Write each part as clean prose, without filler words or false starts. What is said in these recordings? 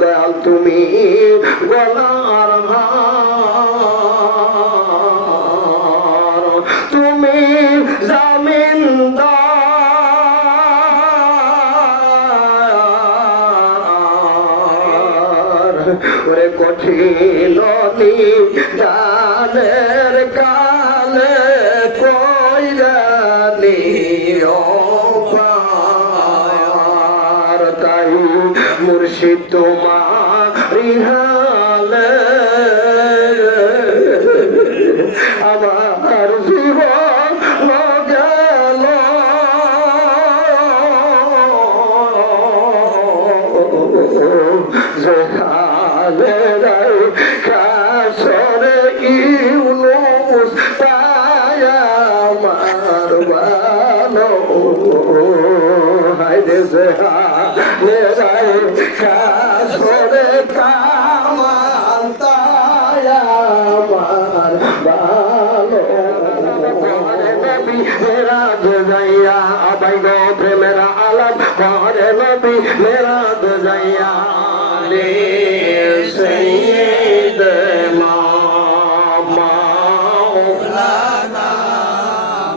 দয়াল তুমি গলার হার, তুমি জামিনদার, ওরে কঠিন নিদানের কালে কইরানি পার, তাই মুর্শিদ তোমারি হালে আমার জীবন গেল, যেখানে কাশরে ইউনুস তাই আমার ভালো, হায়রে যেখানে কাশরে কামাল তাই আমার ভালো। মেরা যাইয়া আবাই গো প্রেমেরা আলাপ পরে নবী মেরা যাইয়া লে সাইয়্যিদনা মাওলানা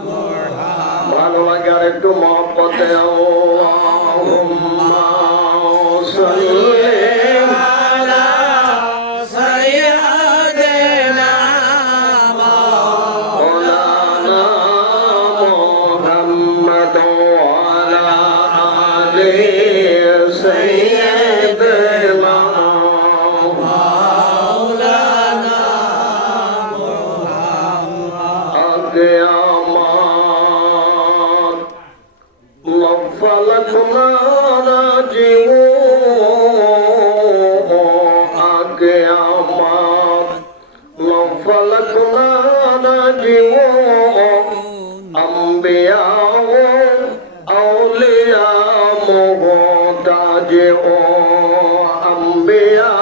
মুহাম্মদ। ভালো লাগে আর একটু মহব্বতে আল্লাহুম্মা সাল্লি আলা সাইয়্যিদিনা মাওলানা মুহাম্মদ ওয়া আলা আলি সাইয়্যিদিনা মাওলানা মুহাম্মদ। আগে আমার লফালাকুনা রাজিউ, আগে আমার লফালাকুনা রাজিউ, আম্বিয়া আউলিয়া মুহতাজ ও আম্বিয়া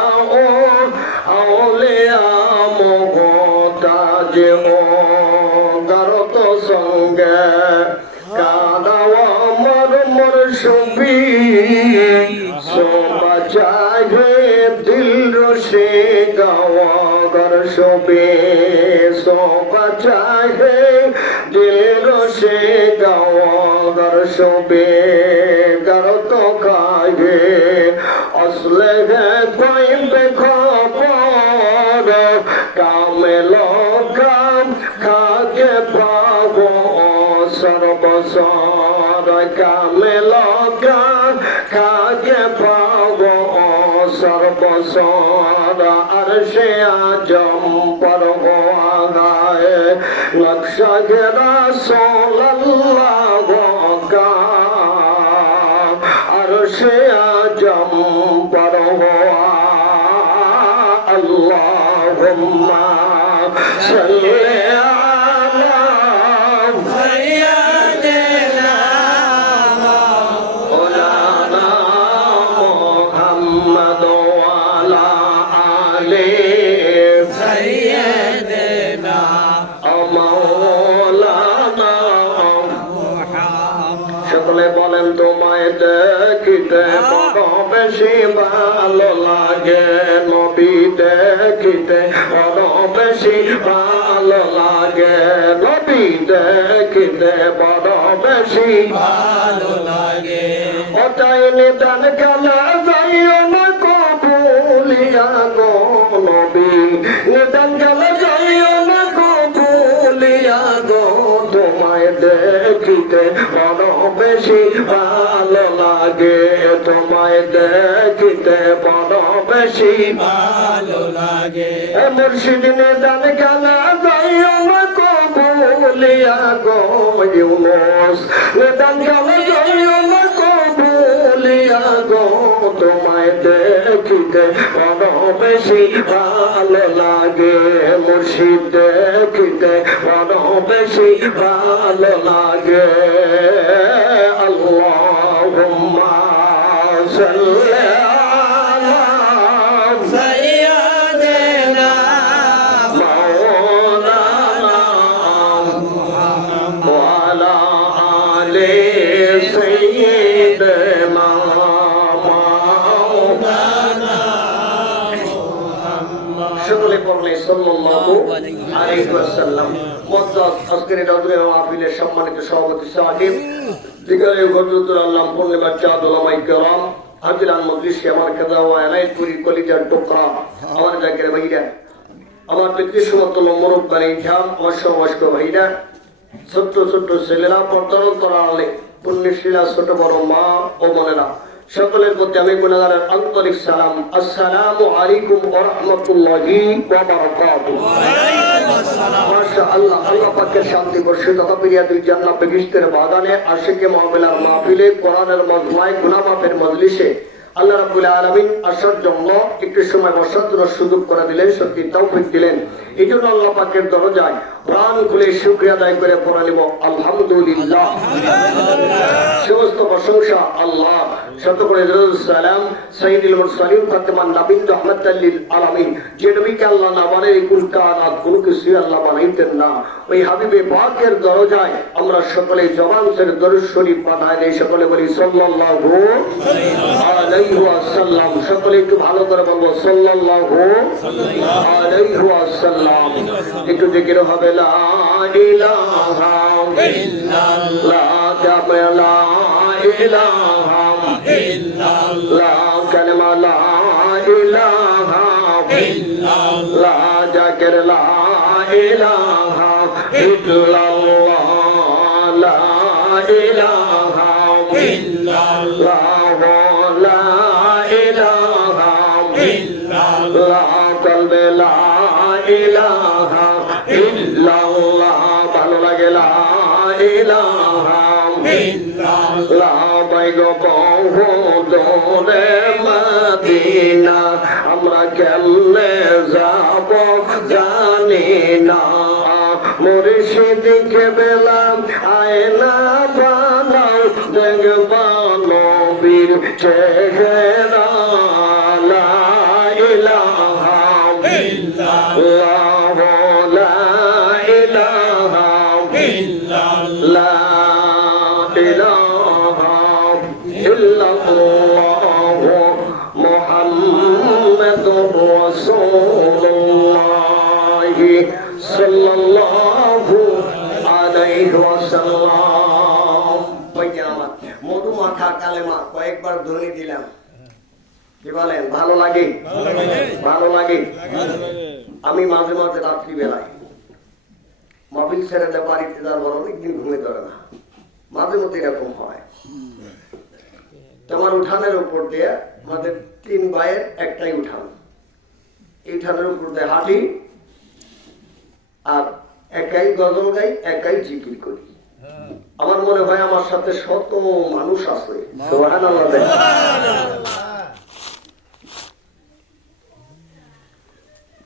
আউলিয়া মুহতাজ ও গারত সঙ্গে কাদাওয়া মর মর সুবি সোবা চাহে দিল রশে গাওয়া গর সুবি সোবা চাহে দিল রশে গাওয়া গর সুবি গারত গায়ে আসলে পাইবে খবর কামেল কাম খাকে পাবো সর্বসর কামেল কাম খাকে পাবো সর্বসর আরশে আজম पर हो आए नक्शा घेरा सोल्लाह का अर्शे आजम पर हो अल्लाहुम्मा सल्ली अला सय्यिदिना मौलाना मुहम्मद वाला आले सय्यिदिना मौलाना मुहम्मद। সকলে বলেন তোমায় দেখিতে বড় বেশি ভালো লাগে, নবী দেখিতে বড় বেশি ভালো লাগে, নবী দেখিতে বড় বেশি ভালো লাগে। ওটাই নিদান গেলে যাইও না কবুলিয়া গো নবী, নিদান গেলে যাইও না কবুলিয়া গো, তোমায় দেখিতে বড় বেশি ভালো লাগে, তোমায় দেখিতে বড় বেশি ভালো লাগে। মুর্শিদ নিদান গেলে যাইও না কবুলিয়া গো ইউনুস, নিদান গেলে যাইও না কবুলিয়া গো, তোমায় দেখিতে বড় বেশি ভালো লাগে, মুর্শিদ দেখিতে বড় বেশি ভালো লাগে। আল্লাহুম্মা সাল্লি আলা সাইয়্যিদিনা মাওলানা মুহাম্মদ ওয়া আলা আলি সাইয়্যিদিনা মাওলানা সাল্লাল্লাহু আলাইহি ওয়াসাল্লাম। মুআজ্জাজ আজকের রাত্রে মাহফিলের সম্মানিত সভাপতি সাহেব, দিগারে গজুতুল আল্লাহ পূর্ণিমার চাঁদ ওলামায়ে কেরাম, হাজিরান মজলিসে আমার কাদা ও এনায়েতপুরি কলিজার টুকরা, আমার জাকির ভাইরা, আমার পিতৃসমতুল্য মুরব্বানি ইনসান, আমার সমবয়স্ক ভাইরা, ছোট্ট ছোট্ট ছেলেরা, পর্দার অন্তরালে পুণ্যশীলা ছোট বড় মা ও বোনেরা, সকলের প্রতি আমি গুনাহগারের আন্তরিক সালাম। আসসালামু আলাইকুম ওয়া রাহমাতুল্লাহি ওয়া বারাকাতুহু। মাশাআল্লাহ, আল্লাহ পাকের শান্তি বর্ষিত তকবীরিয়াতুল জান্নাত বেহেশতের বাগানে, আশিকে মাহফিলের মাহফিলে, কোরআনের মজমায়ে, গুনাহ মাফের মজলিসে আল্লাহ রাব্বুল আলামিন আসার জন্য একটু সময় বসার জন্য সুযোগ করে দিলেন, সত্যি তৌফিক দিলেন। এই জন্য আল্লাহ পাকের দরজায় প্রাণ খুলে শুকরিয়া আদায় করে পড়া নিব আলহামদুলিল্লাহ। সমস্ত প্রশংসা আল্লাহ, শত করে সালাম সাইয়্যিদুল মুরসালিন ফাতেমান নবীন রাহমাতাল লিল আলামিন, যে নবীকে আল্লাহ না বানায় কুল কায়নাত কোনো কিছুই আল্লাহ বানাইতেন না, ওই হাবিবে পাকের দরজায় আমরা সকলে জবান ছেড়ে দরুদ শরীফ পাঠাই দেই, সকলে বলি সাল্লাল্লাহু আলাইহি ওয়াসাল্লাম। সকলে একটু ভালো করে বলবো সাল্লাল্লাহু আলাইহি ওয়াসাল্লাম। একটু জিকির হবে লা ইলাহা ইল্লাল্লাহ, লা ইলাহা ইল্লাল্লাহ, কালেমা লা ইলাহা ইল্লাল্লাহ, জাকির লা ইলাহা ইল্লাল্লাহ, লা ইলাহা ইল্লাল্লাহ, লা ইলাহা ইল্লাল্লাহ, কলবে লা ইলাহা ইল্লাল্লাহ, ভালো লাগে লা ইলাহা ইল্লাল্লাহ, বাইগো বহু দূরে মদিনা, আমরা কেমনে যাব জানি না, মুর্শিদকে বেলাম আয়না বানাও, দেখবা নবীর চেহারা, লা ইলাহা ইল্লাল্লাহ, লা ইলাহা ইল্লাল্লাহ, মুহাম্মাদুর রাসূলুল্লাহ সাল্লাল্লাহু আলাইহি ওয়াসাল্লাম। মধু মাখা কালেমা কয়েকবার ধ্বনি দিলাম, কি বলেন? ভালো লাগে? ভালো লাগে। আমি মাঝে মাঝে রাত্রি বেলায় মাহফিল ছেড়ে বাড়িতে যাওয়ার অনেকদিন ঘুমে ধরে না, মাঝে মধ্যে এরকম হয়। তোমার উঠানের উপর দিয়ে আমাদের 3 ভাইয়ের একটাই উঠান, এই উঠানের উপর দিয়ে হাঁটি আর একাই গজল গাই, একাই জিকির করি। আমার মনে হয় আমার সাথে শত মানুষ আছে। সুবহানাল্লাহ।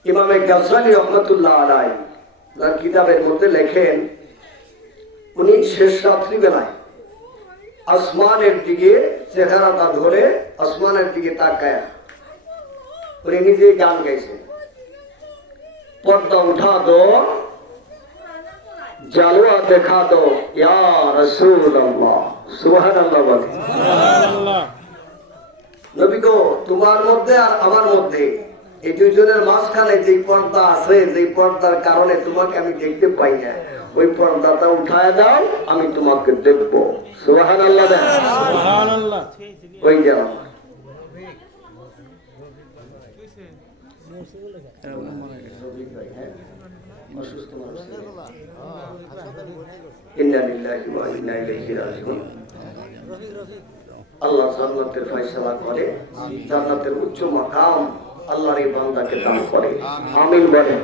ইমামে গাজ্জালি রহমাতুল্লাহ আলাইহি তার কিতাবের মধ্যে লেখেন, উনি শেষ রাত্রি বেলায় আসমানের দিকে চেহারাটা ধরে আসমানের দিকে তাকায় উনি নিজে গান গাইছেন, পর্দা উঠা দো, জালওয়া দেখা দো ইয়া রাসূলুল্লাহ। সুবহানাল্লাহ বলে। নবী গো, তোমার মধ্যে আর আমার মধ্যে এই দুইজনের মাঝখানে যে পর্দা আছে, যে পর্দার কারণে তোমাকে আমি দেখতে পাই না, ওই পর্দাটা উঠায় দাও, আমি তোমাকে দেখবো। সুবহানাল্লাহ। সুবহানাল্লাহ। ওই যাও আল্লাহ জান্নাতের ফয়সালা করে, জান্নাতের উচ্চ মাকাম আল্লাহর এই বান্দাকে দান করে। আমিন বলেন।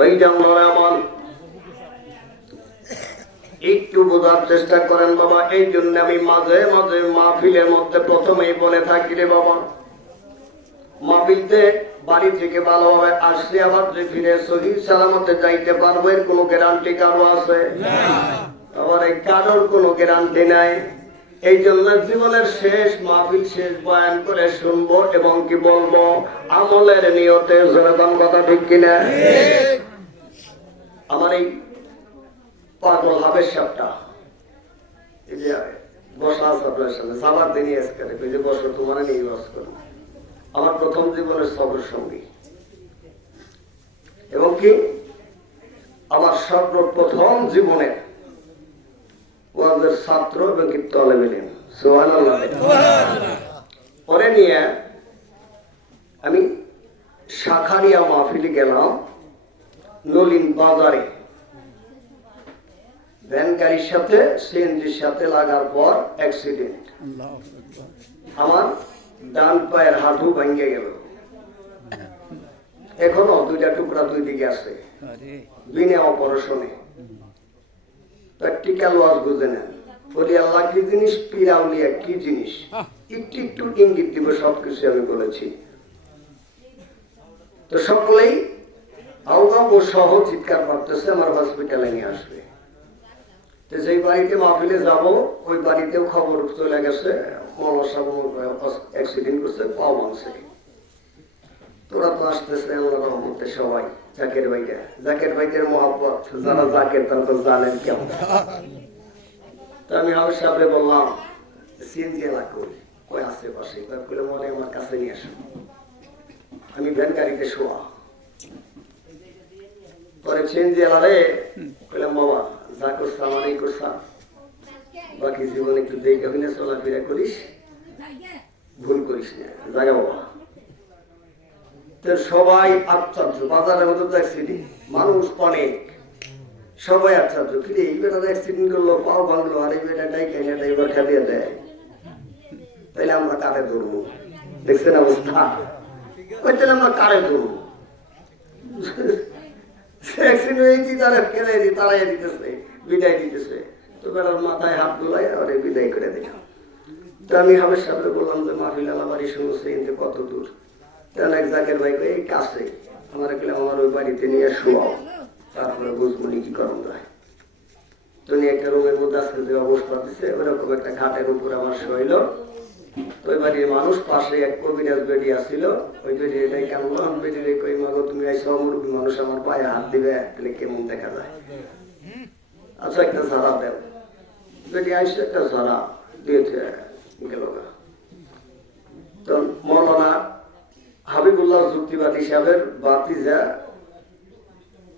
ওই জানলার আমার একটু বোঝার চেষ্টা করেন বাবা। এই জন্য আমি মাঝে মাঝে মাহফিলের মধ্যে প্রথমেই বলে থাকি রে বাবা, মাহফিলতে বাড়ি থেকে ভালোভাবে আসলে আবার যে ফিরে সহি সালামতে যাইতে পারবো এর কোনো গ্যারান্টি কারো আছে? আবার এই কারোর কোনো গ্যারান্টি নাই। এই জন্য জীবনের শেষ মাহফিল, শেষ বয়ান করে শুনবো এবং কি বলবো আমলের নিয়তে। যেরকম কথা ঠিক কিনা? আমার এই পাগল হাবের সাপটা বসা আছে আপনার সামনে, সাবার দিনই আজকে যে বসো তোমার নিয়ে বাস করো, আমার প্রথম জীবনের সফর সঙ্গী এবং কি আমার সর্বপ্রথম জীবনের ওয়াজের ছাত্র এবং কি তলেব ইলম। সুবহানাল্লাহ। পরে নিয়ে আমি শাখারিয়া মাহফিলে গেলাম নলিন বাজারে, ভ্যান গাড়ির সাথে সিএনজির সাথে লাগার পর অ্যাক্সিডেন্ট, আমার ডান পায়ের হাঁটু ভেঙে গেল, এখনো দুইটা টুকরা দুই দিকে আছে, বিনা অপারেশনে। প্র্যাকটিক্যাল ওয়াজ বুঝে নেন, বলি আল্লাহ কি জিনিস, পীরাউলিয়া কি জিনিস, একটু একটু ইঙ্গিত দিব, সবকিছু আমি বলেছি। তো সকলেই আওগাম ও সহ চিৎকার করতেছে আমার হসপিটালে নিয়ে আসবে। তো যেই বাড়িতে মাহফিলে যাব ওই বাড়িতেও খবর চলে গেছে অ্যাক্সিডেন্ট করছে, পাও ভাঙছে। তোরা তো আসতেছে আল্লাহর রহমতে সবাই, জাকের ভাইটা, জাকের ভাইদের মহব্বত যারা জাকের তারা তো জানেন কেমন। তো আমি হাউস সাহেবরে বললাম সিএনজি এলাকা কই আশেপাশে, কইলে মনে আমার কাছে নিয়ে আসো। আমি ভ্যান গাড়িতে শোয়া, পরে সিএনজি এলারে কইলাম বাবা যা করছা আমার এই করছা, বাকি জীবন একটু দেখে হইলে চলাফেরা করিস, ভুল করিস না, জায়গা বাবা। তো সবাই আশ্চর্য, বাজারের মতো অ্যাক্সিডেন্ট, মানুষ অনেক, সবাই আশ্চর্য, ফিরে এই বেটা অ্যাক্সিডেন্ট করলো, পাও ভাঙলো, আর এই বেটা ডাইকে ড্রাইভার খেলিয়ে দেয়, তাইলে আমরা কারে ধরবো? দেখছেন অবস্থা, তাহলে আমরা কারে ধরবো? তারাই দিতেছে, বিদায় দিতেছে। তো বেটার মাথায় হাত বুলাই ওরে বিদায় করে দিলাম। তো আমি হাবের সাথে বললাম যে মাহফিল আলাবাড়ি শুনছে কিন্তু কত দূর? তেমন এক জাকের ভাই এই কাছে, আমার গেলে আমার ওই বাড়িতে নিয়ে শোয়াও, তারপরে বুঝবো কি করণ যায়। তো নিয়ে একটা রুমের মধ্যে আজকে যে অবস্থা দিচ্ছে ওরকম একটা খাটের উপর আমার শৈল। ওই বাড়ির মানুষ পাশে এক কবিরাজ বেডি আসছিল, ওই বেডি এটাই কেমন বেডি রে কই মাগো তুমি আইসো মুরব্বী মানুষ আমার পায়ে হাত দিবে, তাহলে কেমন দেখা যায়, আচ্ছা একটা ঝাড়া দেও। বেডি আইসে একটা ঝাড়া দিয়েছে গেল। তো মৌলানা হাবিবুল্লাহ যুক্তিবাদী সাহেবের বাতিজা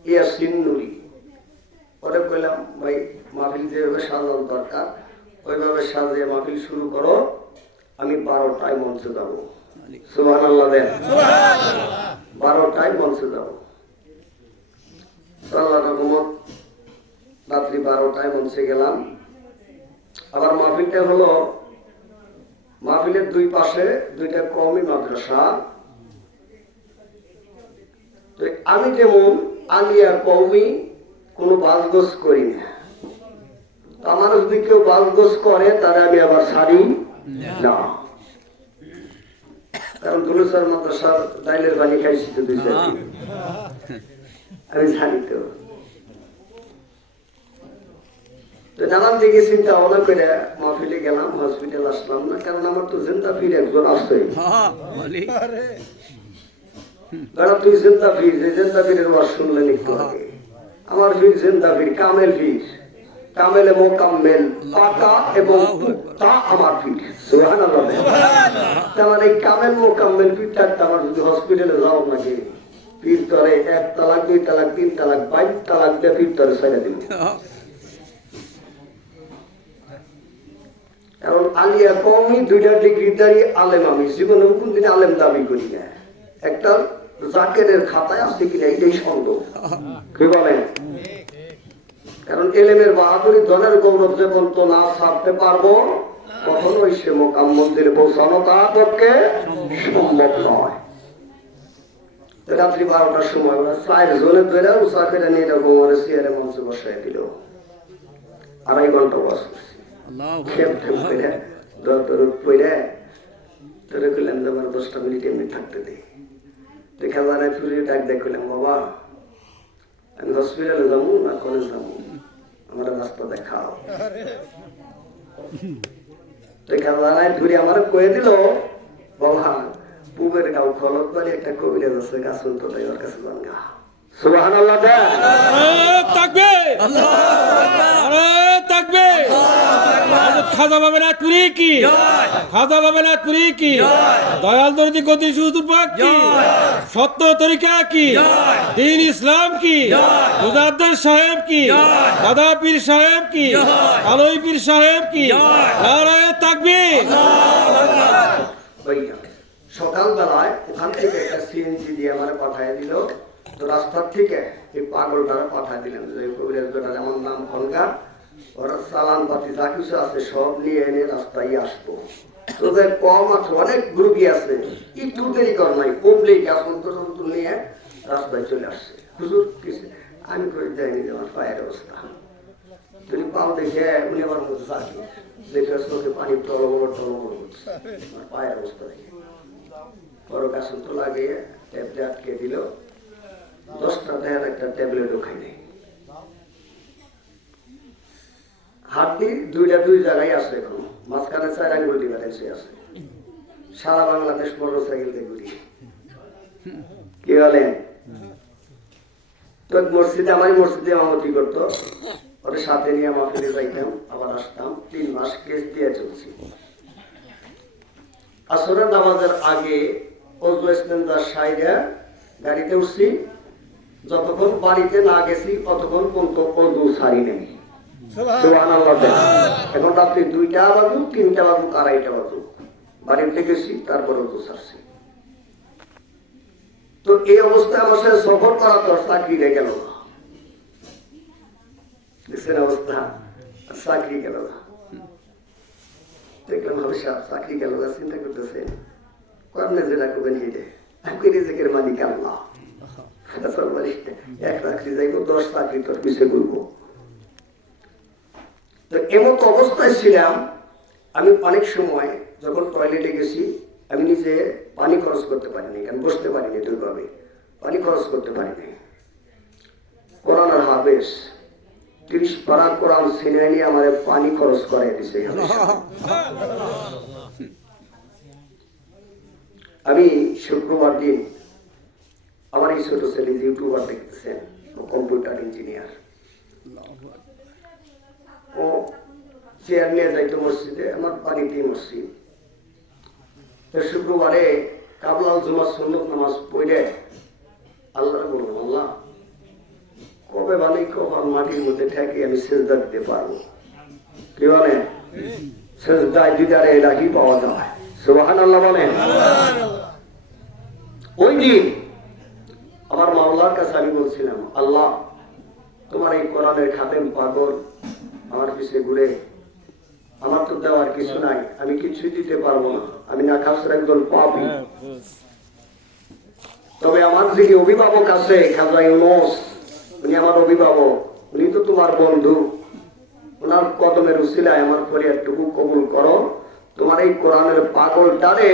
ইয়াসিন নুরি, ওরে কইলাম ভাই মাহফিল যেভাবে সাজানো দরকার ওইভাবে সাজিয়ে মাহফিল শুরু করো, আমি 12টায় মঞ্চে যাবো। সুবহানাল্লাহ দেন, 12টায় মঞ্চে যাবো। আল্লাহর রহমত রাত্রি 12টায় মঞ্চে গেলাম। আবার মাহফিলটা হলো, মাহফিলের দুই পাশে দুইটা কওমি মাদ্রাসা। তো আমি যেমন আলিয়া কওমি কোনো বাজগোজ করি না, আমার যদি কেউ বাজগোজ করে তারা আমি আবার ছাড়ি না, কারণ দুলুসার মাদ্রাসার ডাইলের পানি খাইছি তো দুই চার দিন, আমি ছাড়ি তো। নানান দিকে চিন্তা ভাবনা করে মাহফিলে গেলাম, হসপিটাল আসলাম না, কারণ আমার তো জিন্দা ফির একজন আসছে। তুই জিন্দা ফির, যে জিন্দা ফিরের ওয়াজ শুনলেন একটু আগে, আমার ফির জিন্দা ফির, কামেল ফির, কামেলে মোকাম্মেল, পাকা এবং তা আমার ফির। সুবহানাল্লাহ। তার এই কামেল মোকাম্মেল ফিরটা আমার যদি হসপিটালে যাও নাকি ফির তরে 1 তালাক 2 তালাক 3 তালাক 22 তালাক দিয়ে ফির তরে ছেড়ে দিব। কারণ আলিয়া কওমি 2টা ডিগ্রিধারী আলেম, আমি জীবনে কোনদিন আলেম দাবি করি না। একটা জাকেরের খাতায় আছে কিনা এটাই সন্দেহ, কি বলেন? কারণ এলেমের বাহাদুরি ধনের গৌরব যে পর্যন্ত না ছাড়তে পারবো কখনোই সে মোকাম মন্দিরে পৌঁছানো তার পক্ষে সম্ভব নয়। রাত্রি 12টার সময় 4 জনে ধরে উষা করে নিয়ে গোমরে চেয়ারে মঞ্চে বসাই দিল। 2.5 ঘন্টা বাস করছি, তোরে করলাম যে আমার 10টা মিনিট এমনি থাকতে দিই। দেখা যায় ফিরে ডাক দেখলাম বাবা আমি হসপিটালে যাবো না কলেজ যাবো, আমার রাস্তা দেখাও। দেখা যায় ঘুরে আমার কয়ে দিল বাবা পুবের গাঁও খলক বাড়ি একটা কবিরাজ আছে গাছুল তো ওর কাছে যান গা। সুবহানাল্লাহ। তাকবীর, আল্লাহু আকবার, নারে তাকবীর। হযরত খাজা বাবেনাথপুরী কি, খাজা বাবেনাথপুরী কি, দয়াল দরদি গতি হুজুর পাক কি, সত্য তরিকা কি, দ্বীন ইসলাম কি, মুজাদ্দেদ সাহেব কি, দাদা পীর সাহেব কি, আলোই পীর সাহেব কি, নারায়ে তাকবীর। ভাইয়া সকালবেলায় ওখান থেকে একটা সিএনজি দিয়ে আমার পাঠিয়ে দিল। তো রাস্তার থেকে এই পাগলটারা পাঠিয়ে দিলেন যে কবিরাজ বেটা যেমন নাম খনকা, ওরা চালান পাতি যা কিছু আছে সব নিয়ে এনে রাস্তায় আসবো। তোদের কম আছে, অনেক গ্রুপই আছে, একটু দেরি কর নাই, পাবলিক এখন পর্যন্ত নিয়ে রাস্তায় চলে আসছে। হুজুর কিছু আমি করে যাইনি যে আমার পায়ের অবস্থা, তুমি পাও দেখে উনি আমার মধ্যে থাকি দেখে চোখে পানি টলমল করছে, আমার পায়ের অবস্থা দেখে বড় কাছে তো লাগিয়ে ট্যাবলেট আটকে দিল। 10টা দেয়ার একটা ট্যাবলেটও খাই নাই। হাড্ডি দুইটা দুই জায়গায় আছে, এখন মাঝখানে 4 আঙ্গুল ডিফারেন্স আছে। সারা বাংলাদেশ মোটরসাইকেল দিয়ে ঘুরি। কি বলেন? তো মসজিদে আমার মসজিদে ইমামতি করতো, ওর সাথে নিয়ে মাহফিলে যাইতাম, আবার আসতাম। 3 মাস কেস দিয়ে চলছি। আসরের নামাজের আগে অজু ইস্তেঞ্জার সাইডে গাড়িতে উঠছি, যতক্ষণ বাড়িতে না গেছি ততক্ষণ পর্যন্ত অজু ছাড়ি নেই। সুবহানাল্লাহ। এখন রাত্রি 2টা বাজুক, 3টা বাজুক, 2:30টা বাজুক, বাড়িতে গেছি, তারপর অজু ছাড়ছি। তো এই অবস্থায় আমার সাথে সফর করা তো চাকরি রে গেল না, দেখছেন অবস্থা, চাকরি গেল না। দেখলাম হবে চাকরি গেল না, চিন্তা করতেছেন কর্মে যেটা করবেন হেঁটে রিজিকের মালিক আল্লাহ। এক চাকরি যাইব, 10 চাকরি তোর পিছিয়ে ঘুরবো। তো এমত অবস্থায় ছিলাম আমি। অনেক সময় যখন টয়লেটে গেছি, আমি নিজে পানি খরচ করতে পারিনি, কারণ বসতে পারিনি, দুইভাবে পানি খরচ করতে পারিনি। কোরআনের হাফেজ 30 পারা কোরআন ছিনে নিয়ে আমার পানি খরচ করে দিছে। আমি শুক্রবার দিন আমার এই ছোট ছেলে ইউটিউবার দেখতেছেন, কম্পিউটার ইঞ্জিনিয়ার, ও চেয়ার নিয়ে যাইতো মসজিদে, আমার বাড়িতেই মসজিদ। তো শুক্রবারে কাবলাল জুমার সুন্নত নামাজ পড়ে আল্লাহ বলুন, আল্লাহ কবে বানাই কখন মাটির মধ্যে ঠেকে আমি সেজদা দিতে পারবো। কি বলেন? সেজদায় দিদারে এলাহি পাওয়া যায়। সুবহানাল্লাহ বলেন। ওই দিন আমার মাওলার কাছে আমি বলছিলাম, আল্লাহ তোমার এই কোরআনের খাতেম পাগল আমার পিছে ঘুরে, আমার তো দেওয়ার কিছু নাই, আমি কিছুই দিতে পারবো না, আমি না খাসের একজন পাপী। তবে আমার যিনি অভিভাবক আছে খাজা ইউনূস, উনি আমার অভিভাবক, উনি তো তোমার বন্ধু, ওনার কদমের উসিলায় আমার ফরিয়াদটুকু কবুল করো। তোমার এই কোরআনের পাগলটারে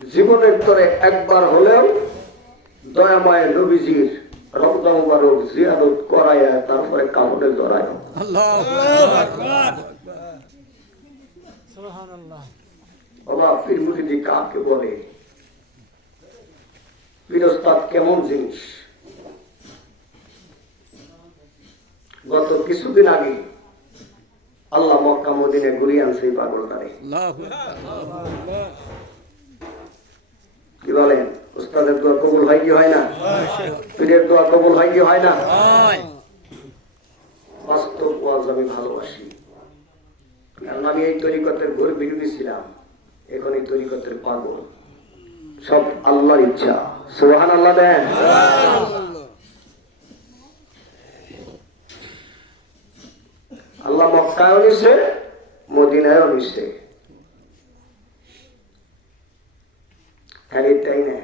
জীবনের তরে একবার হলেও দয়াময় নবীজির রওজা মুবারক জিয়ারত করায়া তারপরে কাফনে জড়ায়। আল্লাহু আকবার। সুবহানাল্লাহ। বাবা পীর মুরিদি কাকে বলে? পীর ওস্তাদ কেমন জিনিস? গত কিছুদিন আগে আল্লাহ মক্কা মদিনায় ঘুরিয়ে আনছে এই পাগলটারে। কি বলেন? উস্তাদের দোয়া কবুল হয় কি হয় না? পীরের দোয়া কবুল হয় কি হয় না? বাস্তব ওয়াজ আমি ভালোবাসি, কারণ আমি এই তরিকতের ঘোর বিরোধী ছিলাম, এখন এই তরিকতের পাগল। সব আল্লাহর ইচ্ছা। সুবহানাল্লাহ দেন। আল্লাহ মক্কায়ও নিছে, মদিনায়ও নিছে। খালি তাই না,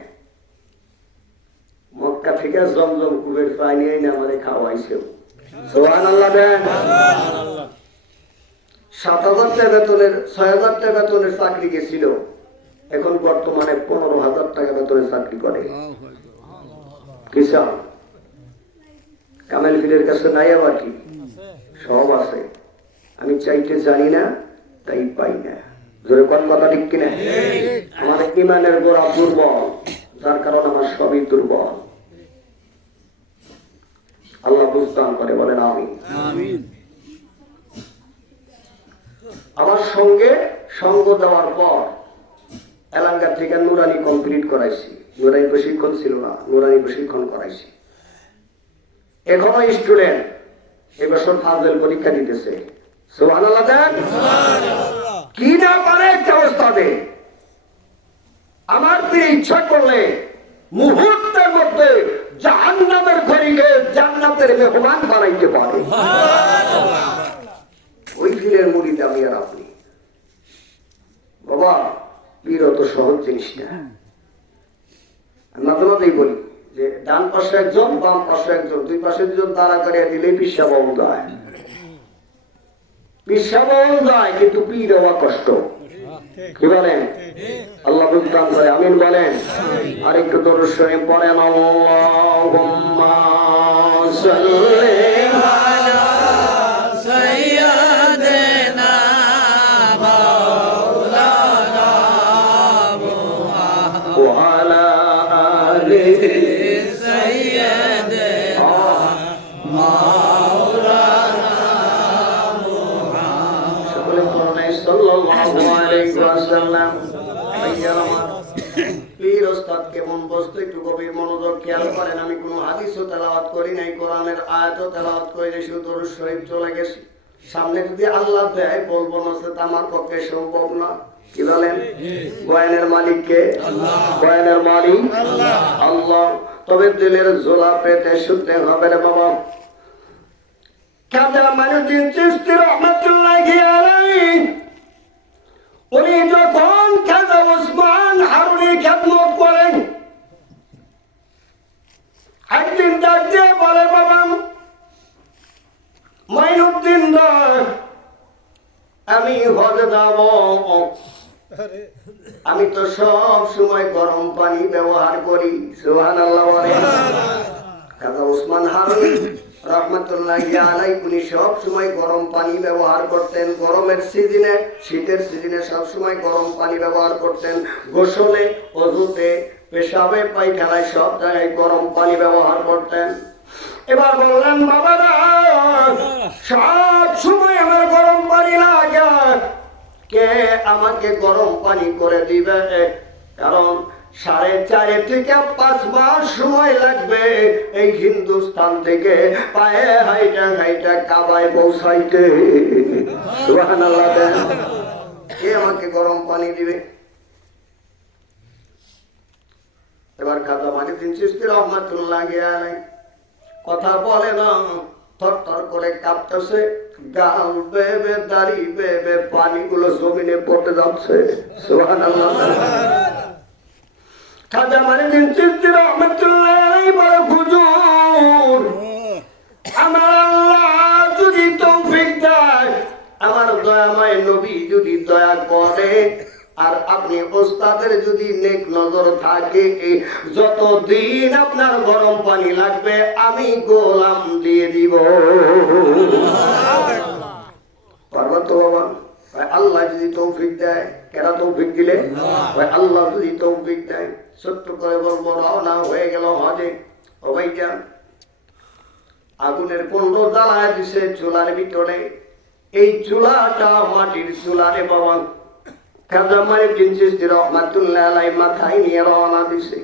মক্কা থেকে জমজম কুবের পানি এনে আমাদের খাওয়াইছে। সুবহানাল্লাহ দেন। 7,000 টাকা বেতনের 6,000 টাকা বেতনের চাকরি গেছিল, এখন বর্তমানে 15,000 টাকা বেতনের চাকরি করে। কিসান কামেল পীরের কাছে নাই আবার কি? সব আছে। আমি চাইতে জানি না, তাই পাই না। জোরে কোন কথা ঠিক কিনা? আমার ইমানের গোড়া দুর্বল, যার কারণে আমার সবই দুর্বল। আল্লাহ বুঝদান করে, বলেন আমিন। আমার সঙ্গে সঙ্গ দেওয়ার পর এলাঙ্গা থেকে নুরানি কমপ্লিট করাইছি। নুরানি প্রশিক্ষণ ছিল না, নুরানি প্রশিক্ষণ করাইছি। এখনো স্টুডেন্ট এবছর ফাজেল পরীক্ষা দিতেছে। সুবহানাল্লাহ দেন। কি না পারে একটা অবস্থাতে আমার পীর ইচ্ছা করলে মুহূর্তের মধ্যে জাহান্নামের ঘড়িকে জান্নাতের মেহমান বানাইতে পারে। ওই পীরের মুরিদ আমি আর আপনি। বাবা, পীর অত সহজ জিনিস না। মাঝে মাঝেই বলি যে ডান পাশে একজন, বাম পাশে একজন, দুই পাশে দুজন তারা করিয়া দিলে পিসা বন্ধ হয়, পিসা বন্ধ হয়, কিন্তু পীর হওয়া কষ্ট। কি বলেন? আল্লাহ বুঝতাম করে আমিন বলেন। আর একটু দরুদ শরীফ পড়েন। আল্লাহুম্মা সাল্লি আলা সাইয়্যিদিনা মাওলানা মুহাম্মদ ওয়া আলা আলি সাইয়্যিদিনা মাওলানা মুহাম্মদ। সকলে পড়ুন সাল্লাল্লাহু আলাইহি ওয়াসাল্লাম। পীর ওস্তাদ কেমন বসতো একটু গভীর মনোযোগ খেয়াল করেন। আমি কোনো হাদিসও তেলাওয়াত করি নাই, কোরআনের আয়াতও তেলাওয়াত করি নাই, শুধু দরুদ শরীফ চলে গেছি। সামনে যদি আল্লাহ দেয় বলবো না, সেটা আমার পক্ষে সম্ভব না। কি বলেন? বয়ানের মালিক কে? বয়ানের মালিক আল্লাহ। তবে দিলের ঝোলা পেতে শুনতে হবে রে বাবা। খাজা মাইনুদ্দিন চিশতি রাহমাতুল্লাহি আলাইহি উনি যখন খাজা ওসমান হারুনির খেদমত করেন, একদিন ডাক দিয়ে বলে, বাবা মাইনুদ্দিন দাস, আমি হজে যাব, আমি তো সব সময় গরম পানি ব্যবহার করি। সুবহানাল্লাহ বলেন। খাজা ওসমান হারুনি রাহমাতুল্লাহি আলাইহি উনি সব সময় গরম পানি ব্যবহার করতেন। গরমের সিজনে, শীতের সিজনে সব সময় গরম পানি ব্যবহার করতেন। গোসলে, ওযুতে, পেশাবে, পায়খানায় সব জায়গায় গরম পানি ব্যবহার করতেন। এবার বললেন, বাবারা সব সময় আমার গরম পানি লাগে, কে আমাকে গরম পানি করে দিবে? কারণ 4.5 থেকে 5 মাস সময় লাগবে এই হিন্দুস্তান থেকে পায়ে হাইটা হাইটা কাবায় পৌঁছাইতে। সুবহানাল্লাহ দেন। কে আমাকে গরম পানি দিবে? এবার খাজা মাইনুদ্দিন চিশতি রাহমাতুল্লাহি আলাইহি কথা বলে না, থরথর করে কাঁপতেছে, গাল বেবে, দাড়ি বেবে, পানিগুলো জমিনে পড়তে যাচ্ছে। সুবহানাল্লাহ। খাজা মাইনুদ্দিন চিশতি রাহমাতুল্লাহি আলাইহি বলে, হুজুর, আমার আল্লাহ যদি তৌফিক দেয়, আমার দয়াময় নবী যদি দয়া করে, আর আপনি ওস্তাদের যদি নেক নজর থাকে, যতদিন আপনার গরম পানি লাগবে আমি গোলাম দিয়ে দিব। পারবা তো বাবা? আল্লাহ যদি তৌফিক দেয়। কেন তৌফিক দিলে? আল্লাহ যদি তৌফিক দেয়। ছোট্ট করে বলবো, রওনা হয়ে গেল হজে। ও ভাইজান, আগুনের কুণ্ড জ্বালায় দিছে চুলার ভিতরে। এই চুলাটা মাটির চুলা রে বাবা। খাজা মাইনুদ্দিন চিশতি রাহমাতুল্লাহি আলাইহি মাথায় নিয়ে রওনা দিছে।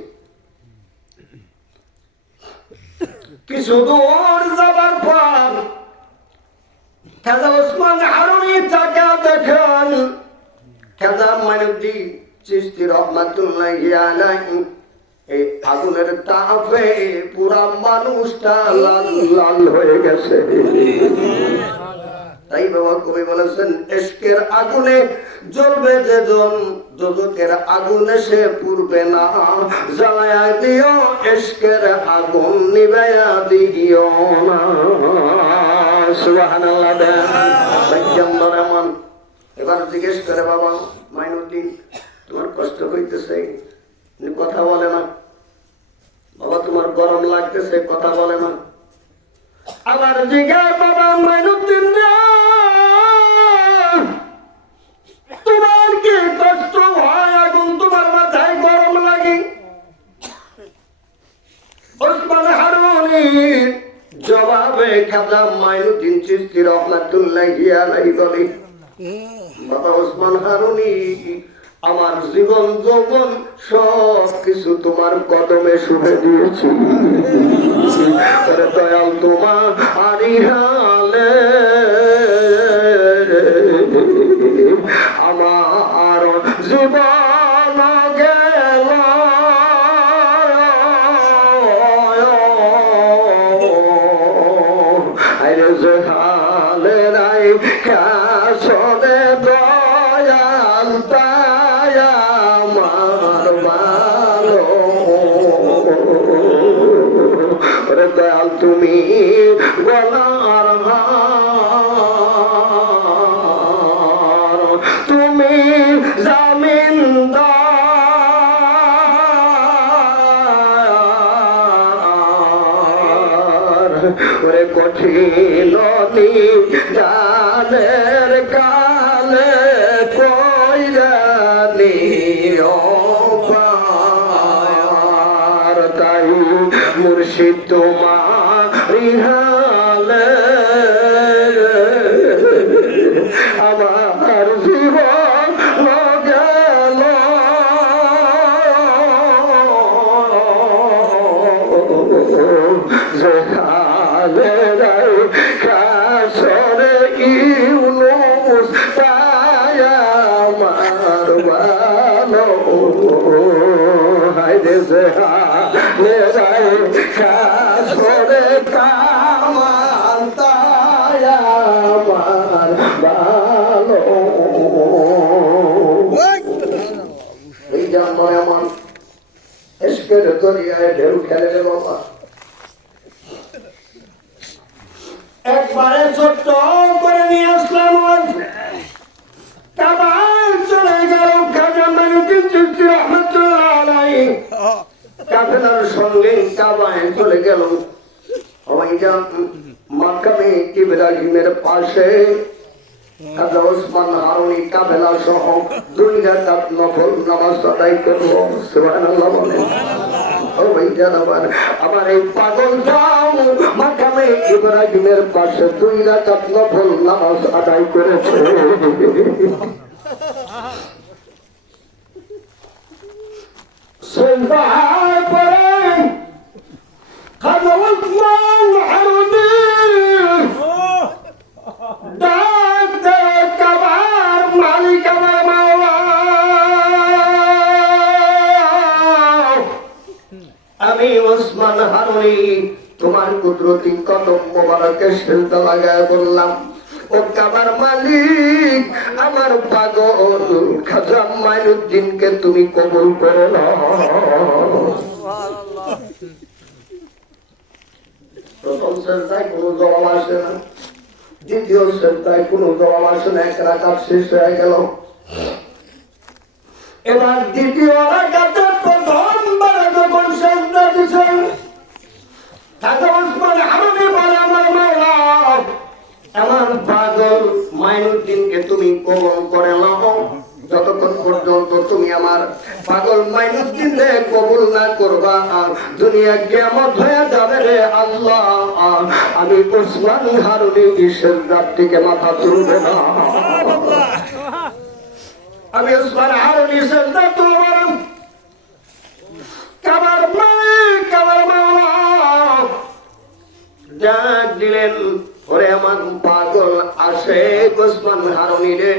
কিছু দূর যাবার পর খাজা ওসমান হারুনি তাকে দেখেন। খাজা মাইনুদ্দিন চিশতি রাহমাতুল্লাহি আলাইহি এই আগুনের তাপে পুরা মানুষটা লাল লাল হয়ে গেছে। তাই বাবা কবি বলেছেন, ইশকের আগুনে জ্বলবে যে জন, দোজখের আগুনে সে পুড়বে না। জ্বালায়া দিও ইশকের আগুন, নিভায়া দিও না। সুবহানাল্লাহ। এমন এবার জিজ্ঞেস করে, বাবা মাইনুদ্দিন, তোমার কষ্ট হইতেছে, কথা বলে না। বাবা তোমার গরম লাগতেছে, কথা বলে না। আবার জিজ্ঞাসা, বাবা মাইনুদ্দিন, তোমার কি কষ্ট হয়? আগুন তোমার মাথায় গরম লাগে? ওসমান হারুনি জবাবে খাজা মাইনুদ্দিন চিশতি রাহমাতুল্লাহি আলাইহি বলে, বাবা ওসমান হারুনি, আমার জীবন যৌবন সব কিছু তোমার কদমে শুভে দিয়েছি। দয়াল তোমার আরিহালে আমার জীবন গেল, আরে যেখানে নাই কাশনে দয়াল তাই আমার ভালো। ওরে দয়াল তুমি গলার হার, তুমি জামিনদার, ওরে কঠিন জানের কালে কইরানি অপার, তাই মুর্শিদ তোমার হালে আমার জীবন গেল, যেখানে কাশরে ইউনুস তাই আমার ভালো। হায়রে যেখানে কাশরে কামাল তাই আমার ভালো। এই যে আমার এমন এসকের দরিয়ায় ঢেউ খেলে রে বাবা, একবারে ছোট্ট করে নিয়ে আসলাম, কাবার চলে গেল খাজা মাইনুদ্দিন চিশতি রাহমাতুল্লাহ আলাইহি, কাফেলার সঙ্গে কাবায় চলে গেল। ওইটা মাকামে ইব্রাহিমের পাশে খাজা ওসমান হারুনি কাফেলা সহ 2 রাকাত নফল নামাজ আদায় করলো। সুবহানাল্লাহ বলেন। ও ভাইজান, আমার এই পাগলটাও মাকামে ইব্রাহিমের পাশে 2 রাকাত নফল নামাজ আদায় করেছে। সন্ধ্যার পরে খাজা ওসমান হারুনি ডাক দেয়, কাবার মালিক আমার মাওলা, আমি ওসমান হারুনি তোমার কুদরতি কদম মোবারকে সেজদা লাগায় বললাম, ও কাবার মালিক, আমার পাগল খাজা মাইনুদ্দিনকে তুমি কবুল করে নাও। প্রথম সেজদায় কোনো জবাব আসে না, দ্বিতীয় সেজদায় কোনো জবাব আসে না, 1 রাকাত শেষ হয়ে গেল। এবার দ্বিতীয় রাকাতে প্রথমবার যখন সেজদা দিয়েছেন, খাজা ওসমান হারুনি বলে, আমার মাওলা, আমার পাগল মাইনুদ্দিনকে তুমি কবুল করে নাও। যতক্ষণ পর্যন্ত তুমি আমার পাগল মাইনুদ্দিনকে কবুল না করবা, দুনিয়া কিয়ামত হয়ে যাবে রে আল্লাহ। আমি ওসমান হারুনি সেজদার দিকে মাথা তুলব না, আমি ওসমান হারুনি সেজদা তুলব না। কাবার মালিক, কাবার মাওলা ডাক দিলেন, ওরে আমার পাগল আসে ওসমান হারুনি রে,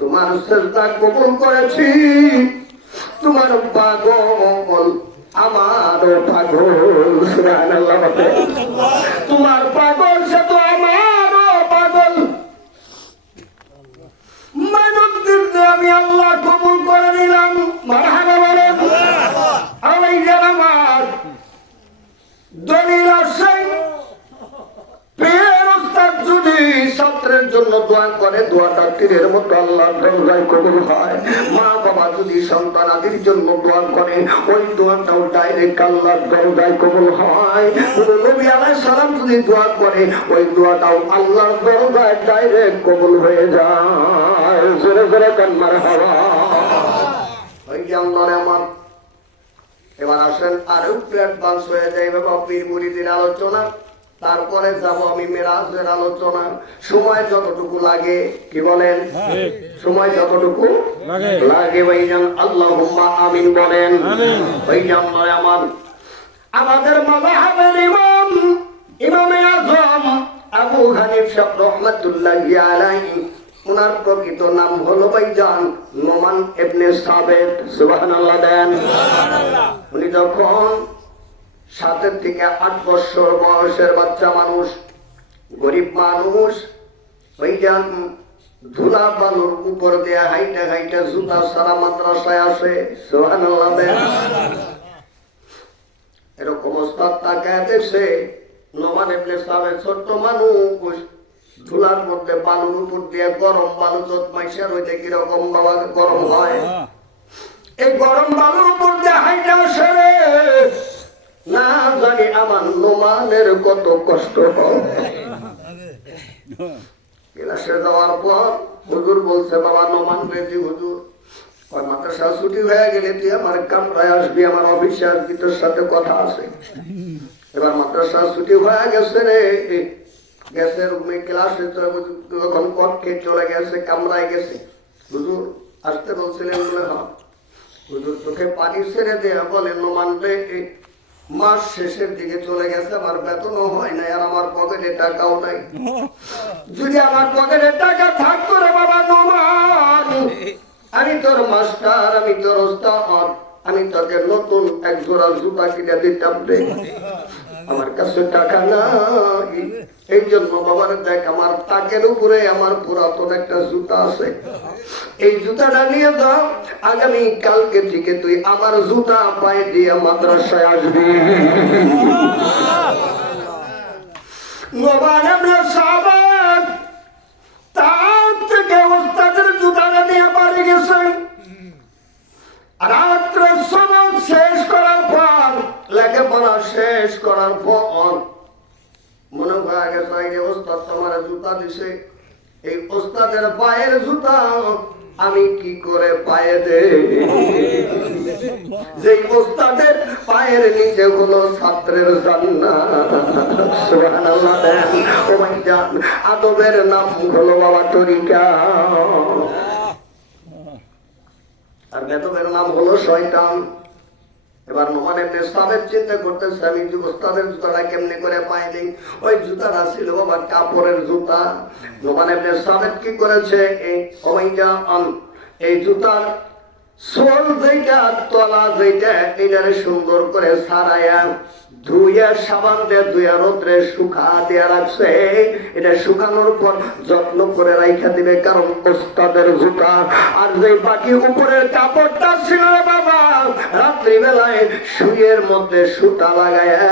তোমার সেজদা কবুল করেছি, তোমার পাগল আমার পাগল। সুবহানাল্লাহ। তোমার পাগল সে তো আমারও পাগল। মাইনুদ্দিনকে আমি আল্লাহ কবুল করে নিলাম। মারহাবা বলেন। আমি আমার দলিল আছে, যদি ছাত্রের জন্য দোয়া করে, দোয়াটা তীরের মতো আল্লাহর দরজায় কবুল হয়। মা বাবা যদি সন্তানাদির জন্য দোয়া করে, ওই দোয়াটাও ডাইরেক্ট আল্লাহর দরজায় কবুল হয়। নবী আলাইহিস সালাম যদি দোয়া করে, ওই দোয়াটাও আল্লাহর দরজায় ডাইরেক্ট কবুল হয়ে যায়। জোরে জোরে কান মারহাবা। ওই যে আল্লাহর আমার। এবার আসেন আরো অ্যাডভান্স হয়ে যায় বাবা পীর মুরিদের আলোচনা। তারপরে যাব আমি মেরাজের আলোচনা। সময় যতটুকু লাগে, কি বলেন, সময় যতটুকু লাগে ভাইজান আল্লাহুম্মা আমিন বলেন। ভাইজান আমার আমাদের মাযহাবের ইমাম ইমামে আযম আবু হানিফা রাহমাতুল্লাহি আলাইহি, ওনার প্রকৃত নাম হলো ভাইজান নোমান ইবনে সাবিত। সুবহানাল্লাহ দেন। উনি যখন 7 থেকে 8 বছর বয়সের বাচ্চা মানুষ, গরিব মানুষ, ভাইজান ধুলা বালুর উপর দিয়ে হাইটা হাইটা জুতা সারা মাদ্রাসায় আসে। সুবহানাল্লাহ দেন। এরকম অবস্থা তাকায় দেখছে নোমান ইবনে সাবিত ছোট্ট মানুষ, ধুলার মধ্যে বালুর উপর দিয়ে গরম বালু যত মাইশার হইতে কিরকম বাবা গরম হয়, এই গরম বালুর উপর দিয়ে হাইটা আসে। না জানি আমার নোমানের কত কষ্ট হয়। ক্লাসে যাওয়ার পর হুজুর বলছে, বাবা নোমান রেজি হুজুর, মাদ্রাসা ছুটি হয়ে গেলে তুই আমার কামরায় আসবি, আমার অফিসে আসবি, তোর সাথে কথা আছে। এবার মাদ্রাসা ছুটি হয়ে গেছে রে, গেছে রুমে, ক্লাসে যখন কক্ষে চলে গেছে, কামরায় গেছে। হুজুর আসতে বলছিলেন বলে, হ্যাঁ। হুজুর চোখে পানি ছেড়ে দেয়া বলে, নোমান রে মাস শেষের দিকে চলে গেছে, আমার বেতনও হয় নাই, আর আমার পকেটে টাকাও নাই। যদি আমার পকেটে টাকা থাকতো রে বাবা নোমান, আমি তোর মাস্টার, আমি তোর ওস্তাদ, আমি তোকে নতুন এক জোড়া জুতা কিনে দিতাম রে। আমার কাছে টাকা নাই, এই জন্য বাবার দেখ আমার তাকের উপরে আমার পুরাতন একটা জুতা আছে, এই জুতাটা নিয়ে দাও, আগামী কালকে থেকে তুই আমার জুতা পায়ে দিয়ে মাদ্রাসায় আসবি। নোমান ইবনে সাবিত তার থেকে ওস্তাদের জুতাটা নিয়ে বাড়ি গেছে। রাত্রে সবক শেষ করার পর, লেখাপড়া শেষ করার পর মনে হয়ে গেছে যে ওস্তাদ তোমার জুতা দিছে, এই ওস্তাদের পায়ের জুতা আমি কি করে পায়ে দে। যে ওস্তাদের পায়ের নিচে কোনো ছাত্রের জান্নাত। সুবহানাল্লাহ। ও ভাইজান, আদবের নাম হলো বাবা তরিকা, আর বেদবের নাম হলো শয়তান। এবার নোমান ইবনে সাবিত চিন্তা করতেছে, আমি যে ওস্তাদের জুতাটা কেমনে করে পাই দিই। ওই জুতাটা ছিল বাবা কাপড়ের জুতা। নোমান ইবনে সাবিত কি করেছে, এই জুতার সোল যেটা, তলা যেটা, এটারে সুন্দর করে ছাড়াইয়া ধুইয়া সাবান দিয়ে ধুইয়া রোদ্রে শুকা দিয়া রাখছে। এটা শুকানোর পর যত্ন করে রাইখা দিবে, কারণ ওস্তাদের জুতা। আর যে বাকি উপরের কাপড়টা ছিল বাবা, রাত্রি বেলায় শুয়ের মধ্যে সুতা লাগায়া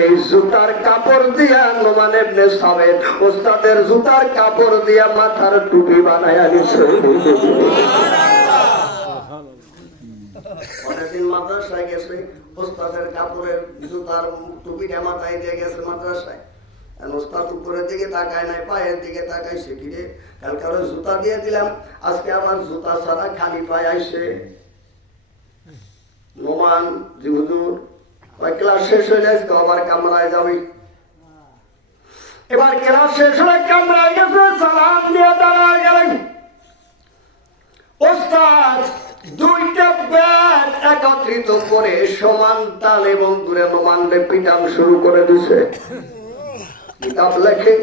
এই জুতার কাপড় দিয়া নোমান ইবনে সাবিত ওস্তাদের জুতার কাপড় দিয়া মাথার টুপি বানায়া দিছে। অনেকদিন মাদ্রাসায় গেছে, ওস্তাদের কাপড়ের জুতার টুপিটা মাথায় দিয়ে গেছে মাদ্রাসায়। ওস্তাদ উপরের দিকে তাকায় নাই, পায়ের দিকে তাকাইছে, কিরে কালকে ওরা জুতা দিয়ে দিলাম, আজকে আবার জুতা ছাড়া খালি পায়ে আইসে। নোমান জি হুজুর, ওই ক্লাস শেষ হয়ে যায়, আবার কামরায় যাবি। এবার ক্লাস শেষ হলে কামরায় গেছে, সালাম দিয়ে দাঁড়ায় গেলেন। ওস্তাদ দুইটা ব্যাট একত্রিত করে সমান তাল এবং দূরে নোমানকে পিটান শুরু করে দিছে। কিতাব লেখে,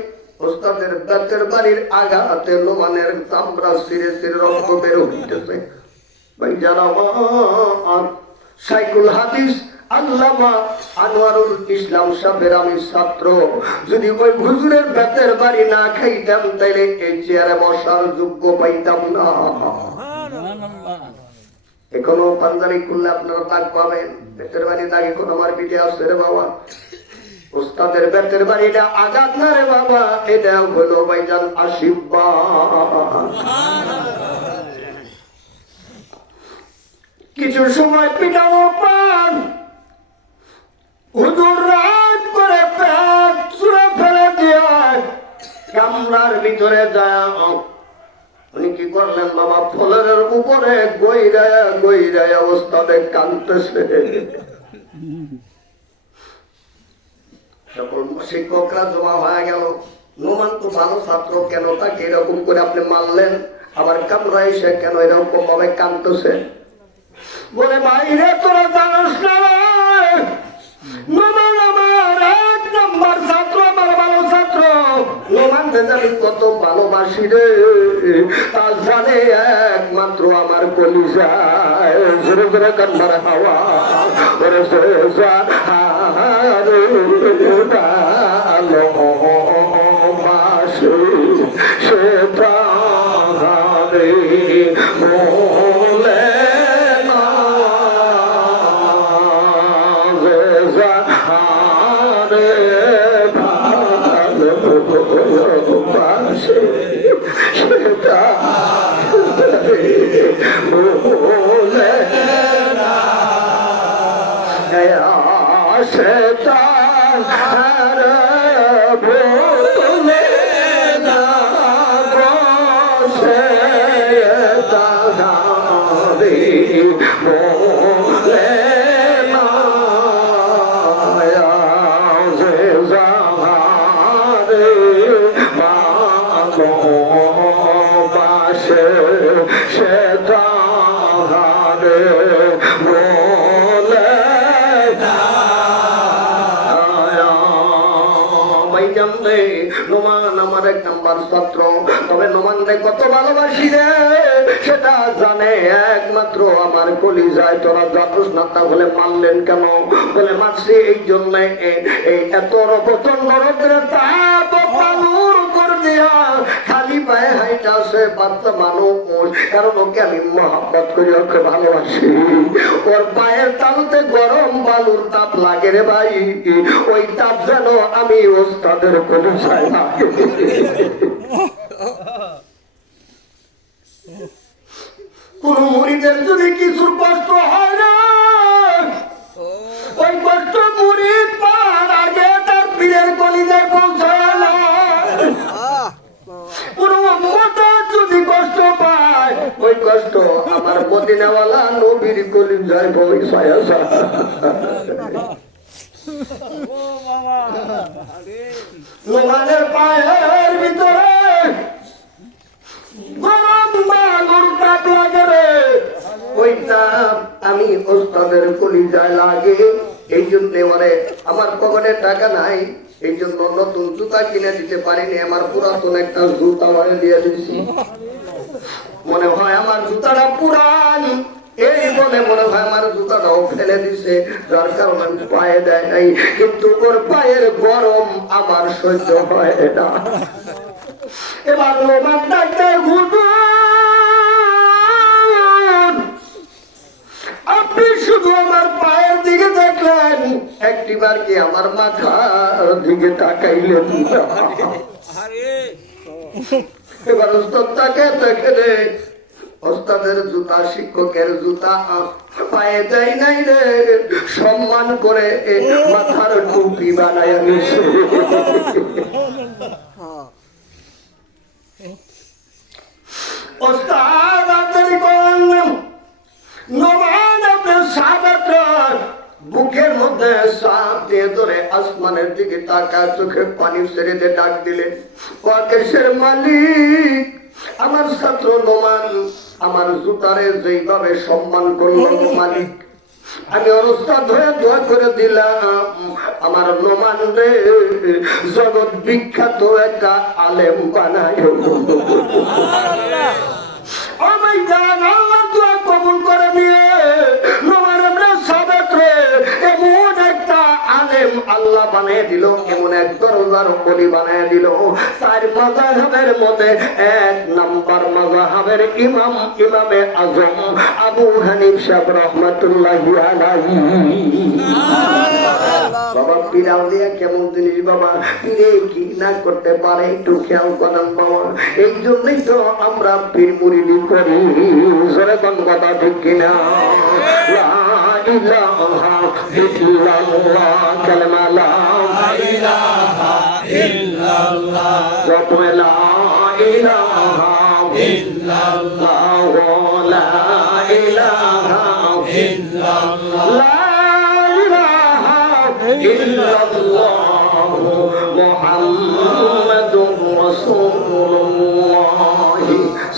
ওস্তাদের ব্যাটের বাড়ির আঘাতে নোমানের চামড়া ছিঁড়ে ছিঁড়ে রক্ত বের হইতেছে। ভাই যারা শাইখুল হাদিস আল্লামা আনোয়ারুল ইসলাম সাহেবের আমি ছাত্র, যদি ওই হুজুরের ব্যাটের বাড়ি না খাইতাম তাইলে এই চেয়ারে বসার যোগ্য পাইতাম না। এখনো পাঞ্জাবি খুললে আপনারা দাগ পাবেন, বেতের বাড়ি দাগ এখন আমার পিঠে আসছে রে বাবা। ওস্তাদের বেতের বাড়িটা আঘাত না রে বাবা, এটা হলো ভাইজান আশীর্বাদ। কিছু সময় পিটানোর পর হুজুর রাগ করে পেট ছুঁড়ে ফেলে দিয়ে কামরার ভিতরে যায়। উনি কি করলেন বাবা, ফলের উপরে গইরায় অবস্থাতে কাঁদতেছে। সকল শিক্ষকরা জমা হয়ে গেল। নোমান তো ভালো ছাত্র, কেন তাকে এরকম করে আপনি মারলেন? আবার কামরা এসে কেন এরকম ভাবে কাঁদতেছে? বলে বাইরে তোরা জানাস না, নোমান আমার 1 নম্বর ছাত্র, আমার ভালো ছাত্র। নোমান আমি কত ভালোবাসি রে, তার জানে একমাত্র আমার কলিজায়। জোরে জোরে কান্নার হাওয়া ওরে সোজা হারে ভালোবাসে সেটা হারে বলে না হারে ভালোবাসে সেটা বলে না সেটা ভুলে না সেটা বলে না যাহারে ভালোবাসে সেটা বলে না। নোমান আমার 1 নম্বর ছাত্র, তবে নোমান রে কত ভালোবাসি রে সেটা জানে একমাত্র আমার কলিজায়। তোরা জানোস না, তাহলে মারলেন কেন? বলে মারছি এই জন্য, এই এত প্রচন্ড রোদ্রে তাপ পালুর উপর দিয়া খালি পায়ে হাইটাছে বাচ্চা মানুষ, কারণ ওকে আমি মহব্বত করি, ওকে ভালোবাসি। ওর পায়ের তালুতে গরম বালুর তাপ লাগে রে ভাই, ওই তাপ যেন আমি ওস্তাদের কোনো চাই না। কোন মুরিদের যদি কিছুর কষ্ট হয় না, ওই কষ্ট মুরিদ পাওয়ার আগে তার পীরের কলিজায় পৌঁছায় না। কোন উম্মতের যদি কষ্ট পায়, ওই কষ্ট আমার মদিনাওয়ালা নবীর কলিজায় পৌঁছায়। নোমানের পায়ের ভিতরে গরম বালুর তাপ লাগে রে, ওই তাপ আমি ওস্তাদের কলিজায় লাগে। এই জন্য আমার পকেটে টাকা নাই, এই জন্য নতুন জুতা কিনে দিতে পারিনি, আমার পুরাতন একটা জুতা বানিয়ে দিয়ে দিয়েছি। মনে হয় আমার জুতাটা পুরান, এই বলে মনে হয় আমার জুতাটাও ফেলে দিছে, যার কারণে পায়ে দেয় নাই। কিন্তু ওর পায়ের গরম আমার সহ্য হয় না। এবার নোমান ডাকতে আপনি শুধু আমার পায়ের দিকে দেখলেন, একটিবার কি আমার মাথার দিকে তাকাইলেন? এবার ওস্তাদ তাকে দেখে রে, ওস্তাদের জুতা, শিক্ষকের জুতা পায়ে দেয় নাই রে, সম্মান করে মাথার টুপি বানায় নিছে। ওস্তাদ আপনারই করলেন, নোমান আপনার সাবাটার বুকের মধ্যে সাপ দিয়ে ধরে আসমানের দিকে তাকায়, চোখে পানি ছেড়ে দিয়ে ডাক দিলেন, ওয়াকেশের মালিক, আমার ছাত্র নোমান আমার জুতারে যেইভাবে সম্মান করলো মালিক, আমি অনুষ্ঠান হয়ে দোয়া করে দিলাম আমার নোমান রে জগৎ বিখ্যাত একটা আলেম বানায়। আল্লাহ দোয়া কবুল করে নিয়ে নোমান এমন একটা আলেম আল্লাহ বানিয়ে দিল, এমন এক দরজার বলি বানিয়ে দিল। 4 মাযহাবের মধ্যে 1 নম্বর মাযহাবের ইমাম, ইমামে আজম আবু হানিফা রাহমাতুল্লাহি আলাইহি। বাবা পিরাল দিয়া কেমন জিনিস বাবা, পীরে কি না করতে পারে একটু খেয়াল করেন বাবা। এই জন্যই তো আমরা পীর মুরিদি করি, জোরে কোন কথা ঠিক কিনা? লা ইলাহা ইল্লাল্লাহ, কালেমা লা ইলাহা ইল্লাল্লাহ, জপ লা ইলাহা ইল্লাল্লাহ, লা ইলাহা ইল্লাল্লাহ, লা ইলাহা ইল্লাল্লাহ, মুহাম্মাদুর রাসূলুল্লাহ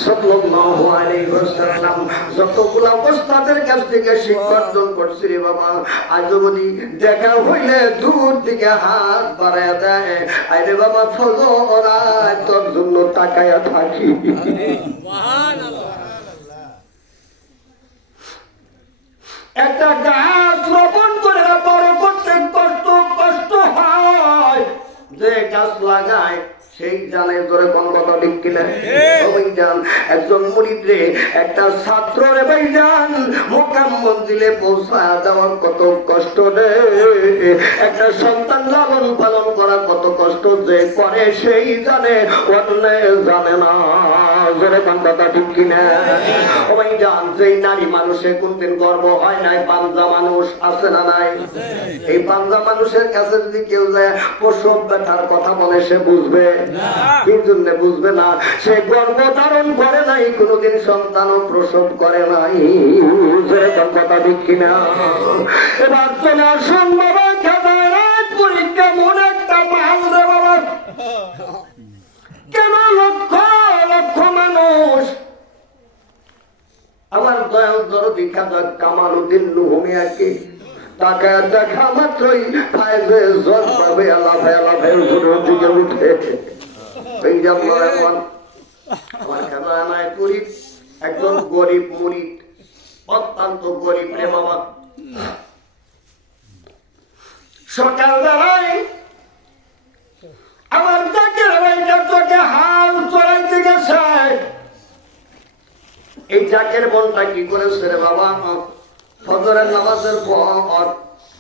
সাল্লাল্লাহু আলাইহি ওয়াসাল্লাম। যতগুলা ওস্তাদের কাছ থেকে শিক্ষা অর্জন করছি রে বাবা, আজ যদি দেখা হইলে দূর থেকে হাত বাড়ায় দেয়, আরে বাবা ফজর তোর জন্য তাকায়া থাকি। একটা গাছ রোপণ করে বড় করতে কষ্ট হয়, যে গাছ লাগায় সেই জানে ধরে কোন কথা ঠিক কিনা। একজন মুরিদ রে, একটা ছাত্র রে ভাইজান মোকাম মঞ্জিলে পৌঁছা দেওয়ার কত কষ্ট রে, একটা সন্তান লালন পালন করা কত কষ্ট যে করে সেই জানে, অন্য জানে না। জোরে কোন কথা ঠিক কিনা। ও ভাইজান, যেই নারী মানুষে কোনদিন গর্ব হয় নাই, পাঞ্জা মানুষ আছে না নাই? এই পাঞ্জা মানুষের কাছে যদি কেউ যায় প্রসব ব্যথার কথা বলে, সে বুঝবে কি জন্য বুঝবে না? সে গর্ভ ধারণ করে নাই, কোনদিন সন্তানও প্রসব করে নাই। কথা ঠিক কিনা। এবার চলে আসুন বাবা, খেদায় পরীক্ষা মন একটা মাল রে বাবা, কেন লক্ষ লক্ষ মানুষ আমার দয়াল দরদি খাদা কামালউদ্দিন নুহমিয়াকে তাকে দেখা মাত্রই ফায়দে জল পাবে, আল্লাহ ভাই উপরের দিকে উঠে। আমার খেলায় মুরিদ, একজন গরিব মুরিদ, অত্যন্ত গরিব রে বাবা। সকালবেলায় আমার জাকের ভাইটা তোকে হাল চড়াইতে গেছে। এই জাকের বোনটা কি করেছে রে বাবা, ফজরের নামাজের পর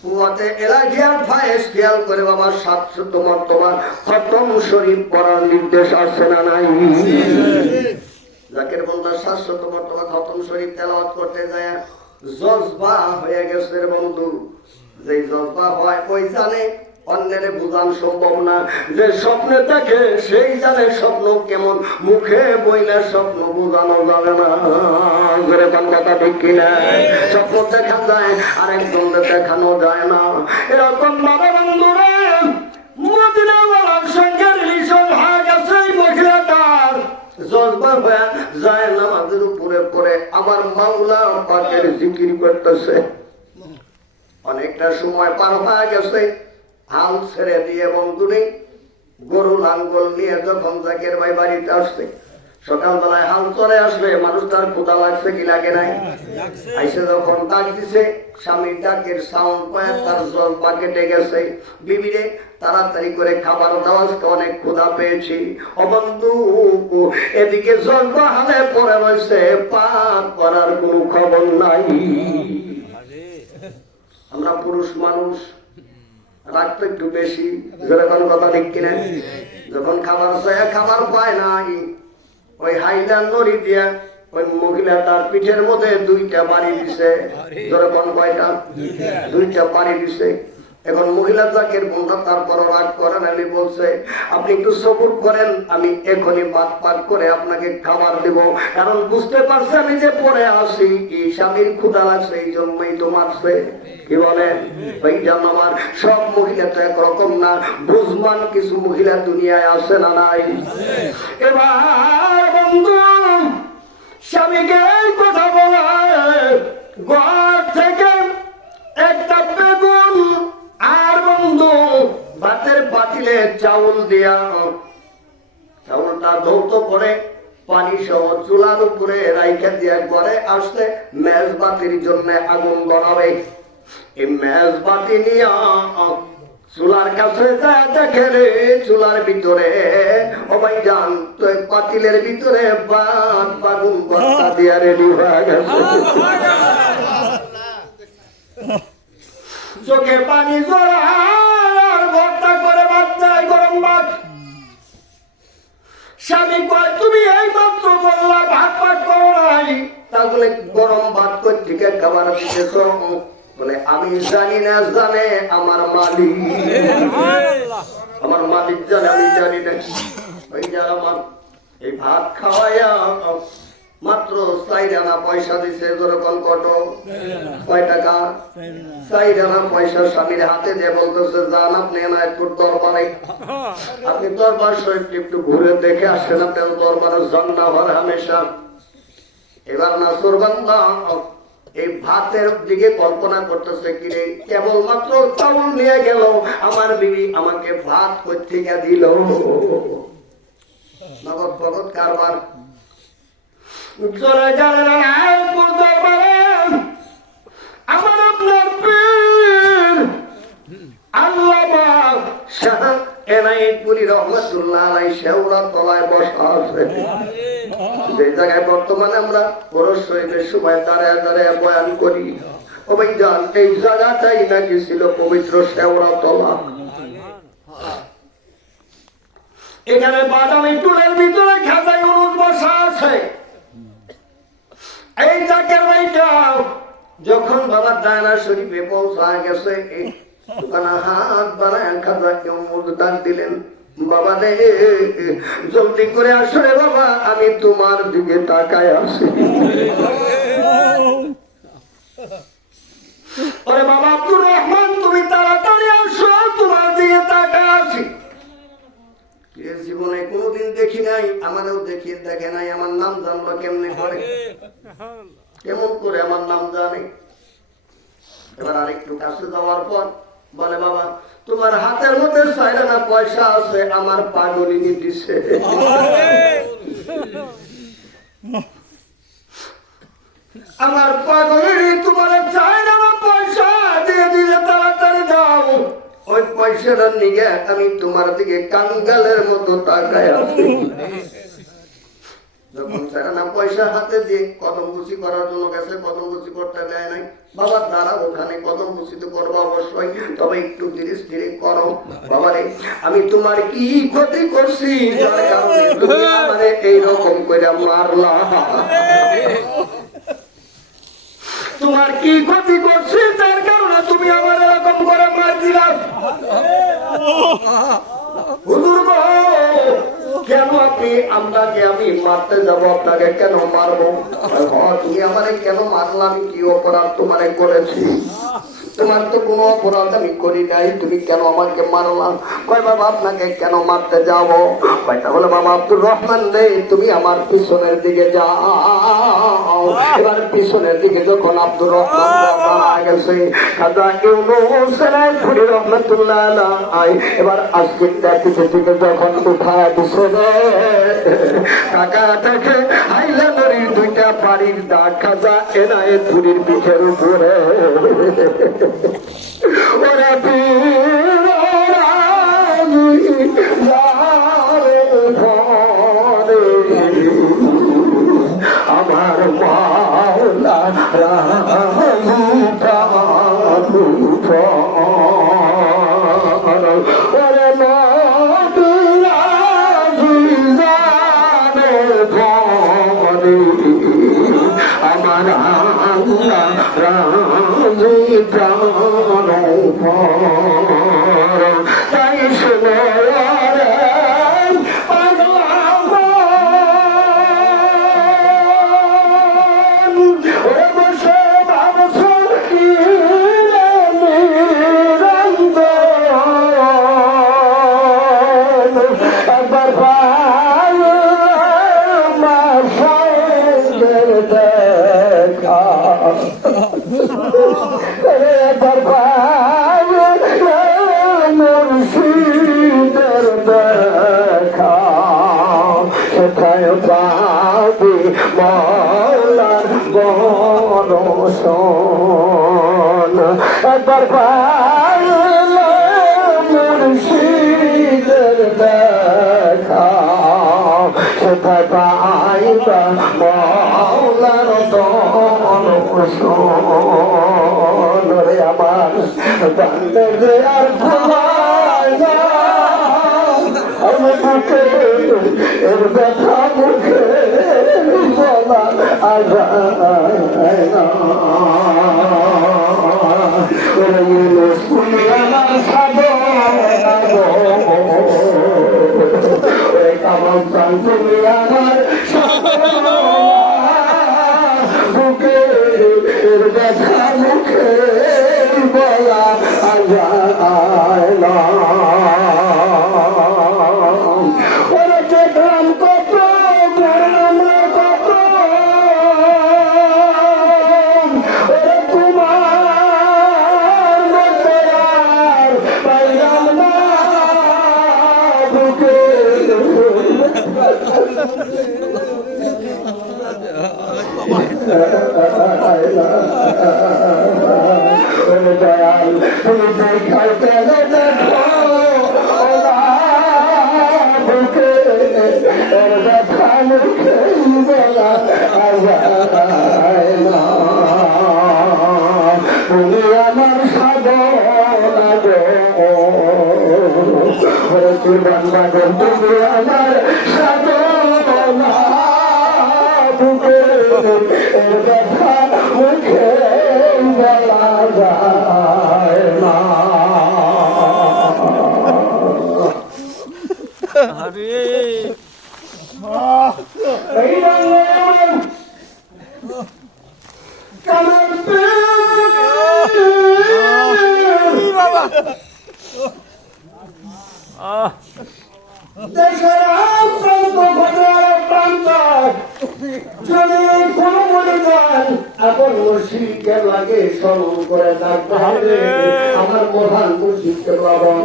কুয়াতে এলাহিয়ার ফায়েজ খেয়াল করে বাবা 700 মর্তবা খতম শরীফ পড়ার নির্দেশ আছে না নাই? জাকের বোনটা 700 মর্তবা খতম শরীফ তেলাওয়াত করতে যায় জজবা হয়ে গেছে রে বন্ধু। যেই জজবা হয় ওই জানে, অন্যের বুঝান সম্ভব না। যে স্বপ্নে দেখে সেই জানে স্বপ্ন কেমন, মুখে বইলে স্বপ্ন বোঝানো যাবে না। কথা ঠিক কিনা। স্বপ্ন দেখা যায়, আরেকজন দেখানো যায় না। এরকম ভাবে বন্ধুরা মদিনাওয়ালার সঙ্গে রিলেশন হয়ে গেছে এই মহিলাটার। জজবা হয়ে যায় নামাজের উপরে পড়ে আমার মাওলা পাকের জিকির করতেছে। অনেকটা সময় পার হয়ে গেছে, হাল ছেড়ে দিয়ে বন্ধু নেই, গরু লাঙ্গল নিয়ে যখন জাকের ভাই বাড়িতে আসছে, সকালবেলায় হাল চলে আসবে, মানুষটার ক্ষুধা লাগছে কি লাগে নাই? আইসে যখন ডাক দিছে, স্বামীর ডাকের সাউন্ড পায়, তার জজবা কেটে গেছে। বিবিরে তাড়াতাড়ি করে খাবার দাও, অনেক ক্ষুধা পেয়েছি। ও বন্ধু, এদিকে জজবা হালে পড়ে রয়েছে, পাক করার কোনো খবর নাই। আমরা পুরুষ মানুষ, রাখতো একটু বেশি, যেরকম কথা ঠিক কিনা। যখন খাবার চায় খাবার পায় নাই, ওই হাইলান নড়ি দিয়া ওই মহিলা তার পিঠের মধ্যে 2টা বাড়ি দিছে। যেরকম কয়টা? 2টা বাড়ি দিছে। এখন মহিলা জাকের বন্ধা তারপর রাগ করেন, আমি বলছে আপনি একটু সবুর করেন, আমি এখনই ভাত পাক করে আপনাকে খাবার দেব, কারণ বুঝতে পারছি আমি যে পরে আসি কি স্বামীর ক্ষুধা লাগছে, এই জন্যই তো মারছে। কি বলেন ভাই জান? আমার সব মহিলা তো একরকম না, বুঝমান কিছু মহিলা দুনিয়ায় আসে না নাই? এবার বন্ধু স্বামীকে এই কথা বলে ঘর থেকে একটা বেগুন আর বন্ধু ভাতের পাতিলে চাউল দিয়া, চাউলটা ধৌত করে পানি সহ চুলার উপরে রাইখা দিয়া ঘরে আসতে মেজবাতির জন্য আগুন ধরাবে। এই মেজবাতি নিয়া চুলার কাছে যা দেখে রে, চুলার ভিতরে ও ভাই জান তো পাতিলের ভিতরে বাগুন বস্তা দিয়া রেডি হয়ে গেছে। চোখে পানি জড়ার ভর্তা করে ভাত যায়, গরম ভাত। স্বামী কয় তুমি এই মাত্র বললা ভাত পাক করো নাই, তাহলে গরম ভাত কই থেকে খাবার দিতেছ? বলে আমি জানি না, জানে আমার মালিক। আমার মালিক জানে, আমি জানি না। ওই যারা আমার এই ভাত খাওয়াইয়া মাত্র 4 আনা পয়সা দিছে। যেরকম কত কয় টাকা? 4 আনা পয়সা স্বামীর হাতে দিয়ে বলতেছে, যান আপনি এনায়তপুর দরবারে, আপনি দরবার শরীফ একটু ঘুরে দেখে আসেন, আপনার দরবারে জান্নাত হর হামেশা। এবার নাসুর বান্দা এই ভাতের দিকে কল্পনা করতেছে, কিরে কেবলমাত্র চাউল নিয়ে গেল, আমার বিবি আমাকে ভাত কোথেকে দিল? নগদ ভগত কারবার। চলে গেলেন আয়াতপুর দরবারে। আমার আপনার পীর আল্লামা শাহ এনায়েতপুরী রহমাতুল্লাহ আলাইহি শেওড়া তলায় বসা আছে। যে জায়গায় বর্তমানে আমরা বড় শরীফের সময় দাঁড়ায় দাঁড়ায় বয়ান করি, ও ভাই জান, এই জায়গাটাই নাকি ছিল পবিত্র শেওড়া তলা। এখানে বাদামি টুলের ভিতরে খাজা ইউনুস বসা আছে। এই জায়গার ভাইটা যখন বাবা দায়না শরীফে পৌঁছা গেছে, দোকানে হাত বাড়ায় খাজা ইউনুস ডাক দিলেন, বাবা রে জলদি করে আসো রে বাবা, আমি তোমার দিকে তাকায় আছি। ওরে বাবা আব্দুর রহমান, তুমি তাড়াতাড়ি আসো, তোমার দিকে তাকায় আছি। জীবনে কোনোদিন দেখি নাই, আমারও দেখে নাই, আমার নাম জানলো কেমনে করে, কেমন করে আমার নাম জানে? এবার আরেকটু কাছে যাওয়ার পর বলে, বাবা তোমার হাতের মধ্যে 4 আনা পয়সা আছে, আমার পাগলিনী দিছে। আমার পাগলিনী তোমার 4 আনা পয়সা দিয়ে দিলে, তাড়াতাড়ি যাও। ওই পয়সাটা নিয়ে আমি তোমার দিকে কাঙ্গালের মতো তাকায় আছি। যখন 4 আনা পয়সা হাতে দিয়ে কদম কুচি করার জন্য গেছে, কদম কুচি করতে দেয় নাই। বাবা দাঁড়া, ওখানে কদম কুচি তো করবো অবশ্যই, তবে একটু ধীরে ধীরে করো। বাবা রে, আমি তোমার কি ক্ষতি করছি যার কারণে তুমি আমারে এইরকম করে মারলা? তোমার কি ক্ষতি করছি যার কারণে তুমি আমার এরকম করে মার দিলা? হুজুর গো, কেন আপনি আপনাকে আমি মারতে যাবো? আপনাকে কেন মারবো? তুমি আমারে কেন মারলা? আমি কি অপরাধ তোমারে করেছি? তোমার তো কোনো অপরাধ আমি করি নাই, তুমি কেন আমাকে মারলাম? কয় বাবা আপনাকে কেন মারতে যাবো? কয়টা বলে, বাবা আব্দুর রহমান রে, তুমি আমার পিছনের দিকে যাও। এবার পিছনের দিকে যখন আব্দুর রহমান দাঁড়া গেছে, খাজা ইউনুস এনায়েতপুরী রহমাতুল্লাহ আলাইহি এবার আজকের পিছন থেকে যখন উঠায় দিছে রে, কাকা দেখে হাইলা নদীর 2টা পাড়ির দাগ খাজা এনায়েতপুরীর পিঠের উপরে। ওরা পীর আমার মাওলা আমার তাই শুনে মৌলার বরসন একবার পাইলে মুর্শিদের দেখা, সেটাই পাইবা মৌলার দরসন। রে আমার বান্দে আর ভুলায় না, আমি বুকে এর ব্যথা মুখে বলা আজায় না। আমার সাধন, তুমি আমার এর ব্যথা মুখে বলা যায় না। ওরে দেখলাম কত আমার কত, ওরে তোমার মতো আর পাইলাম না বুকে। দয়াল তুমি দেখাও কেন দেখো বুকে, এর ব্যথা মুখে বলা যায় না। তুমি আমার সাধনা গো, কুরবান বাগর তুমি আমার সাধনা বুকে, এর ব্যথা মুখে বলা যায় না। এই রঙের কামাল দেশের প্রান্ত ঘটনার প্রান্ত যদি কোন মনে যান আপন মুর্শিদকে লাগে স্মরণ করে থাকতে হবে। আমার মহান মুর্শিদকে বলেন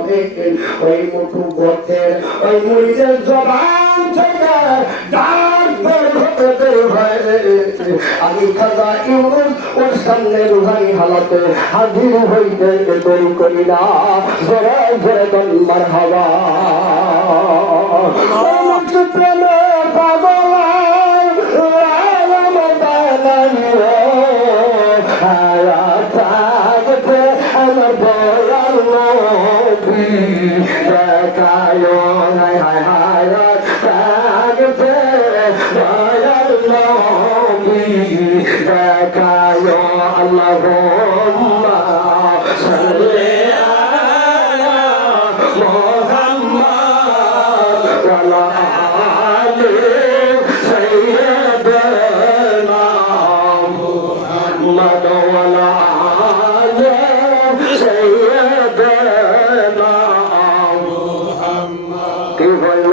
ওই মুঠু গোত্রের ওই মুড়িদের জবান থেকে ডাক বের হতে দেরি হয়। আমি খাজা ইউনুস ওর সামনে রুহানি হালাতে হাজির হইতে দেরি করি না। জোরে জোরে বল মারহাবা। প্রেমে পাগল আমার বলার নবী দেখায় হায় হায় হায় থাকবে দয়াল নবী দেখায় আল্লাহুম্মা সাল্লি আলা মুহাম্মাদ ওয়া আলা আলি সাইয়্যিদিনা মুহাম্মাদ ওয়া আলা আলি সাইয়্যিদিনা মুহাম্মাদ। কি হইল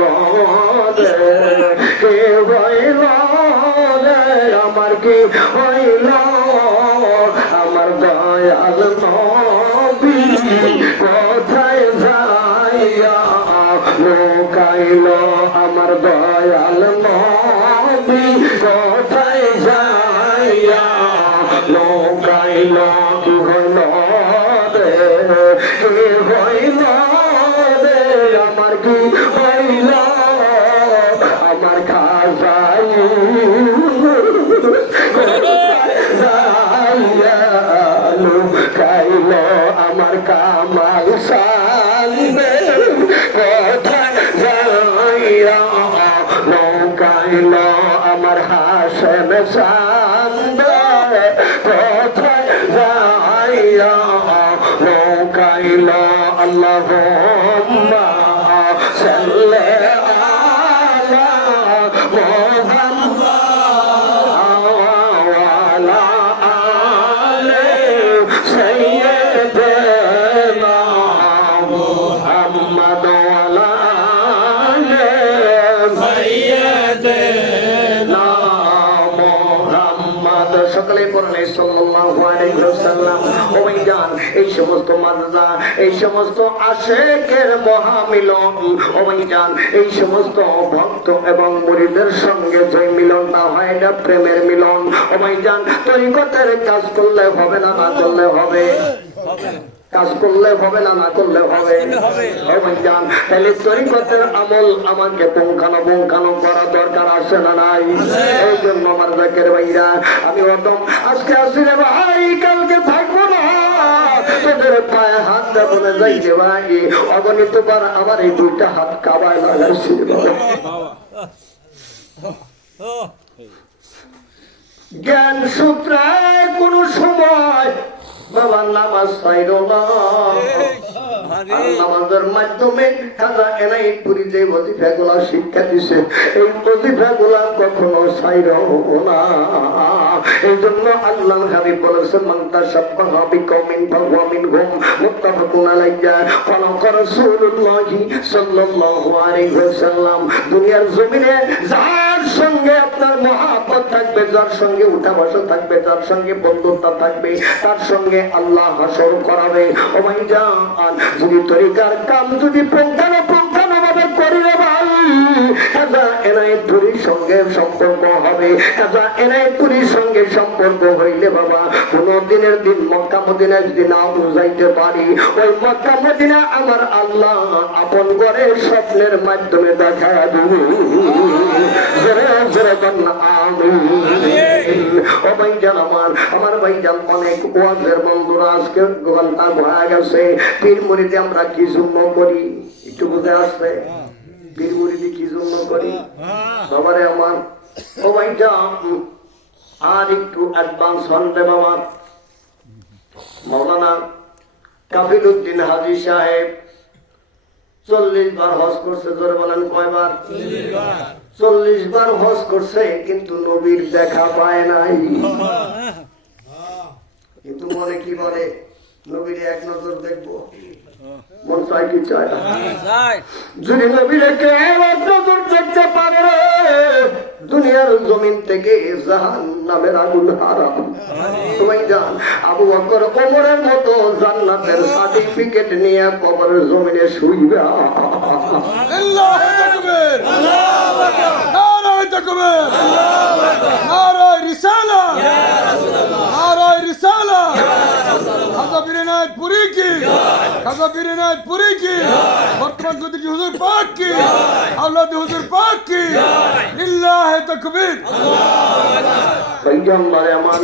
রে আমার কি হইল আমার দয়াল নবী কোথায় যাইয়া লুকাইল আমার দয়াল নবী কোথায় যাইয়া লুকাইল। কি হইল রে কি হইল রে আমার কি হইল আমার খাজাই লুকাইল আমার কামাল সামনে কোথায় যাইয়া লুকাইল আমার হাসেন সামনে কোথায় যাইয়া লুকাইল। আল্লাহুম্মা সাল্লি আলা মুহাম্মাদ ওয়া আলা আলি সাইয়্যিদিনা মুহাম্মাদ ওয়া আলা আলি সাইয়্যিদিনা মুহাম্মাদ। সকলে পড়লে সাল্লাল্লাহু আলাইহি ওয়াসাল্লাম। ও ভাইজান এই সমস্ত মাজদা এই সমস্ত আশিকের মহামিলন, ও ভাইজান এই সমস্ত ভক্ত এবং মুরিদের সঙ্গে যে মিলনটা হয় এটা প্রেমের মিলন। ও ভাইজান তরিকতের কাজ করলে হবে না, না করলে হবে? কাজ করলে হবে না, না করলে হবে? ও ভাইজান তাহলে তরিকতের আমল আমাকে পুঙ্খানো করা দরকার আছে না নাই? এই জন্য আমার জাকের ভাইরা আমি একদম আজকে আসি রে ভাই, কালকে থাকবো না। তোদের পায়ে হাত দেবো না যাই রে ভাই, অগণিত বার আমার এই দুইটা হাত কাবায় লাগাইছি। জ্ঞান সূত্রে কোন সময় বাবার নামাজ চাইল না, আর নামাজের মাধ্যমে খাজা এনায়েতপুরী যে ওজিফাগুলা শিক্ষা দিছে এই ওজিফাগুলা কখনো ছাইরা হবো না। এই জন্য আল্লাহ হাবিব বলেছেন মান তাশাব্বাহা বিকওমিন ফাহুয়া মিনহুম মুত্তাফাকুন আলাইহি ফালাকা রাসূলুল্লাহি সাল্লাল্লাহু আলাইহি ওয়াসাল্লাম। দুনিয়ার জমিনে যার সঙ্গে আপনার মহব্বত থাকবে, যার সঙ্গে উঠা বসা থাকবে, যার সঙ্গে বন্ধুত্ব থাকবে, তার সঙ্গে আল্লাহ হাসর করাবে। ও ভাইজান, যদি তরিকার কাম যদি পুঙ্খানুপুঙ্খানুভাবে করি রে ভাই, খাজা এনায়েতপুরীর সঙ্গে সম্পর্ক হবে। খাজা এনায়েতপুরীর সঙ্গে সম্পর্ক হইলে বাবা কোন দিনের দিন মক্কা মদিনায় যদি নাও যাইতে পারি, ওই মক্কা মদিনা আমার আল্লাহ আপন করে স্বপ্নের মাধ্যমে দেখা দিবে। ও ভাইজান, আমার ভাইজান অনেক ওয়াজের বন্ধুরা আজকে ঘন্টা হয়ে গেছে। পীর মুরিদে আমরা কি জন্য করি একটু বুঝে আসছে? পীর মুরিদি কি জন্য করি বাবারে আমার? ও ভাইজান আর একটু অ্যাডভান্স হন রে বাবা। মৌলানা কাফিল উদ্দিন হাজী সাহেব 40 বার হজ করছে। জোরে বলেন কয়বার? 40 বার হজ করছে, কিন্তু নবীর দেখা পায় নাই। কিন্তু মনে কি বলে নবীর এক নজর দেখবো। মন চাই কি চায় না? যদি নবীর এক নজর দেখতে পারে দুনিয়ার জমিন থেকে জাহান্নামের আগুন হারাম। সবাই জান আবু বকর ওমরের মতো জান্নাতের সার্টিফিকেট নিয়ে কবরের জমিনে শুইবে। আল্লাহু তাকবীর, আল্লাহু আকবার, নারায়ে তাকবীর, নারায়ে রিসালা, ইয়া রাসূলুল্লাহ, নারায়ে রিসালা, ইয়া রাসূলুল্লাহ। খাজা পীর এনায়েতপুরী কি জয়, খাজা পীর এনায়েতপুরী কি জয়, বর্তমান গদির হুজুর পাক কি জয়, আওলাদ হুজুর পাক কি জয়, লিল্লাহি তাকবীর, আল্লাহু আকবার। ভাইজান মারে আমার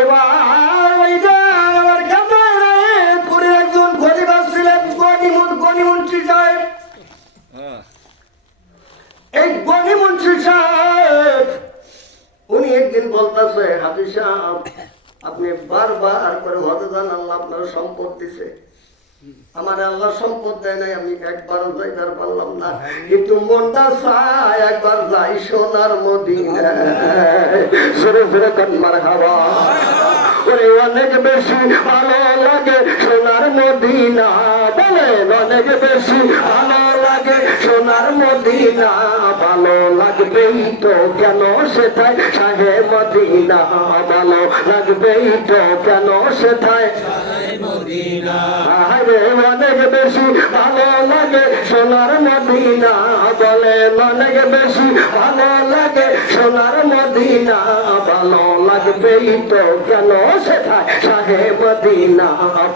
এবার ভাইজান আমার খাজা এনায়েতপুরী একজন গরিব ছিলেন, গনিমুন্সি সাহেব। এই গনিমুন্সি সাহেব উনি একদিন বলতেছে, হাজী সাহেব আপনি বারবার করে হজে যান, আল্লাহ আপনার সম্পদ দিছে, আমার আল্লাহ সম্পদ দেয় নাই, আমি একবারও যাইবার পারলাম না, কিন্তু মনটা চায় একবার যাই সোনার মদিনায়। জোরে জোরে কান মারহাবা। ওরে অনেক বেশি ভালো লাগে সোনার মদিনা, বলেন অনেক বেশি ভালো লাগে সোনার মদিনা, ভালো লাগবেই তো কেন সেটাই শাহে মদিনা, ভালো লাগবেই তো কেন সেটাই শাহে মদিনা। অনেক বেশি ভালো লাগে সোনার মদিনা, বলেন অনেক বেশি ভালো লাগে সোনার মদিনা, ভালো লাগবেই তো কেন সেটাই শাহে মদিনা,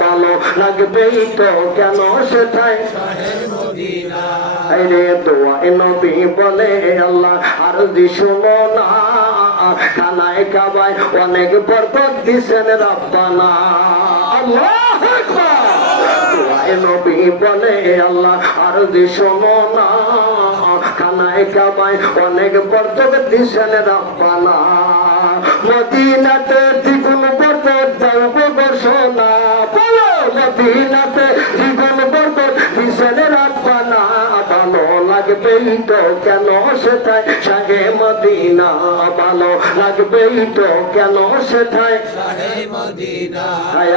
ভালো লাগবেই তো কেন সেটাই শাহে মদিনা। আরে দোয়া নবী বলে আল্লাহ আর দি শুনো না, খানায় কাবায় অনেক বরকত দিছেন রব্বানা। আল্লাহু আকবার। দোয়া নবী বলে আল্লাহ আর দি শোনো না, খানায় কাবায় অনেক বরকত দিছেন রব্বানা। মদিনাতে দ্বিগুণ বরকত দেব ঘোষণা, বলো মদিনাতে দ্বিগুণ বরকত দিছেন রব্বানা, ভালো লাগবেই তো কেন সেটাই শাহে মদিনা, ভালো লাগবেই তো কেন সেটাই শাহে মদিনা।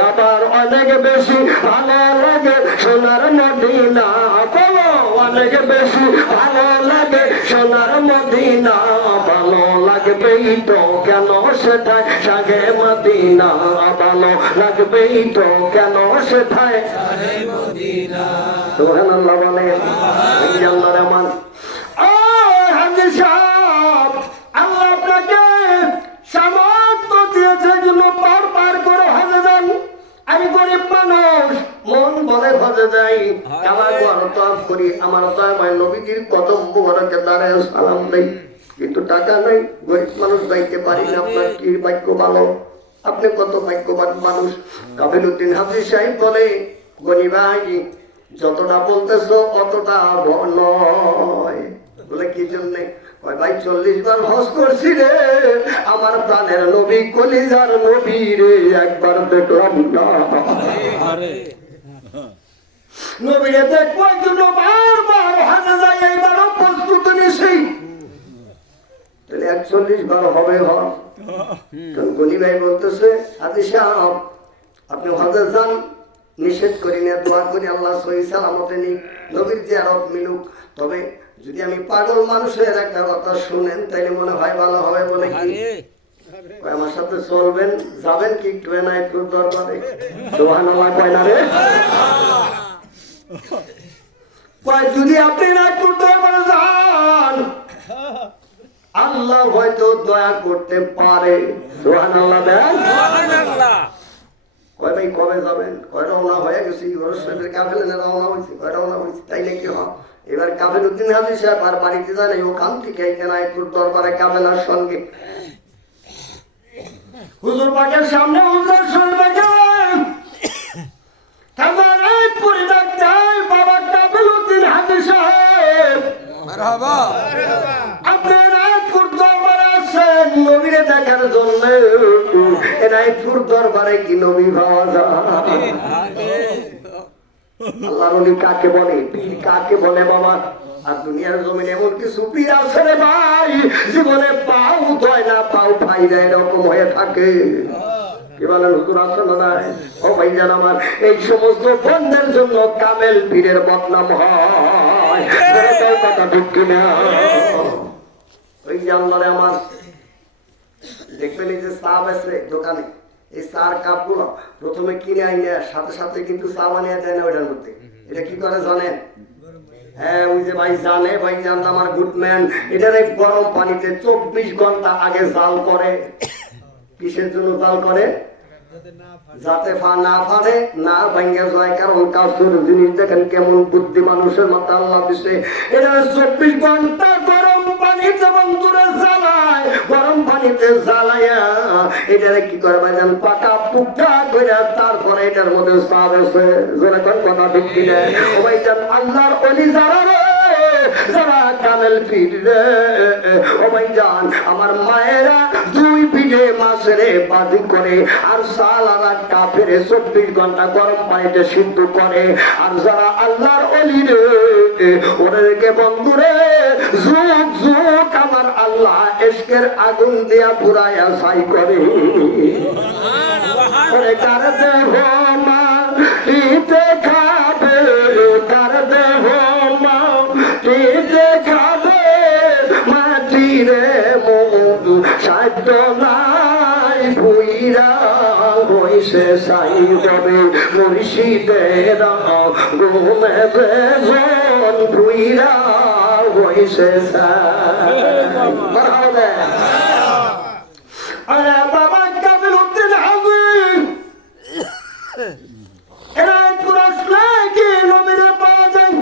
আবার অনেক বেশি ভালো লাগে সোনার মদিনা, বলো অনেক বেশি ভালো লাগে সোনার মদিনা, ভালো লাগবেই তো কেন সেটাই শাহে মদিনা, ভালো লাগবেই তো কেন সেটাই শাহে মদিনা। সুবহানাল্লাহ বলেন। আল্লাহ রহমান। ও হাজী সাহেব, আল্লাহ আপনাকে সামর্থ্য দিয়েছে জন্য পার করে হজে যান। আমি গরিব মানুষ, মন বলে হজে যাই, কালা গণতাপ করি, আমার তো আমার নবীজির কদম মুবারকে দাঁড়ায় সালাম দেই, কিন্তু টাকা নাই, গরিব মানুষ যাইতে পারি না। আপনার কি ভাগ্য ভালো, আপনি কত ভাগ্যবান মানুষ। কাফিল উদ্দিন হাজী সাহেব বলে, গনি ভাই যতটা বলতেছো অতটা নয়। বলে কি জন্যে? ভাই 40 বার হজ করছি রে, আমার প্রাণের নবী কলিজার নবী রে একবার দেখলাম না। নবীরে দেখবার জন্য বারবার হাজে যায়, এইবারও প্রস্তুত নিছি। তাহলে 41 বার হবে হজ। তখন গনি ভাই বলতেছে, হাজি সাহেব আপনি হজে যান, নিষেধ করি না, দোয়া করি আল্লাহ সহি সালামতে নিক, নবীর জিয়ারত মিলুক। তবে যদি আমি পাগল মানুষের একটা কথা শুনেন তাইলে মনে হয় ভালো হবে। বলে কি আমার সাথে চলবেন, যাবেন কি একটু এনায়েতপুর দরবারে? সুবহানাল্লাহ কয় না রে? কয় যদি আপনি এনায়েতপুর দরবারে যান আল্লাহ হয়তো দয়া করতে পারে। সুবহানাল্লাহ দেন। কয় ভাই কবে যাবেন? কয় রওনা হয়ে গেছি, ওরসের কাফেলা রওনা হয়েছে। কয় রওনা হয়েছে, তাই নাকি? হয় এবার কাফেলউদ্দিন হাজী সাহেব আর বাড়িতে যায় না, ওখান থেকে এনায়েতপুর দরবারে কাফেলার সঙ্গে হুজুর পাকের সামনে হুজুর শরীফে গেলেন। এনায়েতপুরে ডাকতে বাবা কাফেলউদ্দিন হাজী সাহেব, মারহাবা। আপনি এনায়েতপুর দরবারে আসেন নবীরে দেখার জন্য। এনায়েতপুর দরবারে কি নবী পাওয়া যায়? আল্লাহর ওলি কাকে বলে, পীর কাকে বলে বাবা? আর দুনিয়ার জমিনে এমন কিছু পীর আছে রে ভাই, জীবনে পাও ধয় না, পাও ফাই দেয়, এরকম হয়ে থাকে। কি বলেন হুজুর, আছে না নাই? ও ভাই জান আমার, এই সমস্ত বন্ধের জন্য কামেল পীরের বদনাম হয়। কথা ঠিক কিনা? ওই যে আল্লাহরে আমার দেখবেন এই যে চা বেচে দোকানে, এই চার কাপ গুলো প্রথমে কিনে আইনে সাথে সাথে কিন্তু চা বানিয়ে দেয় না ওইটার মধ্যে। এটা কি করে জানেন? হ্যাঁ ওই যে ভাই জানে, ভাই জানতো আমার গুডম্যান, এটার গরম পানিতে 24 ঘন্টা আগে জাল করে। কিসের জন্য জাল করে? যাতে না ফাটে, না ভাঙ্গে যায়। কারণ কাজের জিনিস দেখেন কেমন বুদ্ধি মানুষের মাথা আল্লাহ দিছে। এটা 24 ঘন্টা গরম পানিতে বন্ধুরা জ্বালায়, গরম পানিতে জ্বালাইয়া এটারে কি করে ভাইজান পাকা পুকা করে তারপরে এটার মধ্যে সার আছে। যেরকম কথা ঠিক কিনা? ও ভাইজান আল্লাহর ওলি যারা রে, যারা কামেল পীর রে, ও ভাইজান আমার মায়েরা 2 পিঠে মাছেরে বাজি করে আর সালারা কাফের 24 ঘন্টা গরম পানিতে সিদ্ধ করে। আর যারা আল্লাহর ওলি রে, ওদেরকে বন্ধুরে যুগ যুগ আমার আল্লাহ ইশকের আগুন দিয়া পুরায়া ছাই করে। ওরে কার দেহ মাটিতে খাবে, কার দেহ মাটিতে খাবে, মাটিরে মধু সাধ্য নাই ভুইরা বইসে সাই হবে মুর্শিদের ঘুমে বেজন ভুইরা বইসে সাই। আরে বাবা কাফেলউদ্দিন হাজী এনায়েতপুর আসলে কি নবীরে পাওয়া যায়?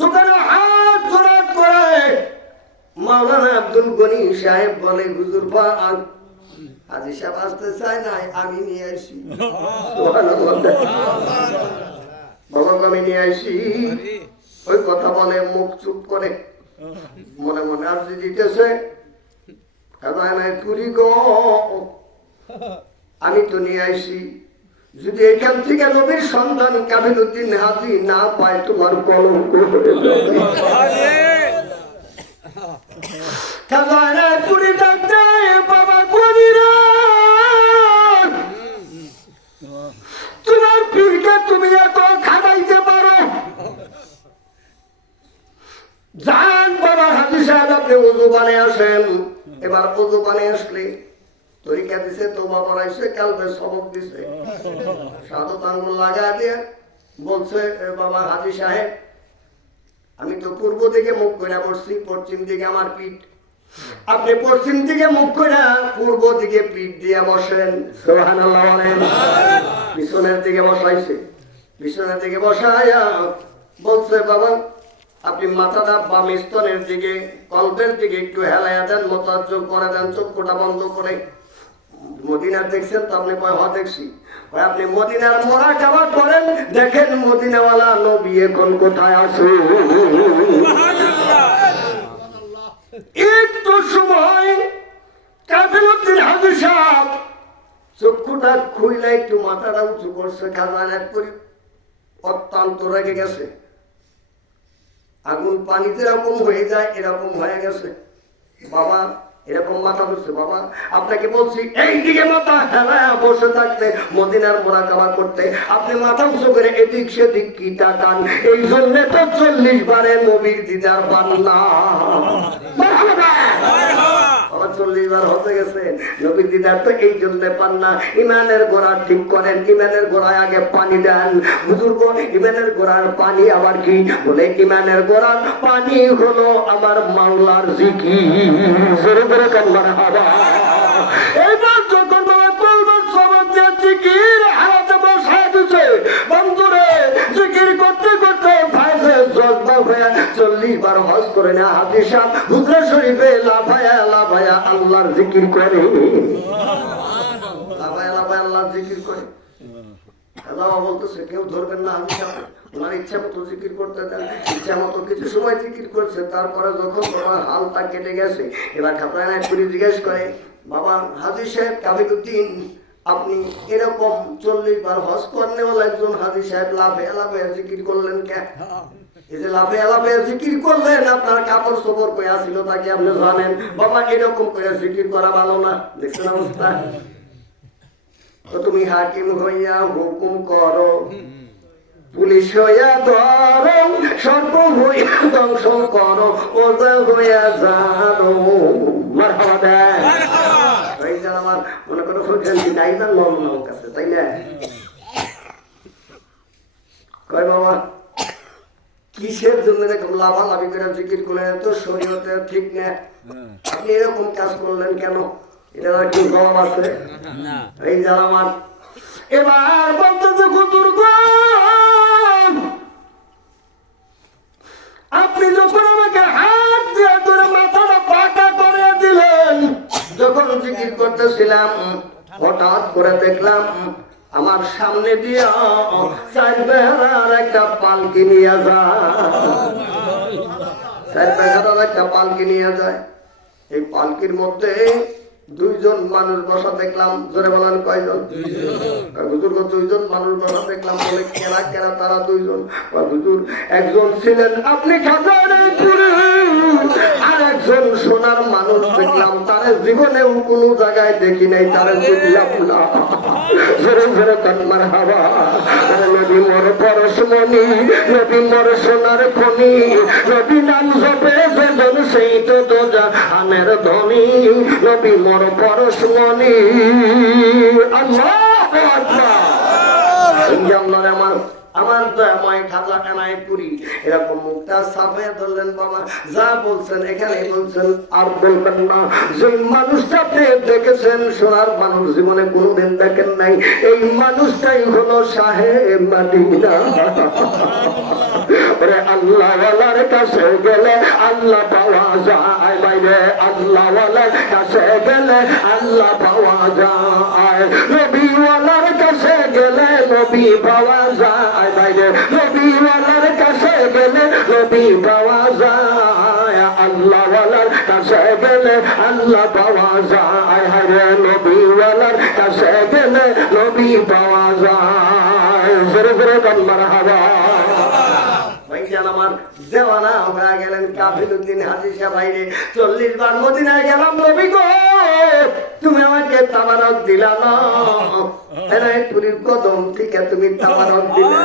দোকানে হাত জোড়া করে মাওলানা আব্দুল গনি সাহেব বলে, হুজুর হাজী সাহেব আসতে চায় নাই, আমি নিয়ে আসি। বাবা আমি নিয়ে আসি। ওই কথা বলে মুখ চুপ করে, মনে মনে আরজি দিতেছে, তুরি গো আমি তো নিয়ে আসি। যদি এখান থেকে নবীর সন্ধান কাফেলউদ্দিন হাজী না পায় তোমার কলঙ্ক হয়ে যাবে। তোমার পীরকে তুমি এত খাবাইতে পারো? যান বাবা হাজী সাহেব আপনি ওযু বানিয়ে আসেন। এবার ওযু বানিয়ে আসলে তরিকা দিছে, তোবা পড়াইছে, কালবে সবক দিছে, সাদত আঙ্গুল লাগা দিয়ে বলছে, বাবা হাজী সাহেব আমি তো পূর্ব দিকে মুখ করে বসছি, পশ্চিম দিকে আমার পিঠ, আপনি পশ্চিম দিকে মুখ করে পূর্ব দিকে পিঠ দিয়ে বসেন। সুবহানাল্লাহ বলেন। পিছনের দিকে বসাইছে, পিছনের দিকে বসায়া বলছে, বাবা আপনি মাথাটা বাম স্তনের দিকে কল্পের দিকে একটু হেলাইয়া দেন, মোতাজ্জব করে দেন, চক্ষুটা বন্ধ করে। মদিনার দেখছেন তো আপনি? কয় হ্যাঁ দেখছি। আপনি মদিনার মুরাকাবা করেন, দেখেন মদিনাওয়ালা নবী এখন কোথায় আছে। একটু সময় কাফেলউদ্দিন হাজী সাহেব চক্ষুটা খুইলা একটু মাথাটা উঁচু করছে, খাজানা করি অত্যন্ত রেগে গেছে। আগুন পানিতে এরকম হয়ে যায়, এরকম হয়ে গেছে। বাবা এরকম মাথা ধরছে, বাবা আপনাকে বলছি এই দিকে মাথা হেলায় বসে থাকতে, মদিনার মুরাকাবা করতে, আপনি মাথা উঁচু করে এদিক সেদিক কি তাকান, এই জন্য তো 40 বারে নবীর দিদার পান না। 40 বার হতে গেছে নবীর দিদার তো এই জন্য পান না। ইমানের গোড়া ঠিক করেন, ইমানের গোড়ায় আগে পানি দেন। বুজুর্গ ইমানের গোড়ার পানি আবার কি বলে? ইমানের গোড়ার পানি হলো আমার মাওলার জিকির। এইবার যখন জিকির হারাতে বসায় দিচ্ছে, বন্ধুরে জিকির করতে করতে ভাইসে জজবা হয়ে 40 বার হজ করে না হাদিস হুজরা শরীফে লাফায়া লাফায়া আল্লাহর জিকির করে, লাফায়া লাফায়া আল্লাহর জিকির করে। আল্লাহ বলতেছে কেউ ধরবেন না হাদিস, ওনার ইচ্ছা মতো জিকির করতে দেন। ইচ্ছা মতো কিছু সময় জিকির করছে, তারপরে যখন তোমার হালটা কেটে গেছে, এবার খাপড়া নাই পুরি জিজ্ঞেস করে, বাবা হাজি সাহেব কাবিলুদ্দিন আপনি এরকম 40 বার হজ করনেওয়ালা একজন হাজি সাহেব লাফে লাফে জিকির করলেন কেন? এই যে লাফে লাফে জিকির করলেন, আপনার কাপড় সবর কই আসিল তাকে আপনি জানেন? বাবা এরকম করে জিকির করা ভালো না। দেখছেন অবস্থা? তো তুমি হাকিম হইয়া হুকুম করো, পুলিশ হইয়া ধরো, সর্ব হইয়া ধ্বংস করো, ওজা হইয়া জানো। মারহাবা। এই যে আমার মনে করো ফুলখান্তি নাই না নল কাছে, তাই না? কয় বাবা কিসের জন্য এরকম লাফালাফি করে জিকির করলেন? তো শরীয়তে ঠিক না, আপনি এরকম কাজ করলেন কেন? এটা কি জবাব আছে? এই যে আমার এবার বলতেছে হুজুর গো, আপনি যখন আমাকে হাত দিয়ে ধরে মাথাটা পাকা করে দিলেন, যখন জিকির করতেছিলাম হঠাৎ করে দেখলাম আমার সামনে দিয়ে 4 বেহারার একটা পালকি নিয়ে যায়, 4 বেহারার একটা পালকি নিয়ে যায়। এই পালকির মধ্যে 2 জন মানুষ বসা দেখলাম। জোরে বলেন কয়জন? হুজুর 2 জন মানুষ বসা দেখলাম। বলে কেনা কেনা তারা 2 জন? হুজুর একজন ছিলেন আপনি খাজানাপুরে, আর একজন সোনার মানুষ দেখলাম, তার জীবনেও কোনো জায়গায় দেখি নাই, তারা দেখলাম না। জোরে জোরে কান্নার হাওয়া। নবী মোর পরশমণি, নবী মোর সোনার খনি, নবী নাম জপে যেজন সেই তো দোজা আমের ধনী, নবী মোর পরশমণি। আল্লাহু আকবার। আমার দয়াময় খাজা এনায়েতপুরী এরকম মুখটা সাফে ধরলেন। বাবা যা বলছেন এখানে বলছেন, আর বলবেন না। যে মানুষটা আপনি দেখেছেন সোনার মানুষ জীবনে কোনোদিন দেখেন নাই, এই মানুষটাই হলো শাহে মদিনা। আল্লাহওয়ালার কাছে গেলে আল্লাহ পাওয়া যায়, বাইরে আল্লাহওয়ালার কাছে গেলে আল্লাহ পাওয়া যায়, নবীওয়ালার কাছে গেলে নবী পাওয়া যায়, বাইরে নবীওয়ালার কাছে গেলে নবী পাওয়া যায়, আল্লাহওয়ালার কাছে গেলে আল্লাহ পাওয়া যায়, হায়রে নবীওয়ালার কাছে গেলে নবী পাওয়া যায়। জোরে জোরে মারহাবা। আমার দেওয়ানা হয়ে গেলেন কাফিলুদ্দিন হাজী সাহেব। বাইরে 40 বার মদিনায় গেলাম, নবী গো তুমি আমাকে তাবারক দিলা না, এনায়েতপুরীর কদম থেকে তুমি তাবারক দিলে।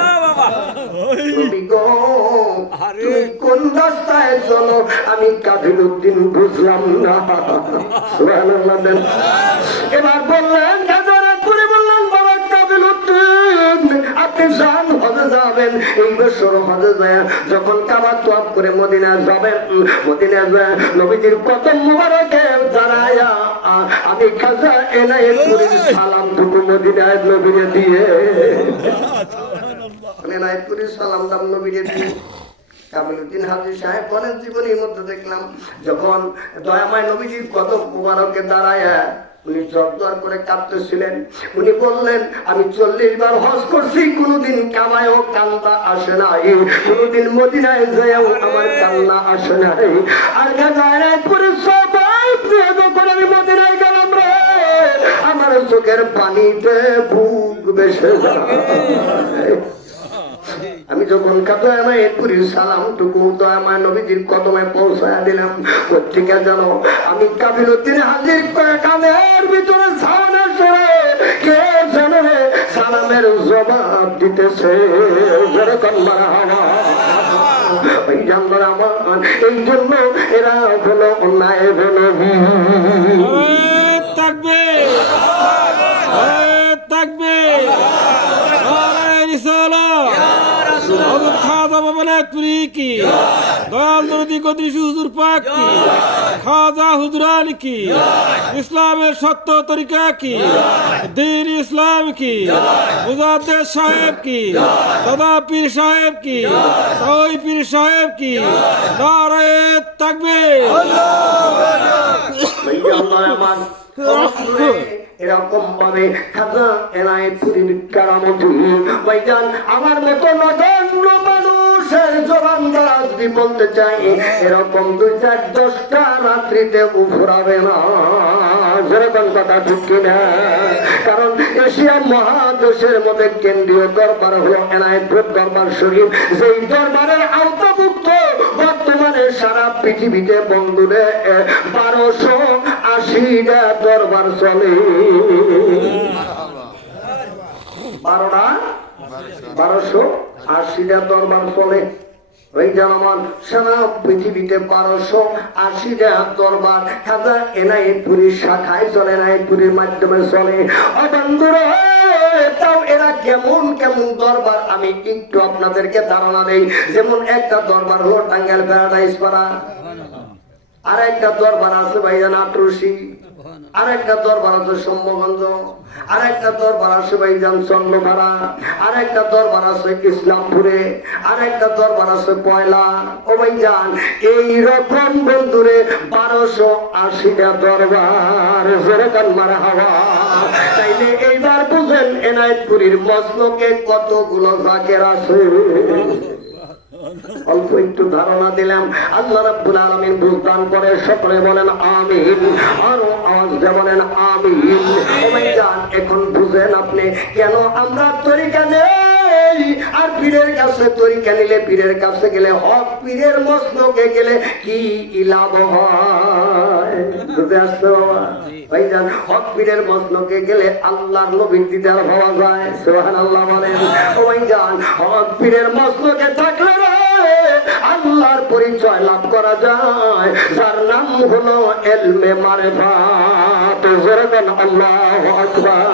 নবী গো তুমি কোন রাস্তায় চলো আমি কাফিলুদ্দিন বুঝলাম না। সুবহানাল্লাহ। এবার বললেন কাজারাপুরে, বললেন বাবা কাফিলুদ্দিন আপনি যান হজে যাবেন, এই বছর হজে যায় যখন কাবা তওয়াফ করে মদিনায় যাবেন, মদিনায় যায় নবীজির কদম মুবারকে দাঁড়ায়া আমি খাজা এনায়েতপুরীর সালামটুকু মদিনায় নবীরে দিয়ে, এনায়েতপুরীর সালাম দাম নবীরে দিয়ে। কামিলুদ্দিন হাজী সাহেব বলেন জীবনের মধ্যে দেখলাম যখন দয়াময় নবীজির কদম মুবারকে দাঁড়ায়া উনি জবদার করে কাঁদতেছিলেন। উনি বললেন আমি 40 বার হজ করছি, কোনোদিন কাবায়ও কান্না আসে নাই, কোনোদিন মদিনায় যায়ও আমার কান্না আসে নাই। আর এনায়েতপুরীর সবাই যখন আমি মদিনায় গেলাম রে, আমার চোখের পানিতে বুক ভেসে যায়। আমি যখন দয়াময় পুরীর সালামটুকু দয়াময় নবীজির কদমে পৌঁছায়া দিলাম, কোথেকে যেন আমি কাবিলুদ্দিন হাজির করে কানের ভিতরে সালামের সরে কে জানে সালামের জবাব দিতেছে। যেরকম মারহাবা ওই জানবার আমার এই জন্য এরা হলো অন্যায় হলো থাকবে থাকবে খাজা বাবা তুই কি দয়াল দরদি কদরি হুজুর পাক কি খাজা হুজুরান কি ইসলামের সত্য তরিকা কি দ্বীন ইসলাম কি মুজাদ্দেদ সাহেব কি দাদা পীর সাহেব কি তাই পীর সাহেব কি নারায়ে তাকবীর এরকম ভাবে খাজা এনায়েতুদ্দিন কারামতি ভাইজান আমার মতো নগণ্য মানুষের জবান দ্বারা যদি বলতে চাই এরকম 2-4-10টা রাত্রিতে উফরাবে না। যেরকম কথা ঠিক কিনা? কারণ এশিয়া মহাদেশের মধ্যে কেন্দ্রীয় দরবার হলো এনায়েতুর দরবার শরীফ, যেই দরবারের আওতাভুক্ত বর্তমানে সারা পৃথিবীতে বন্ধুরে 1280টা দরবার চলে। 1280টা দরবার চলে। ওই জানামান সারা পৃথিবীতে 1280টা দরবার খাজা এনায়েতপুরীর শাখায় চলে, এনায়েতপুরীর মাধ্যমে চলে। বন্ধুরা তাও এরা কেমন কেমন দরবার আমি একটু আপনাদেরকে ধারণা দেই। যেমন একটা দরবার হলো টাঙ্গাইল প্যারাডাইস পাড়া, আর একটা দরবার আছে ভাইজান আটরশি, আর একটা দরবার আছে সম্মগঞ্জ, আর একটা দরবার আছে ভাইজান চন্দ্রপাড়া, আর একটা দরবার আছে ইসলামপুরে, আর একটা দরবার আছে পয়লা। ও ভাইজান এইরকম বন্ধুরে 1280টা দরবার। যেরকম মারহাবা। তাইলে এইবার বুঝেন এনায়েতপুরীর মসনকে কতগুলো জাকের আছে। অল্প একটু ধারণা দিলাম, আল্লাহ রাব্বুল আলামিন বুঝদান করে সকলে বলেন আমিন, আরো আওয়াজ দিয়ে বলেন আমিন। ও ভাইজান এখন বুঝেন আপনি কেন আমরা তরিকা নেই আর পীরের কাছে তরিকা নিলে, পীরের কাছে গেলে হক পীরের মসনকে গেলে কি লাভ হয়? বুঝে আসছে বাবা? ভাইজান হক পীরের মসনকে গেলে আল্লাহর নবীর দিদার পাওয়া যায়। সুবহানাল্লাহ বলেন। ও ভাইজান হক পীরের মসনকে থাকলে আল্লাহর পরিচয় লাভ করা যায়, যার নাম হলো ইলমে মারিফাত। যেরকম আল্লাহু আকবার।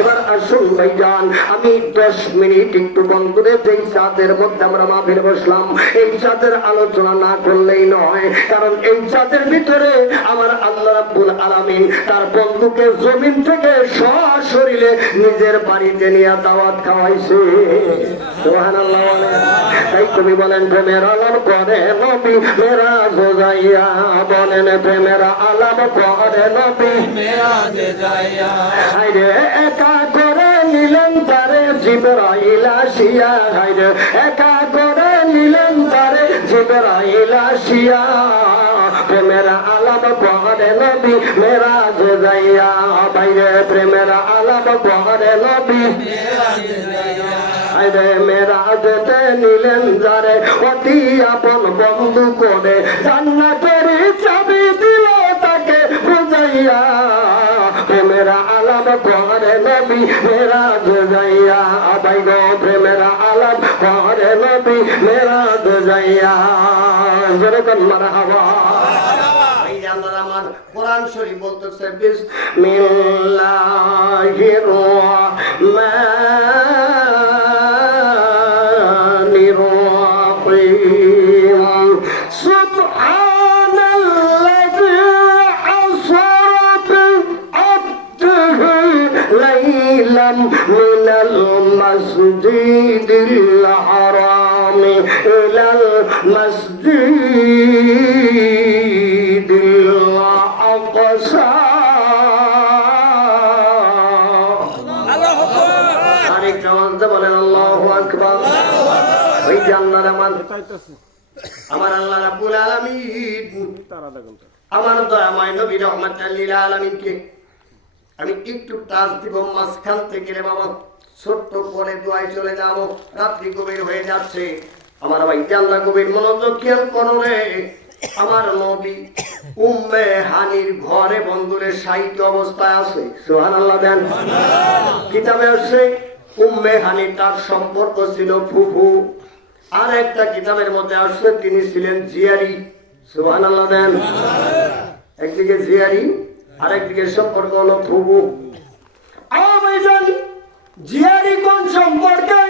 এবার আসুন ভাইজান আমি 10 মিনিট একটু বন্ধুদের এই চাঁদের মধ্যে আমরা মাহফিল বসলাম, এই চাঁদের আলোচনা না করলেই নয়। কারণ এই চাঁদের ভিতরে আমার আল্লাহ রাব্বুল আলামিন তার বন্ধুকে জমিন থেকে সশরীরে নিজের বাড়িতে নিয়ে দাওয়াত খাওয়াইছে। সুবহানাল্লাহ বলেন। তাই তুমি বলেন প্রেমের আলাপ করে নবী মেরাজে যাইয়া, বলেন প্রেমের আলাপ করে নবী মেরাজে যাইয়া। হায়রে একা করে নিলেন তারে জিবরাইল আসিয়া, হায়রে একা করে নিলেন তারে জিবরাইল আসিয়া। প্রেমের আলাপ করে নবী মেরাজে যাইয়া, বাইরে প্রেমের আলাপ করে নবী মেরাজে যাইয়া। আরে মেরাজেতে নিলেন যারে অতি আপন বন্ধু করে, জান্নাতের চাবি দিল তাকে বুঝাইয়া। প্রেমের আলাপ করে নবী মেরাজে যাইয়া, আবাই গো প্রেমের আলাপ করে নবী মেরাজে যাইয়া। যেরকম মারহাবা। কোরআন শরীফ বলতেছে বিসমিল্লাহির রাহমানির রাহিম। সুবহানাল্লাযী আসরা বিআবদিহি লাইলাম মিনাল মাসজিদিল হারাম ইলাল মাসজিদিল আকসা। আরেকটা বলতে বলেন আল্লাহু আকবার। ওই জান্নাত আমার আল্লাহ রাব্বুল আলামিন আমার দয়াময় নবী রাহমাতুল লিল আলামিনকে আমি একটু টাচ দিব মাঝখান থেকে রে বাবা। ছোট্ট করে দোয়ায় চলে যাবো, রাত্রি গভীর হয়ে যাচ্ছে। আমার ভাই আল্লাহ গভীর মনোযোগ খেয়াল করো রে। আমার নবী উম্মে হানির ঘরে বন্ধুরে সাহিত্য অবস্থায় আছে, সুবহানাল্লাহ দেন। কিতাবে আছে উম্মে হানি তার সম্পর্ক ছিল ফুফু, আর একটা কিতাবের মধ্যে আসছে তিনি ছিলেন জিয়ারি, সুবহানাল্লাহ দেন। একদিকে জিয়ারি আর একদিকে সম্পর্ক হলো ফুফু। আমি জানি জিয়ারি কোন সম্পর্কে?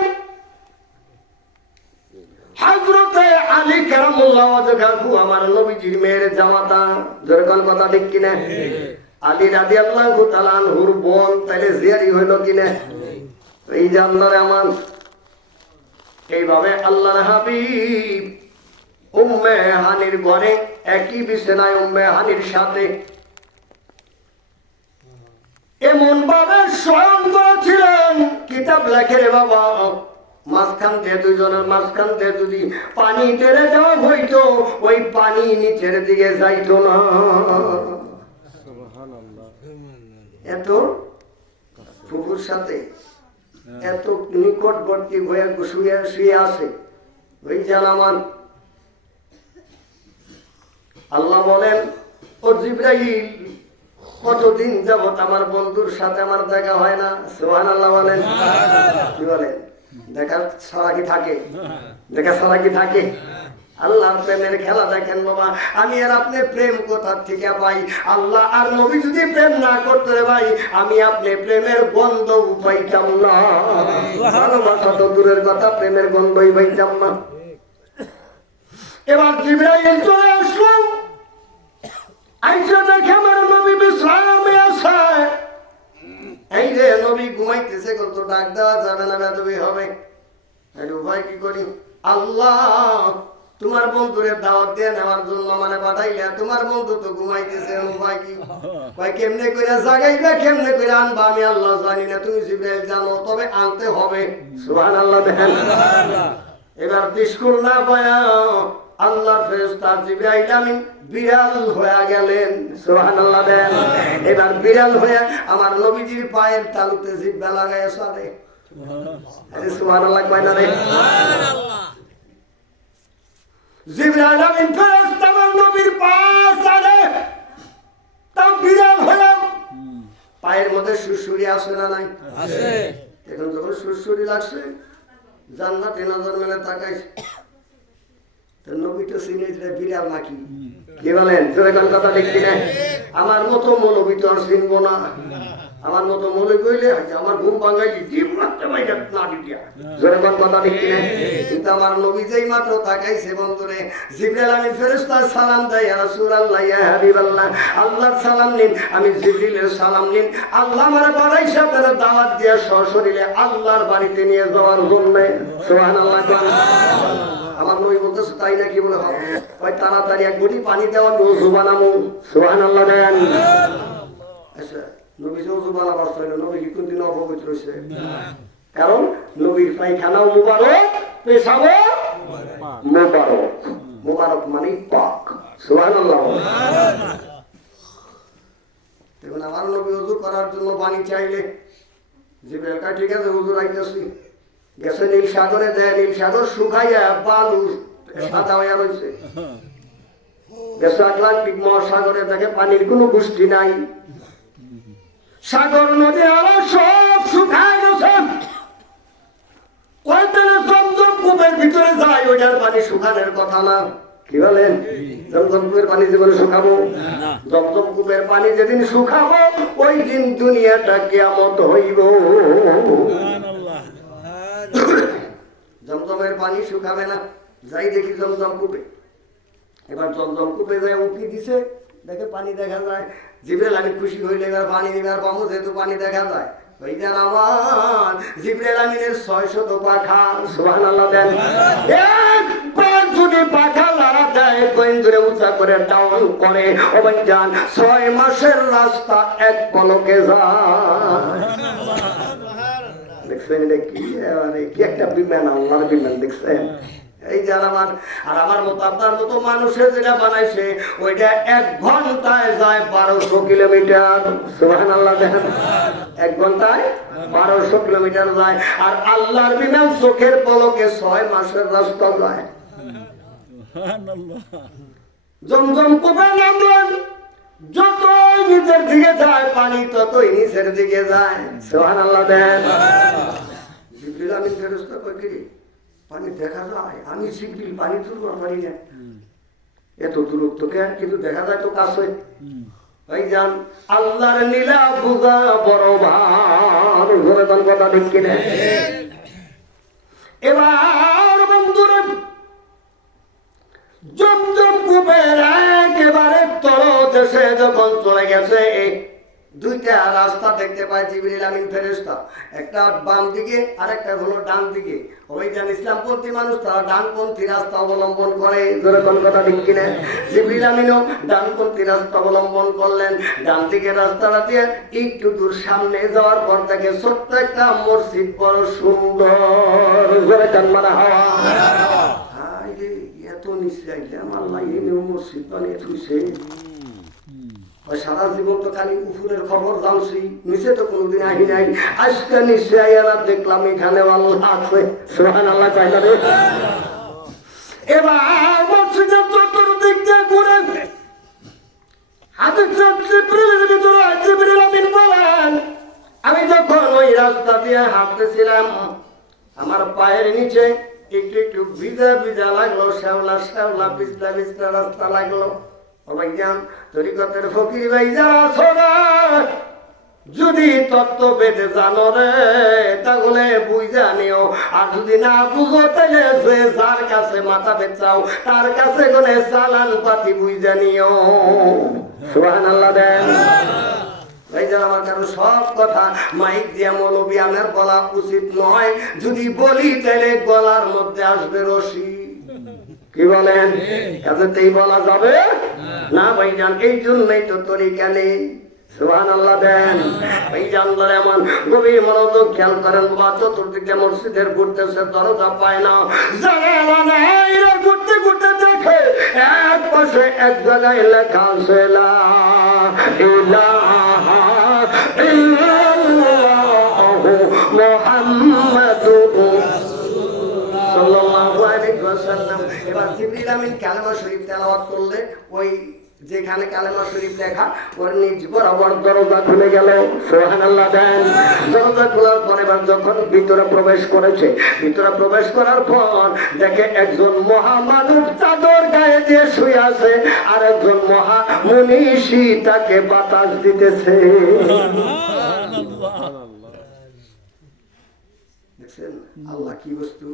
হযরতে আলী কারামুল্লাহ ওয়াজহাহু আমার নবীজির মেয়ের জামাতা, যেরকম কথা ঠিক কিনা? আলী রাদিয়াল্লাহু তাআলা আনহুর বোন, তাইলে জিয়ারি হইল কিনা? এই যে আল্লাহর আমার এইভাবে আল্লাহর হাবিব উম্মে হানির ঘরে একই বিছানায় উম্মে হানির সাথে এমন ভাবে শয়ন করেছিলেন, কিতাব লেখে রে বাবা, মাঝখান দিয়ে দুইজনের মাঝখান দিয়ে যদি পানি টেনে দেওয়া হইতো, ওই পানি নিচের দিকে যাইতো না। এত ফুফুর সাথে এত নিকটবর্তী হয়ে শুয়ে আসে। ওই জানামান আল্লাহ বলেন, ও জিবরাইল, কতদিন যাবত আমার বন্ধুর সাথে আমার দেখা হয় না? সুবহানাল্লাহ বলেন। কি বলেন? দেখা ছাড়া কি থাকে? দেখা ছাড়া কি থাকে? আল্লাহর প্রেমের খেলা দেখেন বাবা। আমি আর আপনি প্রেম কোথা থেকে পাই? আল্লাহ আর নবী যদি প্রেম না করতে রে ভাই, আমি আপনি প্রেমের গন্ধ পাইতাম না। ভালোবাসা তো দূরের কথা, প্রেমের গন্ধই পাইতাম না। এবার জিবরাইল চলে আসলো, আইসা দেখে আমার নবী বিশ্রামে আছে। এই রে নবী ঘুমাইতেছে, কত ডাক দেওয়া যাবে না, বেদবি হবে। উপায় কি করি? আল্লাহ তোমার বন্ধুরে দাওয়াত দিয়ে নেওয়ার জন্য মানে পাঠাইলে, তোমার বন্ধু তো ঘুমাইতেছে, উপায় কি? ভাই কেমনে করে জাগাইবে, কেমনে করে আনবা আমি আল্লাহ জানি না, তুমি জিবরাইল জানো, তবে আনতে হবে। সুবহানাল্লাহ দেখেন। এবার বিস্কুল না পায়া আল্লাহর ফেরেশতা জিবরাইল আমিন বিড়াল হয়ে গেলেন, সুবহানাল্লাহ দেন। এবার বিড়াল হয়ে আমার নবীজির পায়ের তালুতে জিহ্বা লাগায় সাদে, আরে সুবহানাল্লাহ কয় না রে? জিবরাইল আমিন ফেরেশতা আমার নবীর পা সাদে, তাও বিড়াল হয়ে। পায়ের মধ্যে সুরসুরি আছে না নাই? আছে। এখন যখন সুরসুরি লাগছে, জান্নাতে নজর মেলে তাকাইছে, নবী তো চিনে বিড়াল নাকি? কি বলেন? কথা দেখছি না। আমার মতো মৌলবী তো আর চিনবো না। আমার মতো মৌলবী হইলে আমার ঘুম ভাঙাইলি জীব রাখতে পাই না দিয়া, যেরকম কথা দেখছি না। কিন্তু আমার নবী যেই মাত্র তাকাইছে, বন্ধুরে জিবরাইল আমিন ফেরেশতা সালাম দেয়, ইয়া রাসূলুল্লাহ, ইয়া হাবিবাল্লাহ, আল্লাহর সালাম নিন। আমি জিবরিলের সালাম নিন। আল্লাহ আমারে বাড়াইছে আপনারা দাওয়াত দিয়া সশরীরে আল্লাহর বাড়িতে নিয়ে যাওয়ার জন্য। সুবহানাল্লাহ। আমার নবী বলতেছে তাই নাকি? বলে হবে, ওই তাড়াতাড়ি এক গুটি পানি দেওয়া ওযু বানাবো। সুবহানাল্লাহ দেন। আচ্ছা, নবী যে ওযু বানাবার চাইল, নবী কি কোনদিন অপবিত্র হয়েছে? কারণ নবীর পায়খানাও মুবারক, পেশাবও মুবারক। মুবারক মানে পাক। সুবহানাল্লাহ। দেখুন, আমার নবী ওযু করার জন্য পানি চাইলে জিবরাইল কয় ঠিক আছে, ওযু রাখতেছি। গেছে নীল সাগরে, দেয় নীল সাগর শুকাইয়া বালু সাদা হইয়া রয়েছে। গেছে আটলান্টিক মহাসাগরে, দেখে পানির কোনো গোষ্ঠী নাই, সাগর নদী আরো সব শুকায় গেছে। ওই তেলে জমজম কূপের ভিতরে যায়, ওইটার পানি শুকানোর কথা না। কি বলেন? জমজম কূপের পানি জীবনে শুকাবো? জমজম কূপের পানি যেদিন শুকাবো, ওই দিন দুনিয়াটা কিয়ামত হইব। জমজমের পানি শুকাবে না। যাই দেখি জমজম কূপে। এবার জমজম কূপে যায় উঠি দিছে, দেখে পানি দেখা যায়। জিবরাইল আমিন খুশি হইলে এবার পানি দিবার পাবো, যেহেতু পানি দেখা যায়। ওইটার আমার জিবরাইল আমিনের 600 পাখা। সুবহানাল্লাহ দেন। একবার যদি পাখা লড়া দেয়, কোন ধরে উঁচা করে ডাউন করে, ওই যান 6 মাসের রাস্তা এক পলকে যায়। দেখছেন এটা কি? কি একটা বিমান, আল্লাহর বিমান দেখছেন? এই যে আমার আর আমার মতো আপনার মতো মানুষের যেটা বানাইছে ওইটা 1 ঘন্টায় যায় 1200 কিলোমিটার। সুবহানাল্লাহ দেখেন, 1 ঘন্টায় 1200 কিলোমিটার যায়। আর আল্লাহর বিমান চোখের পলকে 6 মাসের রাস্তা যায়। জমজম কূপে নামলেন, যতই নিচের দিকে যায় পানি ততই নিচের দিকে যায়। সুবহানাল্লাহ দেন। জিবরিল আমিন ফেরেশতা কই কি পানি দেখা যায়? আমি জিবরিল পানি তুলবো পারি না, এত দূরত্ব কেন? কিন্তু দেখা যায় তো কাছে। ভাইজান আল্লাহর লীলা বুঝা বড় ভার, ঘরে কোন কথা ঠিক কিনা? এবার বন্ধুরা জমজম কূপের একেবারে তলদেশে যখন চলে গেছে, 2টা রাস্তা দেখতে পায় জিবরিল আমিন ফেরেশতা, একটা বাম দিকে আর একটা হলো ডান দিকে। ওইখানে ইসলামপন্থী মানুষ তারা ডানপন্থী রাস্তা অবলম্বন করে, জোরে কোন কথা ঠিক কিনা? জিবরিল আমিনও ডানপন্থী রাস্তা অবলম্বন করলেন। ডান দিকে রাস্তাটা দিয়ে একটু দূর সামনে যাওয়ার পর থেকে ছোট্ট একটা মসজিদ, বড় সুন্দর, জোরে কান মারা হাওয়া। এত নিচে আইলাম, আল্লাহ এই মসজিদ বানিয়ে থুইছে। সারা জীবন তো খালি উপরের খবর জানছি, নিচে তো কোনোদিন আহি নাই। আজকে নিচে আইয়া দেখলাম এখানে আল্লাহ আছে। সুবহানাল্লাহ কয়টা রে? এবার মসজিদের চতুর্দিক দিয়ে ঘুরে হাদিসের জিবরিলের ভিতরে জিবরিল আমিন বলেন, আমি যখন ওই রাস্তা দিয়ে হাঁটতেছিলাম আমার পায়ের নিচে একটু একটু ভিজা ভিজা লাগলো, শ্যাওলা শ্যাওলা পিছলা পিছলা রাস্তা লাগলো। ভাইজান তরিকতের ফকির ভাই যারা আছো না, যদি তত্ত্ব বেঁধে জানো রে তাহলে বুঝা নিও, আর যদি না বুঝো তাহলে যার কাছে মাথা বেচাও তার কাছে গনে চালান পাতি বুঝা নিও। সুবহানাল্লাহ দেন। ভাইজান আমার কারো সব কথা মাইক দিয়া মৌলবী আমার বলা উচিত নয়, যদি বলি তাহলে গলার মধ্যে আসবে রশি। কি বলেন? এততেই বলা যাবে না ভাইজান, এই জন্যই তো তরিকা নেই। সুবহানাল্লাহ দেন। ভাইজান ধরে এমন গভীর মনোযোগ খেয়াল করেন, বাবা চতুর্দিকে মসজিদের ঘুরতেছে, দরজা পায় না, জানালা নাই, ঘুরতে ঘুরতে দেখে এক পাশে এক জায়গায় লেখা আছে লা ইলাহা ইল্লাল্লাহু মুহাম্মাদুর সাল্লাল্লাহু আলাইহি ওয়াসাল্লাম। এবার জিবরিল আমিন কালেমা শরীফ তেলাওয়াত করলে ওই যেখানে কালেমা শরীফ লেখা ওর নিজ বরাবর দরজা খুলে গেল। সুবহানাল্লাহ দেন। দরজা খোলার পরে এবার যখন ভিতরে প্রবেশ করেছে, ভিতরে প্রবেশ করার পর দেখে একজন মহামানব চাদর গায়ে দিয়ে শুয়ে আছে, আর একজন মহা মুনীষী তাকে বাতাস দিতেছে। দেখছেন আল্লাহ কি বস্তু?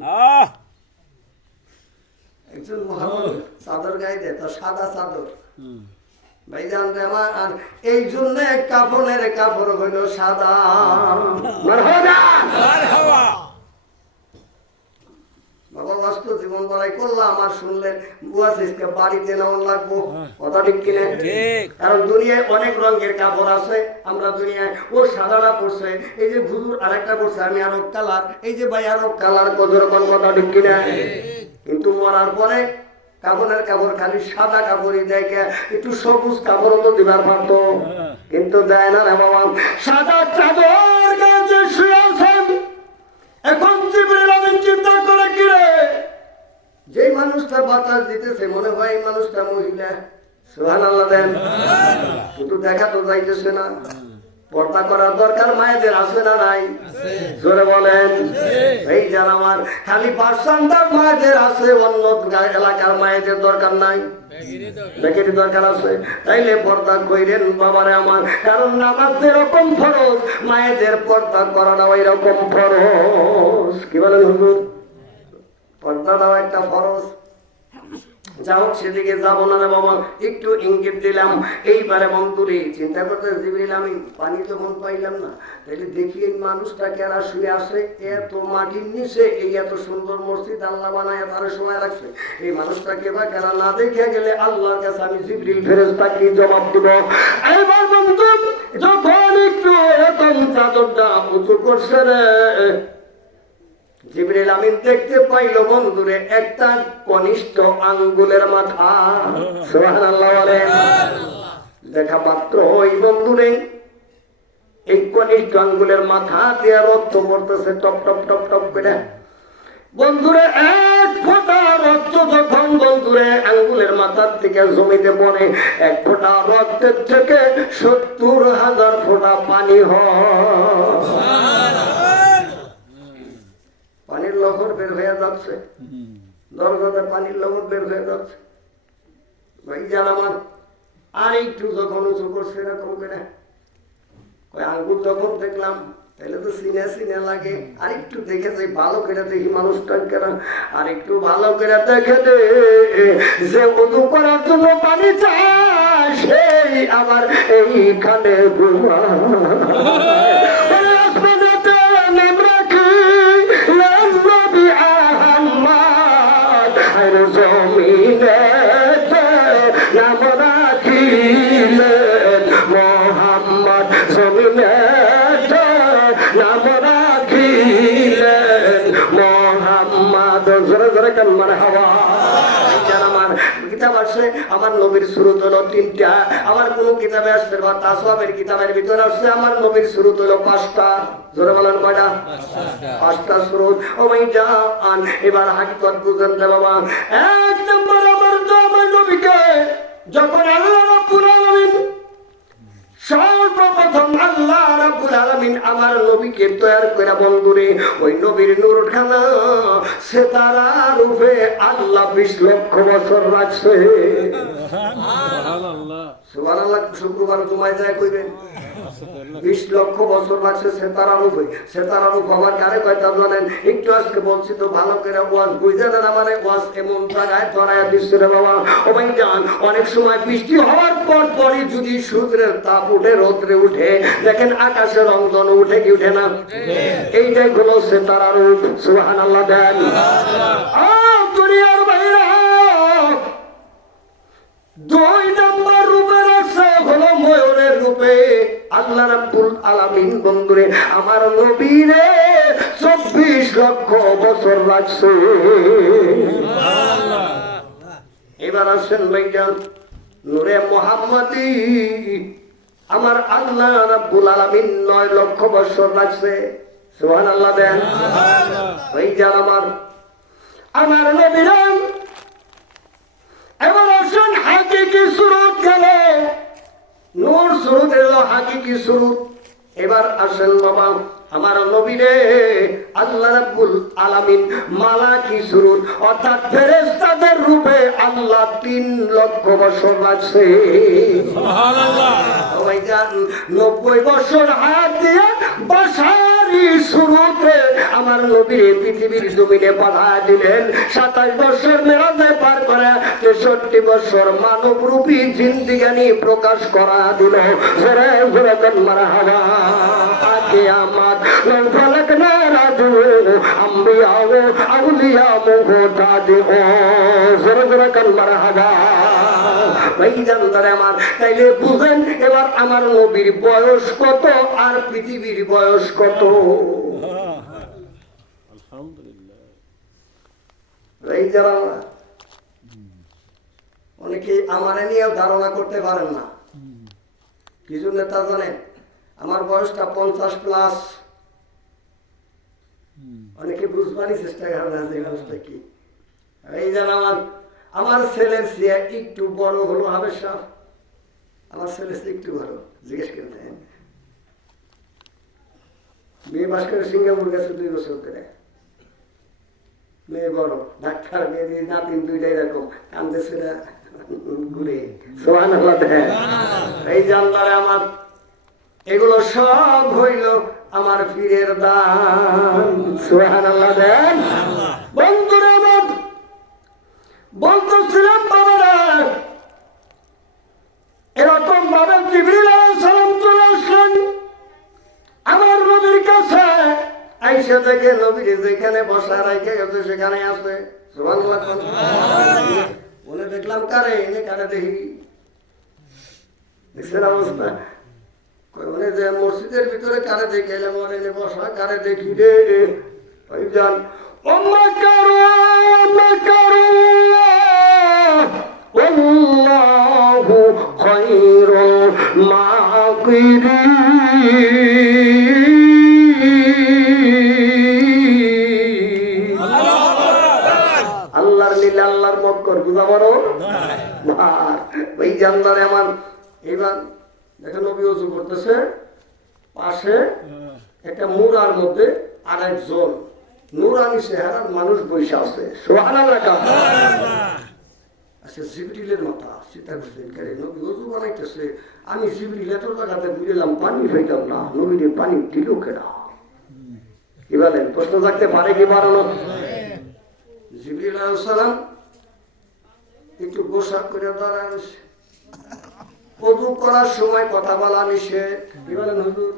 একজন মহামানব চাদর গায়ে দেয়, তার সাদা চাদর। ভাইজান আমার আর এই জন্য কাফনের কাপড় হইল সাদা। বাবা বাস্তু জীবন বড়াই করলাম আর শুনলেন বুয়াশিসকে বাড়িতে নেওয়া লাগবো, কথা ঠিক কিনে? কারণ দুনিয়ায় অনেক রঙের কাপড় আছে, আমরা দুনিয়ায় ও সাদাটা পড়ছে, এই যে হুজুর আরেকটা পড়ছে, আমি আরো কালার, এই যে ভাই আরো কালার, কতরকম, কথা ঠিক কিনে? কিন্তু মরার পরে কাপড়ের কাপড় খালি সাদা কাপড়ই দেখে, একটু সবুজ কাপড় তো দিবার পারতো, কিন্তু দেয় না রে বাবা। সাদা চাদর গায়ে শুয়ে আছেন। এখন জিবরিল আমিন চিন্তা করে কি রে, যে মানুষটা বাতাস দিতেছে মনে হয় এই মানুষটা মহিলা। সুবহানাল্লাহ দেন। কিন্তু দেখা তো যাইতেছে না। পর্দা করার দরকার মায়েদের আছে না নাই? জোরে বলেন। এই যেন আমার খালি বাসন্দার মায়েদের আছে, অন্য এলাকার মায়েদের দরকার নাই, দেখের দরকার আছে। তাইলে পর্দা কইরেন বাবারে আমার, কারণ নামাজ যেরকম ফরজ মায়েদের পর্দা করাটাও এরকম ফরজ। কি বলেন হুজুর? পর্দাটাও একটা ফরজ। যাও সেদিকে যাবো না রে বাবা, একটু ইঙ্গিত দিলাম। এইবারে বন্ধুরে চিন্তা করতে জিবরিল আমি পানি তো মন পাইলাম না, তাহলে দেখি এই মানুষটা কেরা শুয়ে আসে এত মাটির নিচে, এই এত সুন্দর মসজিদ আল্লাহ বানায় তার সময় রাখছে, এই মানুষটাকে বা কেরা না দেখে গেলে আল্লাহর কাছে আমি জিবরিল ফেরেশতা কি জবাব দিব? এইবার বন্ধু যখন একটু এরকম চাদরটা উঁচু করছে রে, জিবরিল আমিন দেখতে পাইল বন্ধুরে একটা কনিষ্ঠ আঙ্গুলের মাথা। সুবহানাল্লাহ বলেন। দেখা মাত্র ওই বন্ধুরে এই কনিষ্ঠ আঙ্গুলের মাথা দিয়ে রক্ত পড়তেছে টপ টপ টপ টপ করে। বন্ধুরে এক ফোঁটা রক্ত যখন বন্ধুরে আঙ্গুলের মাথার থেকে জমিতে পড়ে, এক ফোঁটা রক্তের থেকে 70,000 ফোঁটা পানি হয়। পানির লহর বের হয়ে যাচ্ছে, দরজাতে পানির লহর বের হয়ে যাচ্ছে। ভাই জান আমার আর একটু যখন উঁচু করছে এরকম করে আঙ্গুল যখন দেখলাম তাহলে তো সিনে সিনে লাগে, আর একটু দেখে যাই ভালো করে দেখি মানুষটা কেন, আর একটু ভালো করে দেখে দে যে উদু করার জন্য পানি চায় সেই আবার এইখানে আমার নবীর শুরু হলো 3টা, আমার কোন কিতাবে আসছে বা তাসওয়াফের কিতাবের ভিতরে আসছে আমার নবীর শুরু হলো 5টা। জোরে বলেন কয়টা? 5টা শুরু। ও ভাই জান এবার হাকিকত বুঝেন রে বাবা। এক নম্বর আমার নবীকে যখন আল্লাহ রাব্বুল আলামিন সর্বপ্রথম আল্লাহ রাব্বুল আলামিন আমার নবীকে তৈরি করে বন্ধুরে ওই নবীর নূরখানা সিতারার উপরে আল্লাহ 20 লক্ষ বছর রাখছে। সুবহানাল্লাহ সুবহানাল্লাহ। শুক্রবার জুমায় যায় কইবেন 20 লক্ষ বছর রাখছে সিতারার উপরে। সিতারার উপরে আমার কারে কয়টা জানেন? একটু আজকে বলছি তো ভালো করে ওয়াজ বুঝা দেন। আমার ওয়াজ এমন জায়গায় ধরায় দিচ্ছে রে বাবা। ও ভাই জান অনেক সময় বৃষ্টি হওয়ার পরই যদি সূর্যের তাপ উঠে রোদ্রে উঠে দেখেন আকাশের রংধন উঠে কি উঠে না? এইটাই হলো সিতারার রূপ। সুবহানাল্লাহ দেন। দুনিয়ার বাইরে 2 নম্বর রূপে রাখছে হলো ময়ূরের রূপে আল্লাহ রাব্বুল আলামিন বন্ধুরে আমার নবীরে 24 লক্ষ বছর রাখছে। এবার আসেন ভাইজান নূরে মুহাম্মাদি আমার আল্লাহ রাব্বুল আলামিন 9 লক্ষ বছর রাখছে। সুবহানাল্লাহ দেন। ভাইজান আমার নবীরা এবার আসেন হাকিকি সুরত গেলে নূর সুরত এলো হাকিকি সুরত। এবার আসেন বাবা আমার নবীরে আল্লাহ রাব্বুল আলামিন মালাকি সুরত অর্থাৎ ফেরেশতাদের রূপে আল্লাহ 3 লক্ষ বছর রাখছে। সুবহানাল্লাহ। ওই জান 90 বছর হায়াত দিয়ে বাশারি সুরতে আমার নবীরে পৃথিবীর জমিনে পাঠিয়ে দিলেন। 27 বছর মেরাজে পার করে 63 বছর মানব রূপী জিন্দেগানি প্রকাশ করা দিল। জোরে জোরে কোন মারহাবা। আগে আমার ফলক না রাজু আম্বিয়া ও আউলিয়া মুহতাজি ও জোরে জোরে কোন মারহাবা। ভাই জানতারে আমার তাইলে বুঝেন এবার আমার নবীর বয়স কত আর পৃথিবীর বয়স কত? আলহামদুলিল্লাহ। এই যারা অনেকে আমার নিয়ে ধারণা করতে পারেন না কি জন্য তা জানেন? আমার বয়সটা 50 প্লাস। অনেকে বুঝবারই চেষ্টা করেন না যে বয়সটা কি। এই যারা আমার ছেলের চেয়ে একটু বড় হলো হাবেশা। আমার ছেলের চেয়ে একটু বড় জিজ্ঞেস করতে মেয়ে বাস করে সিঙ্গাপুর গেছে 2 বছর ধরে। মেয়ে বড় ডাক্তার, মেয়ে নাতিন 2টাই এরকম কান্দেছে ঘুরে। সুবহানাল্লাহ। এই জানলারে আমার এগুলো সব হইল আমার পীরের দান। সুবহানাল্লাহ দেন। বন্ধুরা আমার বলতেছিলাম বাবারা এরকম ভাবে জিবরিল আলাইহিস সালাম চলে আসলেন আমার নবীর কাছে। আইসা দেখে নবীর যেখানে বসা রেখে গেছে সেখানে আছে। সুবহানাল্লাহ। বলে দেখলাম কারে এনে কারে দেখি দেখছেন অবস্থা। মসজিদের ভিতরে কারে দেখে এলাম এনে বসা কারে দেখি রে ভাইজান ওমাকারু আল্লাহু খায়রুল মাকিরিন। আল্লাহর লীলা আল্লাহর মক্কর বুঝা বড় এই জানলার এমন। এবার দেখেন নবী ওযু করতেছে, পাশে একটা মুরার মধ্যে আরেকজন নুরানি চেহারার মানুষ বসে আছে। সুবহানাল্লাহ। আচ্ছা, জিবরিলের মাথা চিন্তা করছেন কেন নবী ওযু বানাইতেছে, আমি জিবরিল এত জায়গাতে বুঝলাম পানি পাইতাম না, নবীরে পানি দিল কেনা? কি বলেন? প্রশ্ন থাকতে পারে কি পারে না? জিবরিল আলাইহিস সালাম একটু গোসাপ করে দাঁড়ান। ওযু করার সময় কথা বলা নিষেধ। কি বলেন হুজুর?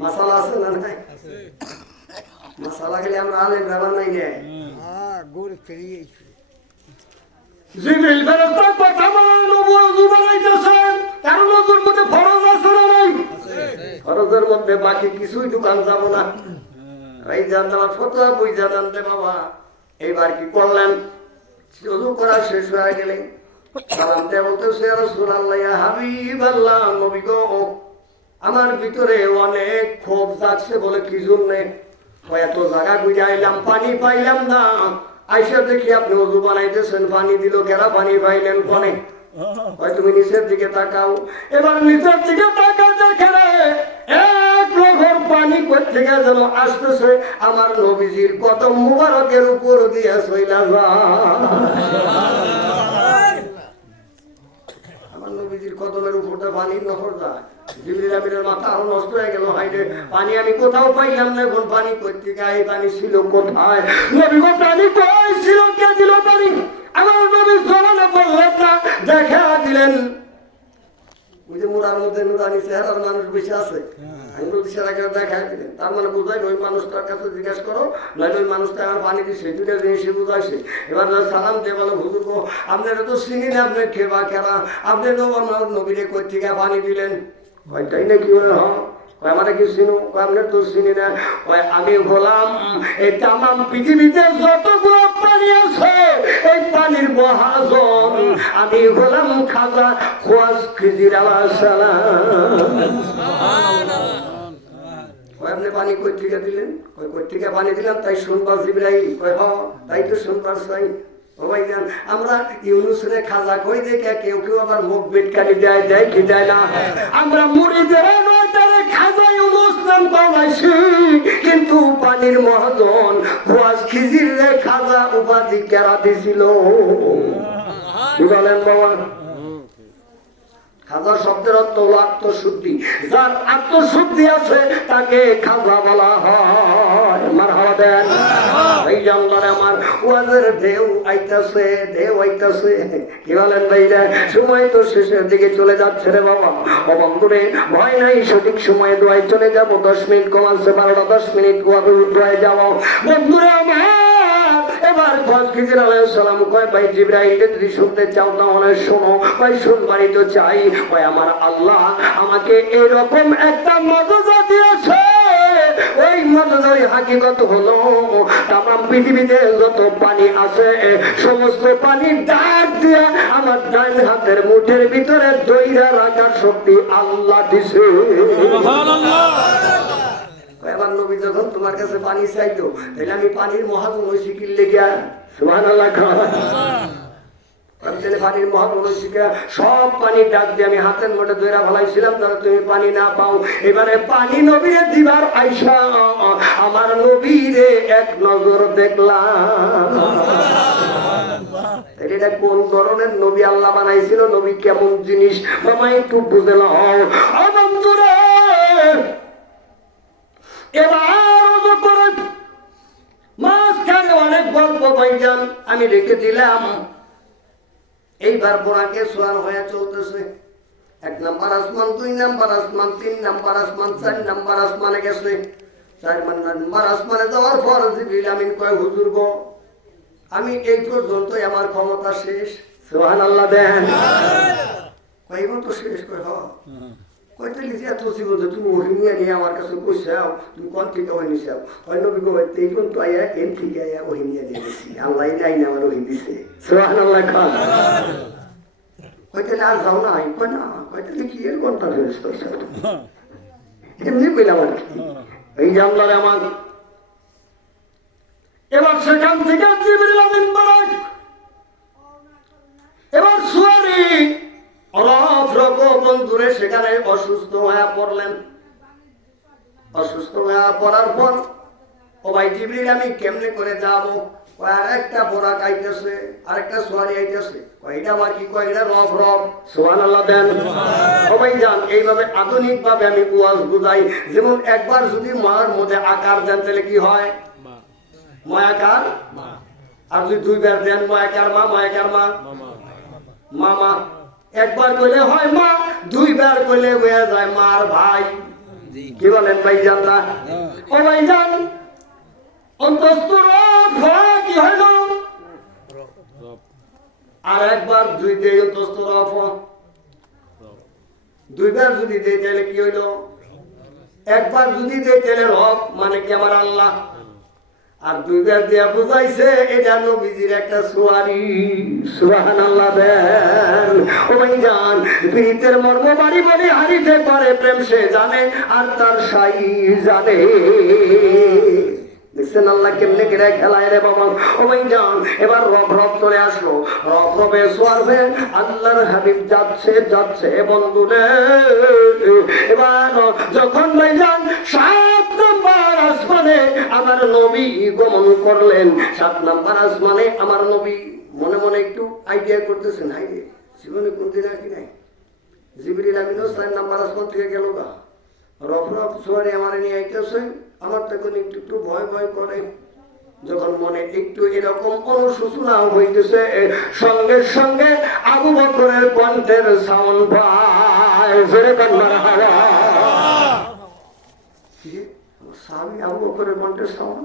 মাসালা আছে না নাই? মাসালা গেলে আমরা আলেম রাবার নাই নে। জিবরিল ফেরেশতা কথা বলার নবী ওযু বানাইতেছেন, কারণ ওযুর মধ্যে ফরজ আছে না নাই? ফরজের মধ্যে বাকি কিছুই দোকান যাব না। এই জানলা ফতোয়া বুঝা জানতে বাবা এইবার কি করলেন? ওযু করা শেষ হয়ে গেলে সালাম দিয়ে বলতেছে, ইয়া রাসূলুল্লাহ, ইয়া হাবিবাল্লাহ, নবী গো, আমার ভিতরে অনেক ক্ষোভ জাগছে। বলে কি জন্য? এত জায়গা বুঝাইলাম, পানি পাইলাম না। আইসা দেখি আপনি ওযু বানাইতেছেন, পানি দিল কেরা? পানি পাইলেন কোনে? হয় তুমি নিচের দিকে তাকাও। এবার নিচের দিকে তাকাও, দেখে এক লগর পানি কই থেকে যেন আসতেছে আমার নবীজির কদম মুবারকের উপর দিয়ে চইলা যায়। আমার নবীজির কদমের উপরটা পানির নহর যায়। জিবরিল আমিনের মাথা আরো নষ্ট হয়ে গেল। হাইরে, পানি আমি কোথাও পাইলাম না, এখন পানি কই থেকে? এই পানি ছিল কোথায়? নবী গো, পানি কই ছিল? কে দিল পানি? আমার নবী জমানে বললেন না, দেখা দিলেন ওই যে মুরার মধ্যে নুরানি চেহারার মানুষ বসে আছে, আমি চেহারাকে দেখা দিলেন। তার মানে বুঝাই ওই মানুষটার কাছে জিজ্ঞাসা করো, নয় ওই মানুষটা আমার পানি দিচ্ছে, দুটা জিনিসই বুঝাইছে। এবার সালাম দিয়ে বলো, হুজুর গো, আপনারা তো চিনি না, আপনি খেবা খেলা, আপনি নবীরে কই থেকে পানি দিলেন? তাই না? কি বলে? আমাদের কি চিনো? আমরা তো চিনি না। আমি হলাম এই তামাম পৃথিবীতে যতগুলো পানি আছে এই পানির মহাজন। আমি হলাম খাজা খোয়াজ খিজির আলাইহিস সালাম। আপনি পানি কই থেকে দিলেন? কই থেকে পানি দিলাম তাই শুনবা জিবরাইল? কই হ, তাই তো শুনবার চাই। আমরা ইউনুসরে খাজা কই দেখে কেউ কেউ আবার মুখ বেটকারি দেয়, দেয় কি দেয় না? আমরা মুরিদের খাজা ইউনুস নাম কমাইছি, কিন্তু পানির মহাজন খোয়াজ খিজির খাজা উপাধি কেরা দিছিল? কি বলেন বাবা? খাজা শব্দের অর্থ হলো আত্মশুদ্ধি। যার আত্মশুদ্ধি আছে তাকে খাজা বলা হয়। মারহাবা দেন। এই জানলার আমার ওয়াজের ঢেউ আইতাছে, ঢেউ আইতাছে। কি বলেন ভাইরা? সময় তো শেষের দিকে চলে যাচ্ছে রে বাবা। অবন্ধুরে ভয় নাই, সঠিক সময়ে দোয়ায় চলে যাবো। 10 মিনিট কম আছে, 12টা 10 মিনিট দোয়ায় যাবো। বন্ধুরে আমার এবার খোয়াজ খিজির আলাইহিস সালাম কয়, ভাই জিবরাইল যদি শুনতে চাও তাহলে শোনো। ভাই শুনবারই তো চাই। ভাই আমার আল্লাহ আমাকে এরকম একটা মজা দিয়েছে, ওই মজার হাকিকত হলো তামাম পৃথিবীতে যত পানি আছে সমস্ত পানি ডাক দিয়ে আমার ডান হাতের মুঠের ভিতরে দইরা রাখার শক্তি আল্লাহ দিছে। আমার নবী যখন তোমার কাছে পানি চাইতো, তাহলে আমি পানির মহাজন শিখির লেগিয়া সুবহানাল্লাহ পানির মহাজন শিখা সব পানি ডাক দিয়ে আমি হাতের মোটে ধরে ফেলাইছিলাম, তাহলে তুমি পানি না পাও। এবারে পানি নবীরে দিবার আইসা আমার নবীরে এক নজর দেখলাম। এটা কোন ধরনের নবী আল্লাহ বানাইছিল? নবী কেমন জিনিস বাবা একটু বুঝে নাও। বন্ধুরা এবার মাঝখানে অনেক গল্প ভাইজান আমি রেখে দিলাম। এইবার বোরাকে সোয়ার হয়ে চলতেছে। 1 নাম্বার আসমান, 2 নাম্বার আসমান, 3 নাম্বার আসমান, 4 নাম্বার আসমানে গেছে। 4 নাম্বার আসমানে যাওয়ার পর জিবরিল আমিন কয়, হুজুর গো, আমি এই পর্যন্ত আমার ক্ষমতা শেষ। সুবহানাল্লাহ দেন। কই তো শেষ? কই হ। হয়তো লিখে এত জীবন তুমি ওহিনিয়া নিয়ে আমার কাছে কইসাও তুমি কোন থেকে ওহিনি চাও হয় নবী গো এই পর্যন্ত আয়া এর থেকে আয়া ওহিনিয়া দিয়ে দিছি আল্লাহ নাই না আমার ওহিন দিছে সুবহানাল্লাহ খান হয়তো আর যাও না কয় না হয়তো কি এর কোনটা ফেরস্ত এমনি কইলাম আর কি এই জানলারে আমার এবার সেখান থেকে জিবরিল আমিন বারাক এবার সুয়ারি দূরে সেখানে অসুস্থ হয়ে পড়লেন অসুস্থ হয়ে পড়ার পর ও ভাই জিবরিল আমি কেমনে করে যাবো আর একটা বোরা আইতেছে আরেকটা সোয়ারি আইতেছে কয়টা বাকি কয়টা রব রব সুবহানাল্লাহ দেন ও ভাই জান এইভাবে আধুনিক ভাবে আমি ওয়াজ বুঝাই যেমন একবার যদি মার মধ্যে আকার দেন তাহলে কি হয় মায়াকার আর যদি দুইবার দেন মায়াকার মা মায়াকার মা মামা একবার কইলে হয় মা দুইবার কইলে হয়ে যায় মার ভাই কি বলেন ভাই জানলা ও ভাই জান অন্তঃস্থ কি হইল আর একবার দুই দেই অন্তঃস্থ দুইবার যদি দেই তাহলে কি হইল একবার যদি দেই তাহলে রব মানে কি আমার আল্লাহ আর দুইবার দিয়া বুঝাইছে এটা নবীজির একটা সুয়ারি সুবহানাল্লাহ দেন ও ভাই জান প্রীতের মর্ম বাড়ি বাড়ি হারিতে পারে প্রেম সে জানে আর তার সাই জানে দেখছেন আল্লাহ কেমনে করে খেলায় রে বাবা ও ভাই জান এবার রব রব চলে আসলো রব রবে সোয়ারবে আল্লাহর হাবিব যাচ্ছে যাচ্ছে বন্ধুরে এবার যখন ভাই জান 7 নম্বর আসমানে আমার নবী গমন করলেন 7 নম্বর আসমানে আমার নবী মনে মনে একটু আইডিয়া করতেছেন আইডিয়া জীবনে কোনদিন আর কি নাই জিবরিল আমিনও 4 নম্বর আসমান থেকে গেল গা রব রব সোয়ারে আমার নিয়ে আইতেছে আমার তখন একটু একটু ভয় ভয় করে যখন মনে একটু এরকম অনুশোচনা হইতেছে সঙ্গে সঙ্গে আবু বকরের কণ্ঠের সাউন্ড পায় জোরে কান মারহাবা স্বামী আবু বকরের কণ্ঠের সাউন্ড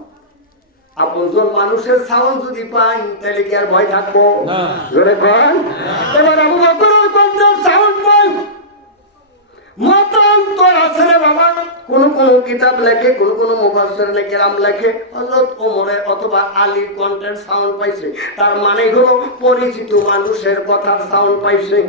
আপনজন মানুষের সাউন্ড যদি পাই তাহলে কি আর ভয় থাকবো জোরে কান এবার আবু বকরের কণ্ঠের সাউন্ড পাই মতান্তর আছে রে বাবা কোন কোন কিতাব লেখে কোন কোন মুফাসসির কেরাম লেখে হযরত ওমরের অথবা আলীর কণ্ঠের সাউন্ড পাইছে তার মানে হলো পরিচিত মানুষের কথার সাউন্ড পাইছে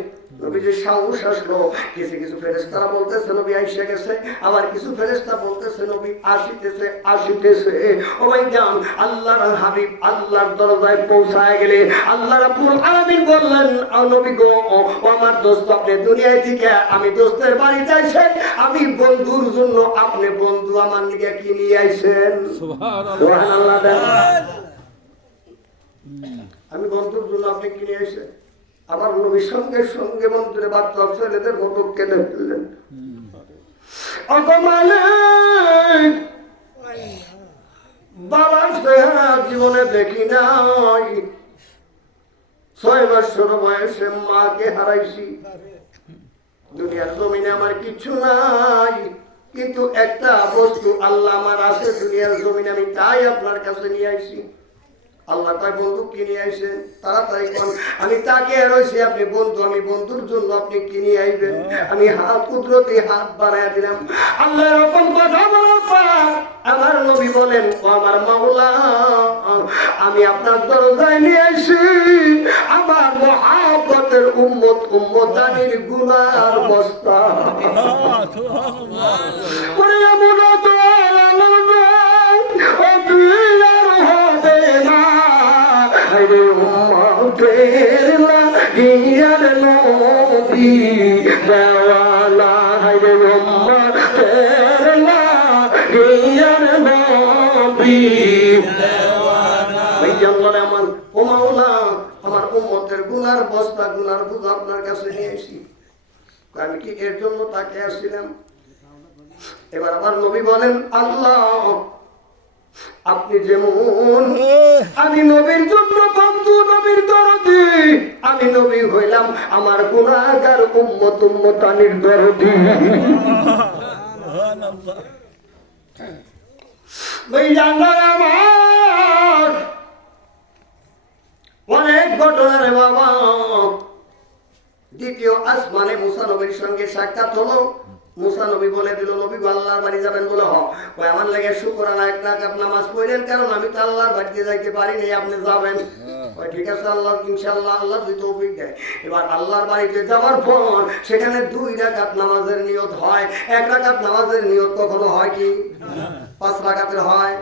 নবীজি সাহস আসলো কিছু কিছু ফেরেশতারা বলতেছে নবী আইসা গেছে আবার কিছু ফেরেশতা বলতেছে নবী আসিতেছে আসিতেছে ও ভাই জান আল্লাহর হাবিব আল্লাহর দরজায় পৌঁছায় গেলে আল্লাহ রাব্বুল আলামিন বললেন ও নবী গো ও আমার দোস্ত আপনি দুনিয়ায় থেকে আমি দোস্তের বাড়ি যাইছে আমি বন্ধুর জন্য আপনি বন্ধু আমার নিকে কি নিয়ে আইছেন সুবহানাল্লাহ আমি বন্ধুর জন্য আপনি কি নিয়ে আইছেন আবার নবীর সঙ্গে সঙ্গে মন্ত্রে বাচ্চা ছেলেদের মতো কেঁদে ফেললেন বাবার চেহারা জীবনে দেখি নাই 6 বছর বয়সে মাকে হারাইছি দুনিয়ার জমিনে আমার কিছু নাই কিন্তু একটা বস্তু আল্লাহ আমার আছে দুনিয়ার জমিনে আমি তাই আপনার কাছে নিয়ে আইছি আল্লাহ তাই বন্ধু কিনে আইছেন তাড়াতাড়ি কোন আমি তাকে রইছি আপনি বন্ধু আমি বন্ধুর জন্য আপনি কিনে আইবেন আমি হাত কুদরতি হাত বাড়ায় দিলাম আল্লাহ এরকম কথা বলার পর আমার নবী বলেন ও আমার মাওলা আমি আপনার দরজায় নিয়ে আইছি আমার মহব্বতের উম্মত উম্মতানির গুনার বস্তা ওরে এমন তো হায়রে উম্মতের লাগিয়ার নবী দেওয়ানা হায়রে উম্মতের লাগিয়ার নবী দেওয়ানা এই জঙ্গলে আমার ও মাওলা আমার উম্মতের গুনার বস্তা গুনার বোঝা আপনার কাছে নিয়ে আসি আমি কি এর জন্য তাকে আসছিলাম এবার আমার নবী বলেন আল্লাহ আপনি যেমন আমি নবীর জন্য বন্ধু নবীর দরদি আমি নবী হইলাম আমার গুনাহগার উম্মত উম্মতানির দরদি ভাই জানার আমার অনেক ঘটনা রে বাবা দ্বিতীয় আসমানে মুসা নবীর সঙ্গে সাক্ষাৎ হলো মুসা নবী বলে দিল, নবী গো আল্লাহর বাড়ি যাবেন বলে কয় আমার লাগে শুকরানা এক রাকাত নামাজ পড়লেন, কারণ আমি তো আল্লাহর বাড়িতে যাইতে পারি নাই, আপনি যাবেন। কয় ঠিক আছে আল্লাহ, ইনশাআল্লাহ আল্লাহ যদি তৌফিক দেয়। এবার আল্লাহর বাড়িতে যাওয়ার পর সেখানে 2 রাকাত নামাজের নিয়ত হয়। 1 রাকাত নামাজের নিয়ত কখনো হয় কি? 5 রাকাতের হয়।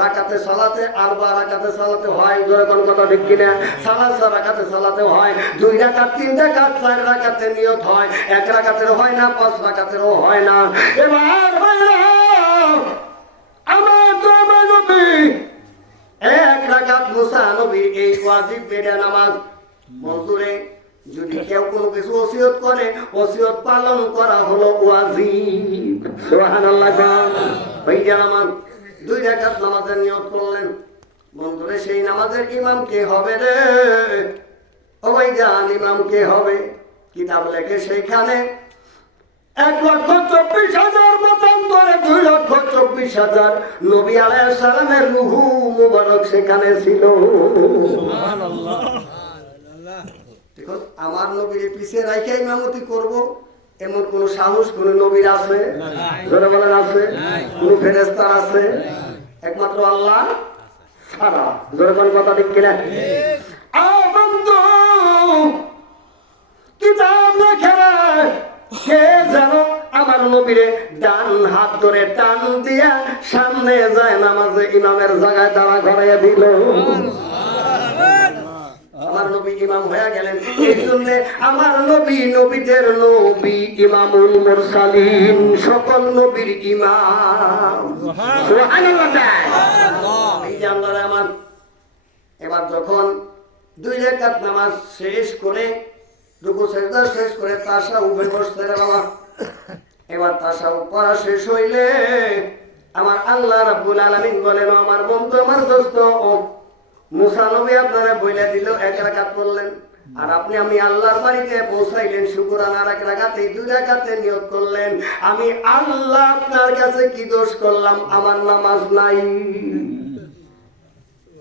রাকাতে সালাতে আর 2 রাকাতে সালাতে হয়। জোরে কোন কথা ঠিক কিনা? সালাত রাকাতে সালাতে হয়। 2 রাকাত 3 রাকাত 4 রাকাতে নিয়ত হয়। 1 রাকাতের হয় না, 5 রাকাতেরও হয় না। এবার আমার নবী 1 রাকাত মুসা নবী এই ওয়াজিব বেদা নামাজ মজুরে যদি কেউ কোনো কিছু ওসিয়ত করে, ওসিয়ত পালন করা হলো ওয়াজিব। সুবহানাল্লাহ। ভাইয়া আমার 2 রাকাত নামাজের নিয়ত করলেন। বন্ধুরে সেই নামাজের ইমাম কে হবে রে? ও ভাইজান, ইমাম কে হবে? কিতাব লেখে সেইখানে 1,24,000 মতান্তরে 2,24,000 নবী আলাইহিস সালামের রূহ মুবারক সেখানে ছিল। সুবহানাল্লাহ। দেখুন, আমার নবীর পিছে রাইখা ইমামতি করব এমন কোন সাহস কোন নবীর আছে? জোরে বলেন আছে? কোন ফেরেশতা আছে? একমাত্র আল্লাহ ছাড়া। জোরে কোন কথা ঠিক কিনা? বন্ধু, কিতাব লেখে কে যেন আমার নবীরে ডান হাত ধরে টান দিয়া সামনে যায় নামাজে ইমামের জায়গায় দাঁড়া করাইয়া দিল। আমার নবী ইমাম হয়ে গেলেন। এই জন্য আমার নবী নবীদের নবী, ইমামুল মুরসালিন, সকল নবীর ইমাম। সুবহানাল্লাহ। এই যে আমরা আমার এবার যখন 2 রাকাত নামাজ শেষ করে রুকু সিজদা শেষ করে তাশাহুদে বসতে বাবা, এবার তাশাহুদ পড়া শেষ হইলে আমার আল্লাহ রাব্বুল আলামিন বলেন, আমার বন্ধু আমার দোস্ত মুসা নবী আপনারা বইলা দিল 1 রাকাত পড়লেন, আর আপনি আমি আল্লাহর বাড়িতে পৌঁছাইলেন শুকরানার 1 রাকাতে 2 রাকাতে নিয়ত করলেন। আমি আল্লাহ আপনার কাছে কি দোষ করলাম? আমার নামাজ নাই।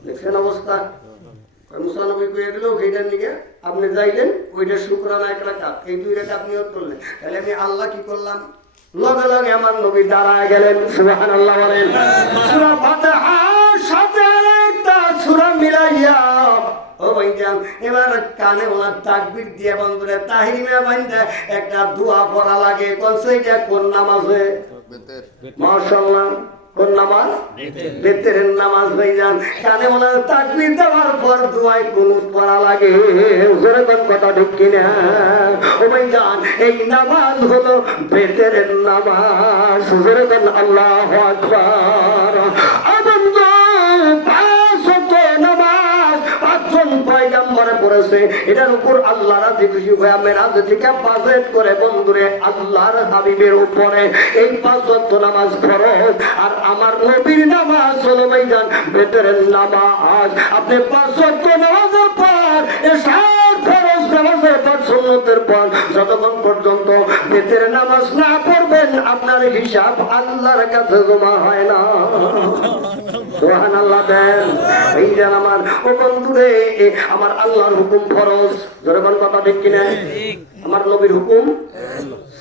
দেখছেন অবস্থা? মুসা নবী কইয়া দিল ওইটার নিকে আপনি যাইলেন, ওইটা শুকরানা 1 রাকাত, এই 2 রাকাত নিয়ত করলেন, তাহলে আমি আল্লাহ কি করলাম? লগে লগে আমার নবী দাঁড়ায় গেলেন। সুবহানাল্লাহ বলেন। সূরা ফাতিহার সাথে একটা সূরা মিলাইয়া ও ভাইজান এবার কানে ওনার তাকবীর দিয়ে বন্ধুরে তাহরিমে বান্দা একটা দোয়া পড়া লাগে। কোন সেইটা? কোন নামাজে? মাশাআল্লাহ। কোন নামাজ? বেতের নামাজ। ভাইজান কানে ওনার তাকবীর দেওয়ার পর দোয়ায় কুনুত পড়া লাগে। জোরে কোন কথা ঠিক কিনা? ও ভাইজান এই নামাজ হলো বেতের নামাজ। জোরে কোন আল্লাহু আকবার। পয়গম্বরে পড়েছে, এটার উপর আল্লাহ রাজি খুশি হয়ে মেরাজ থেকে বাজেট করে বন্ধুরে আল্লাহর হাবিবের উপরে এই 5 ওয়াক্ত নামাজ ফরজ। আর আমার নবীর নামাজ হলো ভাইজান বেতের নামাজ। আপনি 5 ওয়াক্ত নামাজের পর এশার ফরজ নামাজের পর সুন্নতের পর যতক্ষণ পর্যন্ত বেতের নামাজ না পড়বেন আপনার হিসাব আল্লাহর কাছে জমা হয় না। সুবহানাল্লাহ। দেন ভাইজান আমার ও বন্ধুরে আমার আল্লাহর হুকুম ফরজ। জোরে কোন কথা ঠিক কিনা? আমার নবীর হুকুম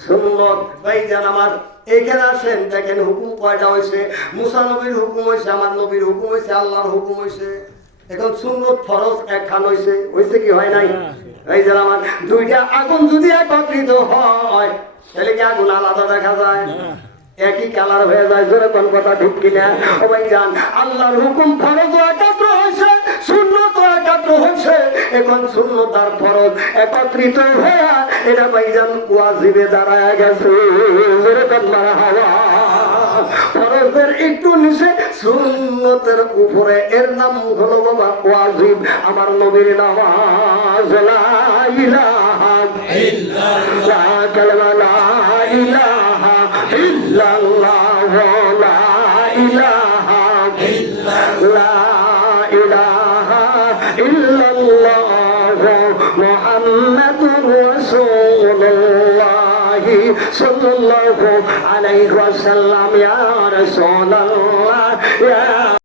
সুন্নাত। ভাইজান আমার এইখানে আসেন, দেখেন হুকুম কয়টা হয়েছে? মুসা নবীর হুকুম হয়েছে, আমার নবীর হুকুম হয়েছে, আল্লাহর হুকুম হয়েছে। এখন সুন্নাত ফরজ একখান হয়েছে, হয়েছে কি হয় নাই? ভাইজান আমার 2টা আগুন যদি একত্রিত হয় তাহলে কি আগুন আলাদা দেখা যায়? একই কালার হয়ে যায়। জোরে কোন কথা ঠিক কিনা? ও ভাইজান আল্লাহর হুকুম ফরজ একাত্র হয়েছে, সুন্নাত একাত্র হয়েছে। এখন সুন্নাত আর ফরজ একত্রিত হয়ে এটা ভাইজান ওয়াজিবে দাঁড়ায় গেছে। জোরে কোন মারহাবা। ফরজের একটু নিচে সুন্নাতের উপরে, এর নাম হলো বাবা ওয়াজিব। আমার নবীর নামাজ লা ইলাহা ইল্লাল্লাহ, কালিমা লা ইলাহা ইল্লাল্লাহ, লা ইলাহা ইল্লাল্লাহ, ইলাহা ইল্লাল্লাহ, মুহাম্মাদুর রাসূলুল্লাহ সাল্লাল্লাহু আলাইহি ওয়াসাল্লাম। ইয়া রাসূলুল্লাহ, ইয়া